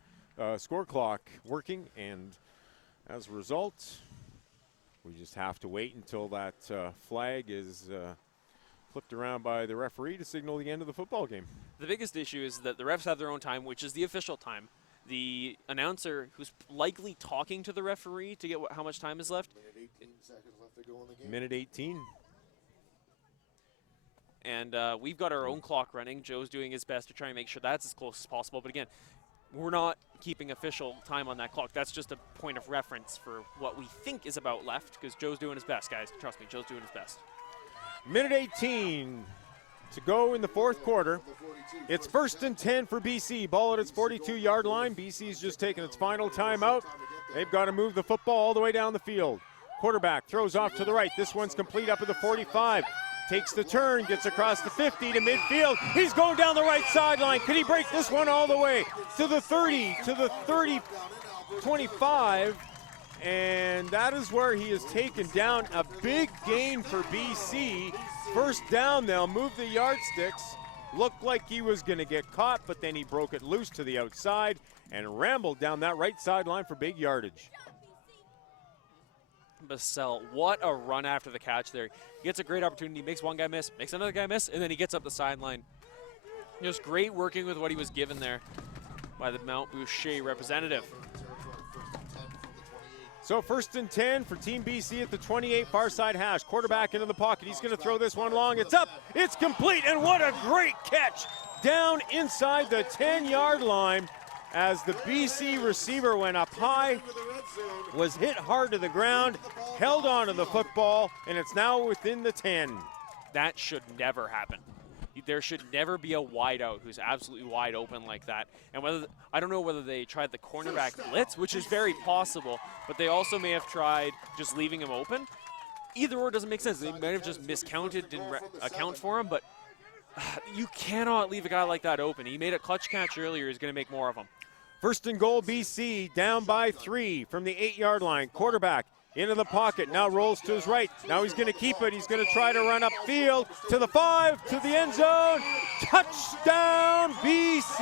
score clock working, and as a result, we just have to wait until that flag is flipped around by the referee to signal the end of the football game. The biggest issue is that the refs have their own time, which is the official time. The announcer, who's likely talking to the referee to get how much time is left. Minute 18 seconds left to go in the game. Minute 18. And we've got our own clock running. Joe's doing his best to try and make sure that's as close as possible. But again, we're not keeping official time on that clock. That's just a point of reference for what we think is about left, because Joe's doing his best, guys. Trust me, Joe's doing his best. Minute 18 to go in the fourth quarter. It's 1st and 10 for BC. Ball at its 42-yard line. BC's just taking its final timeout. They've got to move the football all the way down the field. Quarterback throws off to the right. This one's complete up at the 45. Takes the turn, gets across the 50 to midfield. He's going down the right sideline. Could he break this one all the way to the 30, to the 30, 25? And that is where he is taken down. A big gain for BC. First down, they'll move the yardsticks. Looked like he was going to get caught, but then he broke it loose to the outside and rambled down that right sideline for big yardage. Bassell, what a run after the catch there. He gets a great opportunity, makes one guy miss, makes another guy miss, and then he gets up the sideline. Just great working with what he was given there by the Mount Boucher representative. So 1st and 10 for Team BC at the 28 far side hash. Quarterback into the pocket. He's going to throw this one long. It's up. It's complete. And what a great catch down inside the 10-yard line as the BC receiver went up high, was hit hard to the ground, held on to the football, and it's now within the 10. That should never happen. There should never be a wideout who's absolutely wide open like that. And I don't know whether they tried the cornerback blitz, which is very possible, but they also may have tried just leaving him open. Either or doesn't make sense. They might have just miscounted, didn't account for him, but you cannot leave a guy like that open. He made a clutch catch earlier. He's going to make more of them. 1st and goal, BC, down by 3 from the 8-yard line. Quarterback into the pocket, now rolls to his right. Now he's going to keep it. He's going to try to run upfield to the 5, to the end zone. Touchdown, BC.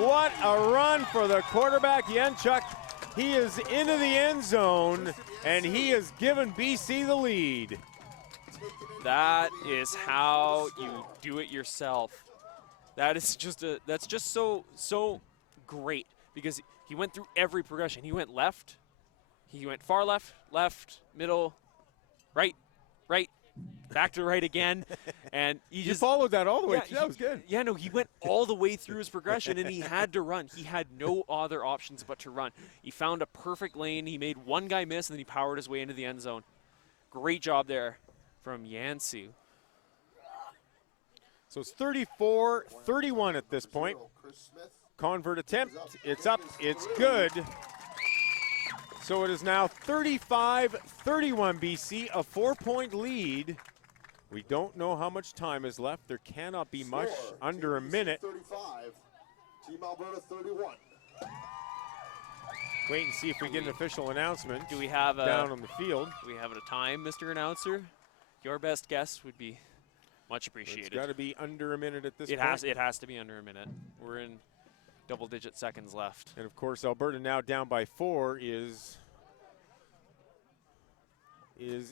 What a run for the quarterback, Yanchuk. He is into the end zone, and he has given BC the lead. That is how you do it yourself. That is that's just so great, because he went through every progression. He went left, he went far left, left, middle, right, back to right again, and he just followed that all the way through. That was good. Yeah, no, he went all the way through his progression, and he had to run. He had no other options but to run. He found a perfect lane. He made one guy miss, and then he powered his way into the end zone. Great job there from Yanciw. So it's 34-31 at this point. Convert attempt, it's up, it's good. So it is now 35-31 BC, a 4-point lead. We don't know how much time is left. There cannot be much, under a minute. 35, Team Alberta 31. Wait and see if we get an official announcement. Do we have down on the field? Do we have a time, Mr. Announcer? Your best guess would be much appreciated. It's got to be under a minute at this point. It has to be under a minute. We're in double-digit seconds left. And of course, Alberta now down by 4 is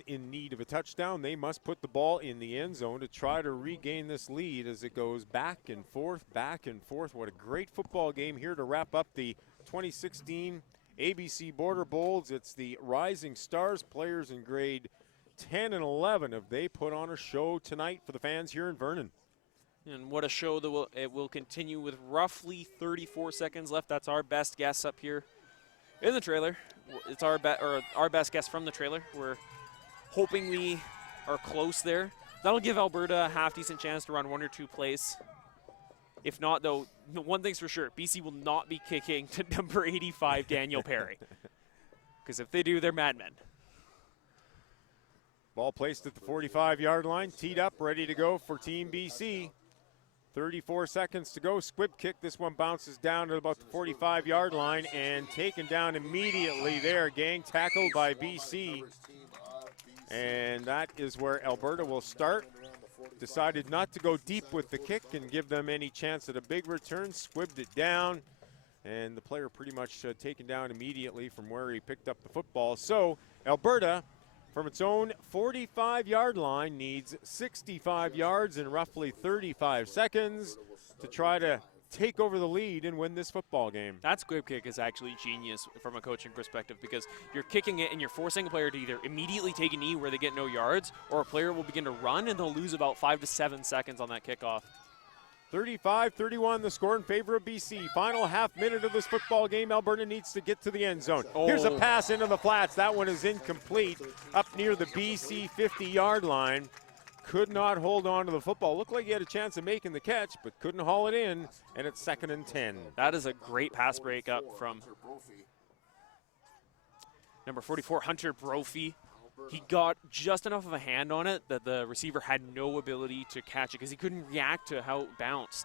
in need of a touchdown. They must put the ball in the end zone to try to regain this lead as it goes back and forth, back and forth. What a great football game here to wrap up the 2016 ABC Border Bowls. It's the Rising Stars players in grade 10 and 11. Have they put on a show tonight for the fans here in Vernon? And what a show that it will continue with roughly 34 seconds left. That's our best guess up here in the trailer. It's our best guess from the trailer. We're hoping we are close there. That'll give Alberta a half-decent chance to run 1 or 2 plays. If not, though, one thing's for sure, BC will not be kicking to number 85, Daniel Perry. Because if they do, they're madmen. Ball placed at the 45-yard line, teed up, ready to go for Team BC. 34 seconds to go. Squib kick. This one bounces down to about the 45-yard line and taken down immediately there. Gang tackled by BC. And that is where Alberta will start. Decided not to go deep with the kick and give them any chance at a big return. Squibbed it down. And the player pretty much taken down immediately from where he picked up the football. So Alberta, from its own 45-yard line, needs 65 yards in roughly 35 seconds to try to take over the lead and win this football game. That squib kick is actually genius from a coaching perspective, because you're kicking it and you're forcing a player to either immediately take a knee where they get no yards, or a player will begin to run and they'll lose about 5 to 7 seconds on that kickoff. 35-31 the score in favor of BC. Final half minute of this football game. Alberta needs to get to the end zone. Here's a pass into the flats. That one is incomplete up near the BC 50-yard line. Could not hold on to the football. Looked like he had a chance of making the catch, but couldn't haul it in, and it's 2nd and 10. That is a great pass break up from number 44, Hunter Brophy. He got just enough of a hand on it that the receiver had no ability to catch it because he couldn't react to how it bounced.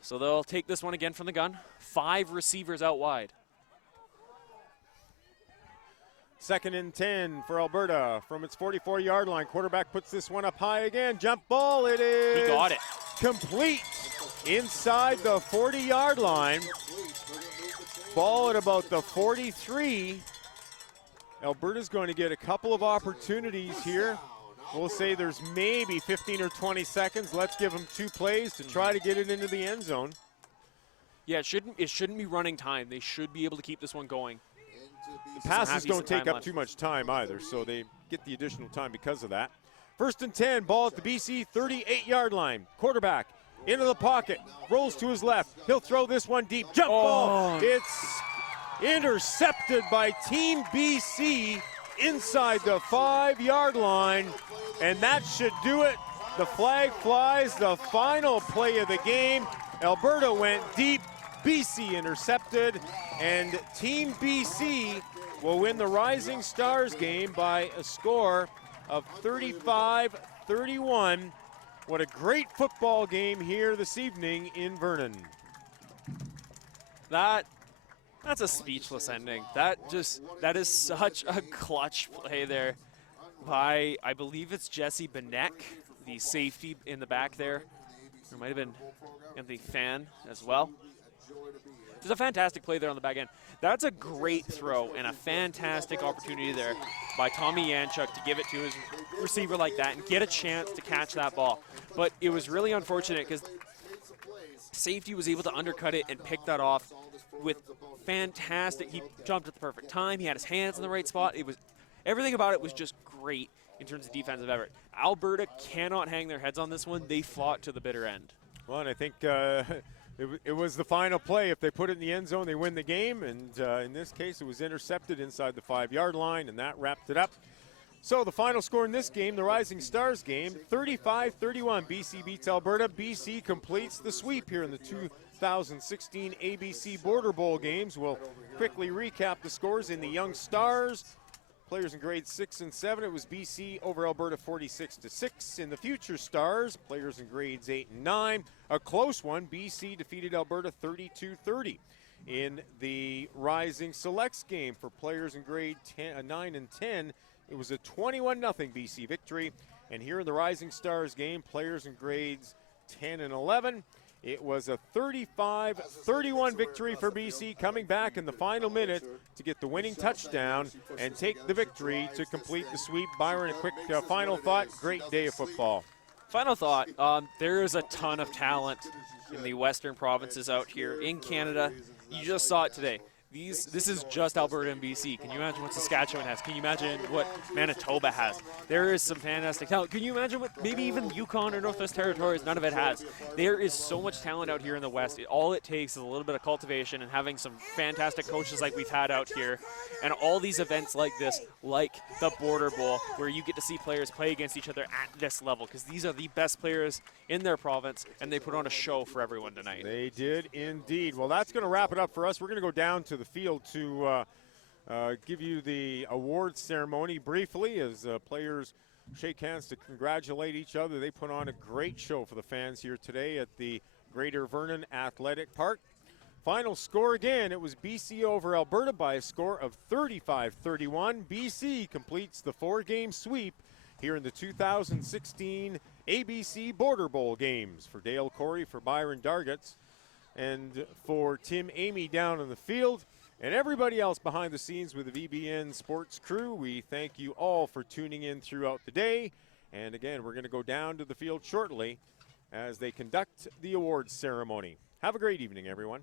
So they'll take this one again from the gun. 5 receivers out wide. 2nd and 10 for Alberta from its 44-yard line. Quarterback puts this one up high again. Jump ball, it is. He got it. Complete inside the 40-yard line. Ball at about the 43. Alberta's going to get a couple of opportunities here. We'll say there's maybe 15 or 20 seconds. Let's give them 2 plays to try to get it into the end zone. Yeah, it shouldn't be running time. They should be able to keep this one going. The passes don't take up too much time either, so they get the additional time because of that. 1st and 10, ball at the BC 38-yard line. Quarterback into the pocket, rolls to his left. He'll throw this one deep. Jump ball. It's intercepted by Team BC inside the 5-yard line, and that should do it. The flag flies, the final play of the game. Alberta went deep, BC intercepted, and Team BC will win the Rising Stars game by a score of 35-31. What a great football game here this evening in Vernon. That's a speechless ending. That is such a clutch play there by, I believe it's Jesse Benek, the safety in the back there. There might have been Anthony Fan as well. There's a fantastic play there on the back end. That's a great throw and a fantastic opportunity there by Tommy Yanchuk to give it to his receiver like that and get a chance to catch that ball. But it was really unfortunate because safety was able to undercut it and pick that off with fantastic. He jumped at the perfect time. He had his hands in the right spot. Everything about it was just great in terms of defensive effort. Alberta cannot hang their heads on this one. They fought to the bitter end. Well, and I think it was the final play. If they put it in the end zone, they win the game. And in this case, it was intercepted inside the 5-yard line, and that wrapped it up. So the final score in this game, the Rising Stars game, 35-31. BC beats Alberta. BC completes the sweep here in the 2016 ABC Border Bowl games. We'll quickly recap the scores in the Young Stars. Players in grades 6 and 7, it was BC over Alberta 46-6. In the Future Stars, players in grades 8 and 9, a close one. BC defeated Alberta 32-30. In the Rising Selects game for players in grade 9 and 10, it was a 21-0 BC victory. And here in the Rising Stars game, players in grades 10 and 11, it was a 35-31 victory for BC, coming back in the final minute to get the winning touchdown and take the victory to complete the sweep. Byron, a quick final thought. Great day of football. Final thought, there is a ton of talent in the western provinces out here in Canada. You just saw it today. This is just Alberta and BC. Can you imagine what Saskatchewan has? Can you imagine what Manitoba has? There is some fantastic talent. Can you imagine what maybe even Yukon or Northwest Territories, none of it has? There is so much talent out here in the West. All it takes is a little bit of cultivation and having some fantastic coaches like we've had out here. And all these events like this, like the Border Bowl, where you get to see players play against each other at this level, because these are the best players in their province, and they put on a show for everyone tonight. They did indeed. Well, that's going to wrap it up for us. We're going to go down to the field to give you the awards ceremony briefly as players shake hands to congratulate each other. They put on a great show for the fans here today at the Greater Vernon Athletic Park. Final score again, it was BC over Alberta by a score of 35-31. BC completes the 4-game sweep here in the 2016 ABC Border Bowl games. For Dale Corey, for Byron Dargats, and for Tim Amy down in the field, And everybody else behind the scenes with the VBN Sports crew, we thank you all for tuning in throughout the day. And again, we're going to go down to the field shortly as they conduct the awards ceremony. Have a great evening, everyone.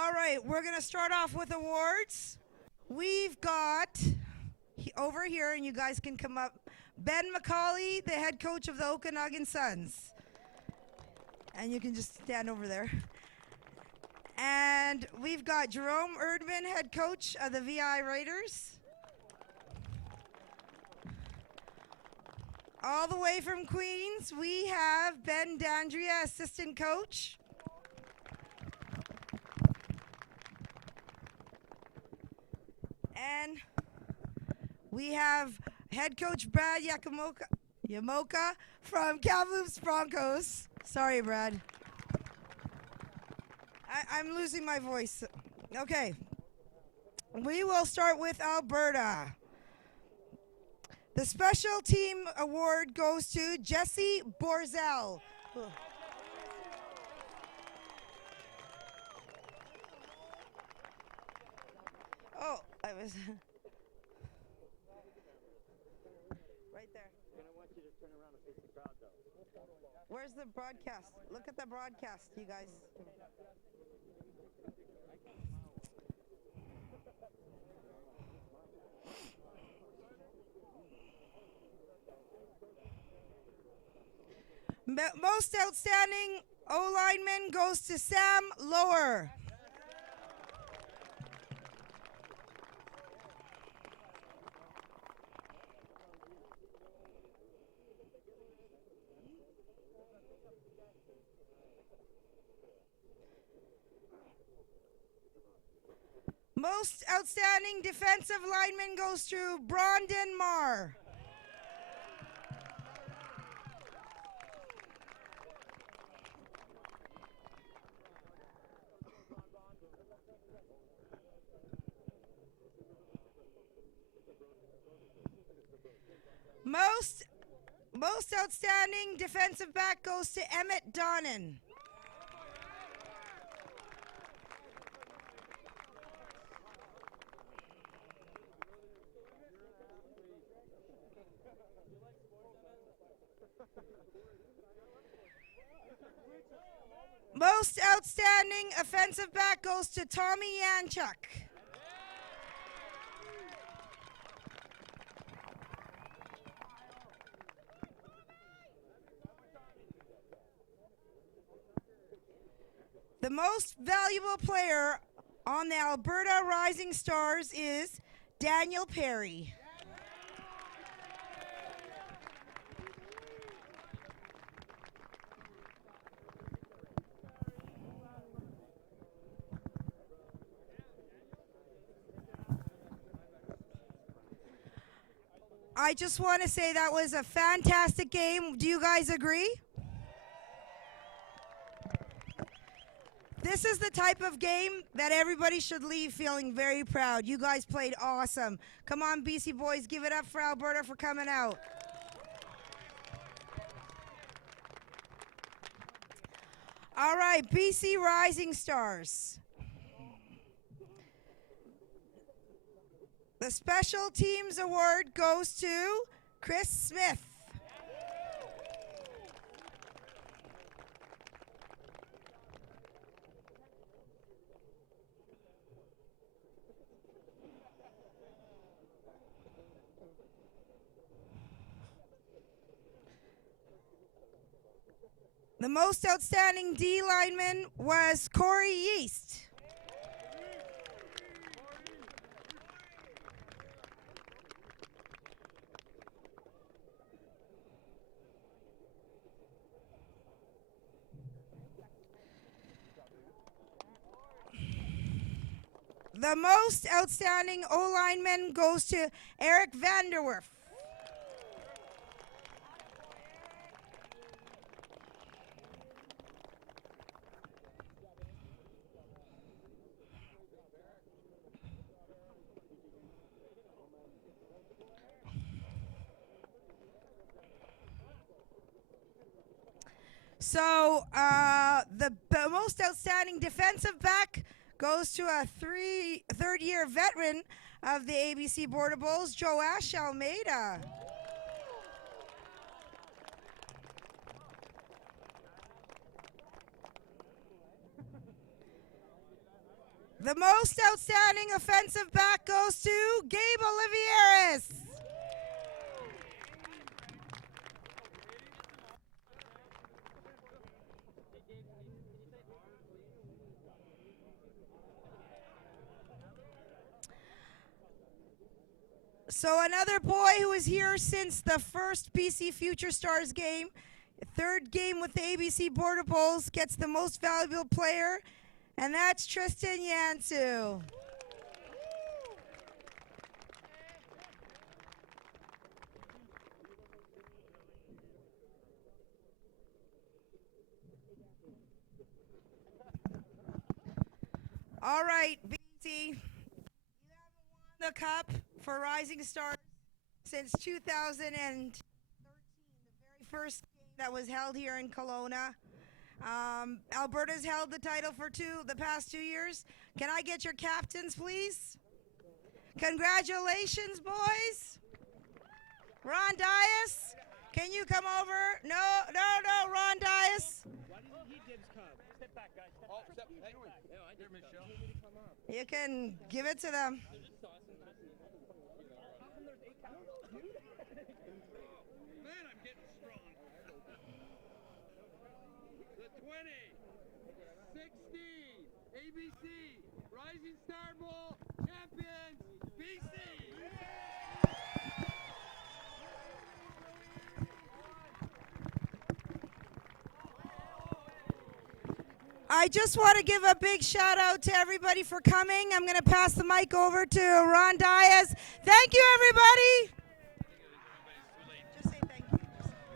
All right, we're going to start off with awards. We've got over here, and you guys can come up, Ben McCauley, the head coach of the Okanagan Suns. And you can just stand over there. And we've got Jerome Erdman, head coach of the VI Raiders. All the way from Queens, we have Ben Dandria, assistant coach. And we have head coach Brad Yakamoka Yamoka from Kamloops Broncos. Sorry, Brad. I'm losing my voice. Okay. We will start with Alberta. The special team award goes to Jesse Borzell. Oh, I was right there. I want you to turn around and face the crowd, though. Where's the broadcast? Look at the broadcast, you guys. Most outstanding O-lineman goes to Sam Lower. Most outstanding defensive lineman goes to Brondan Mar. Most outstanding defensive back goes to Emmitt Donnan. Most outstanding offensive back goes to Tommy Yanchuk. The most valuable player on the Alberta Rising Stars is Daniel Perry. I just want to say that was a fantastic game. Do you guys agree? This is the type of game that everybody should leave feeling very proud. You guys played awesome. Come on, BC boys, give it up for Alberta for coming out. All right, BC Rising Stars. The Special Teams Award goes to Chris Smith. The most outstanding D lineman was Corey Yeast. The most outstanding O-lineman goes to Erik Van Der Werff. So the most outstanding defensive back goes to a third-year veteran of the ABC Border Bulls, Joash Almeda. The most outstanding offensive back goes to Gabe Olivieris. So another boy who is here since the first BC Future Stars game, third game with the ABC Border Bulls, gets the most valuable player, and that's Tristen Yanciw. All right, BT, you haven't won the cup for Rising Stars since 2013, the very first game that was held here in Kelowna. Alberta's held the title for the past 2 years. Can I get your captains, please? Congratulations, boys. Ron Dias, can you come over? No, Ron Dias. Why didn't he dibs come? Step back, guys. Step back. You can give it to them. Man, I'm getting strong. The 2016 ABC Rising Star Bowl champions, BC. I just want to give a big shout out to everybody for coming. I'm going to pass the mic over to Ron Dias. Thank you, everybody. Just say thank you.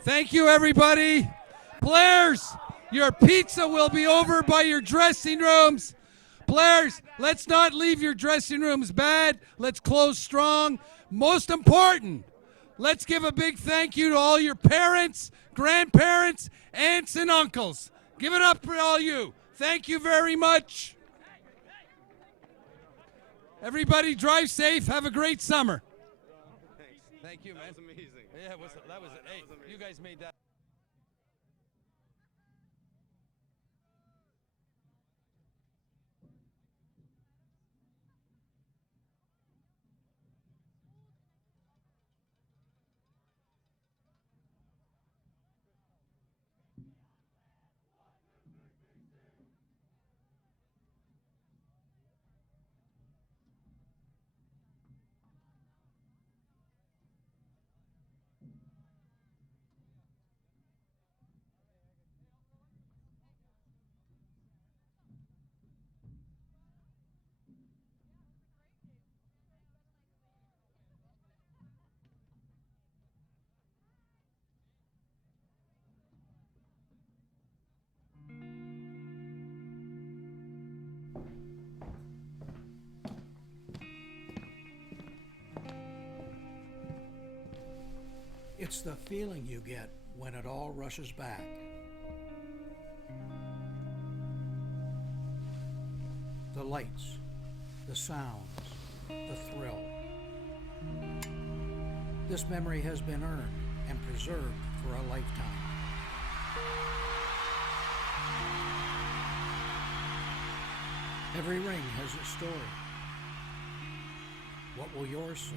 Thank you, everybody. Players, your pizza will be over by your dressing rooms. Players, let's not leave your dressing rooms bad. Let's close strong. Most important, let's give a big thank you to all your parents, grandparents, aunts, and uncles. Give it up for all you. Thank you very much. Everybody drive safe. Have a great summer. Thank you, man. That was amazing. Yeah, that was hey, you guys made that. It's the feeling you get when it all rushes back. The lights, the sounds, the thrill. This memory has been earned and preserved for a lifetime. Every ring has a story. What will yours say?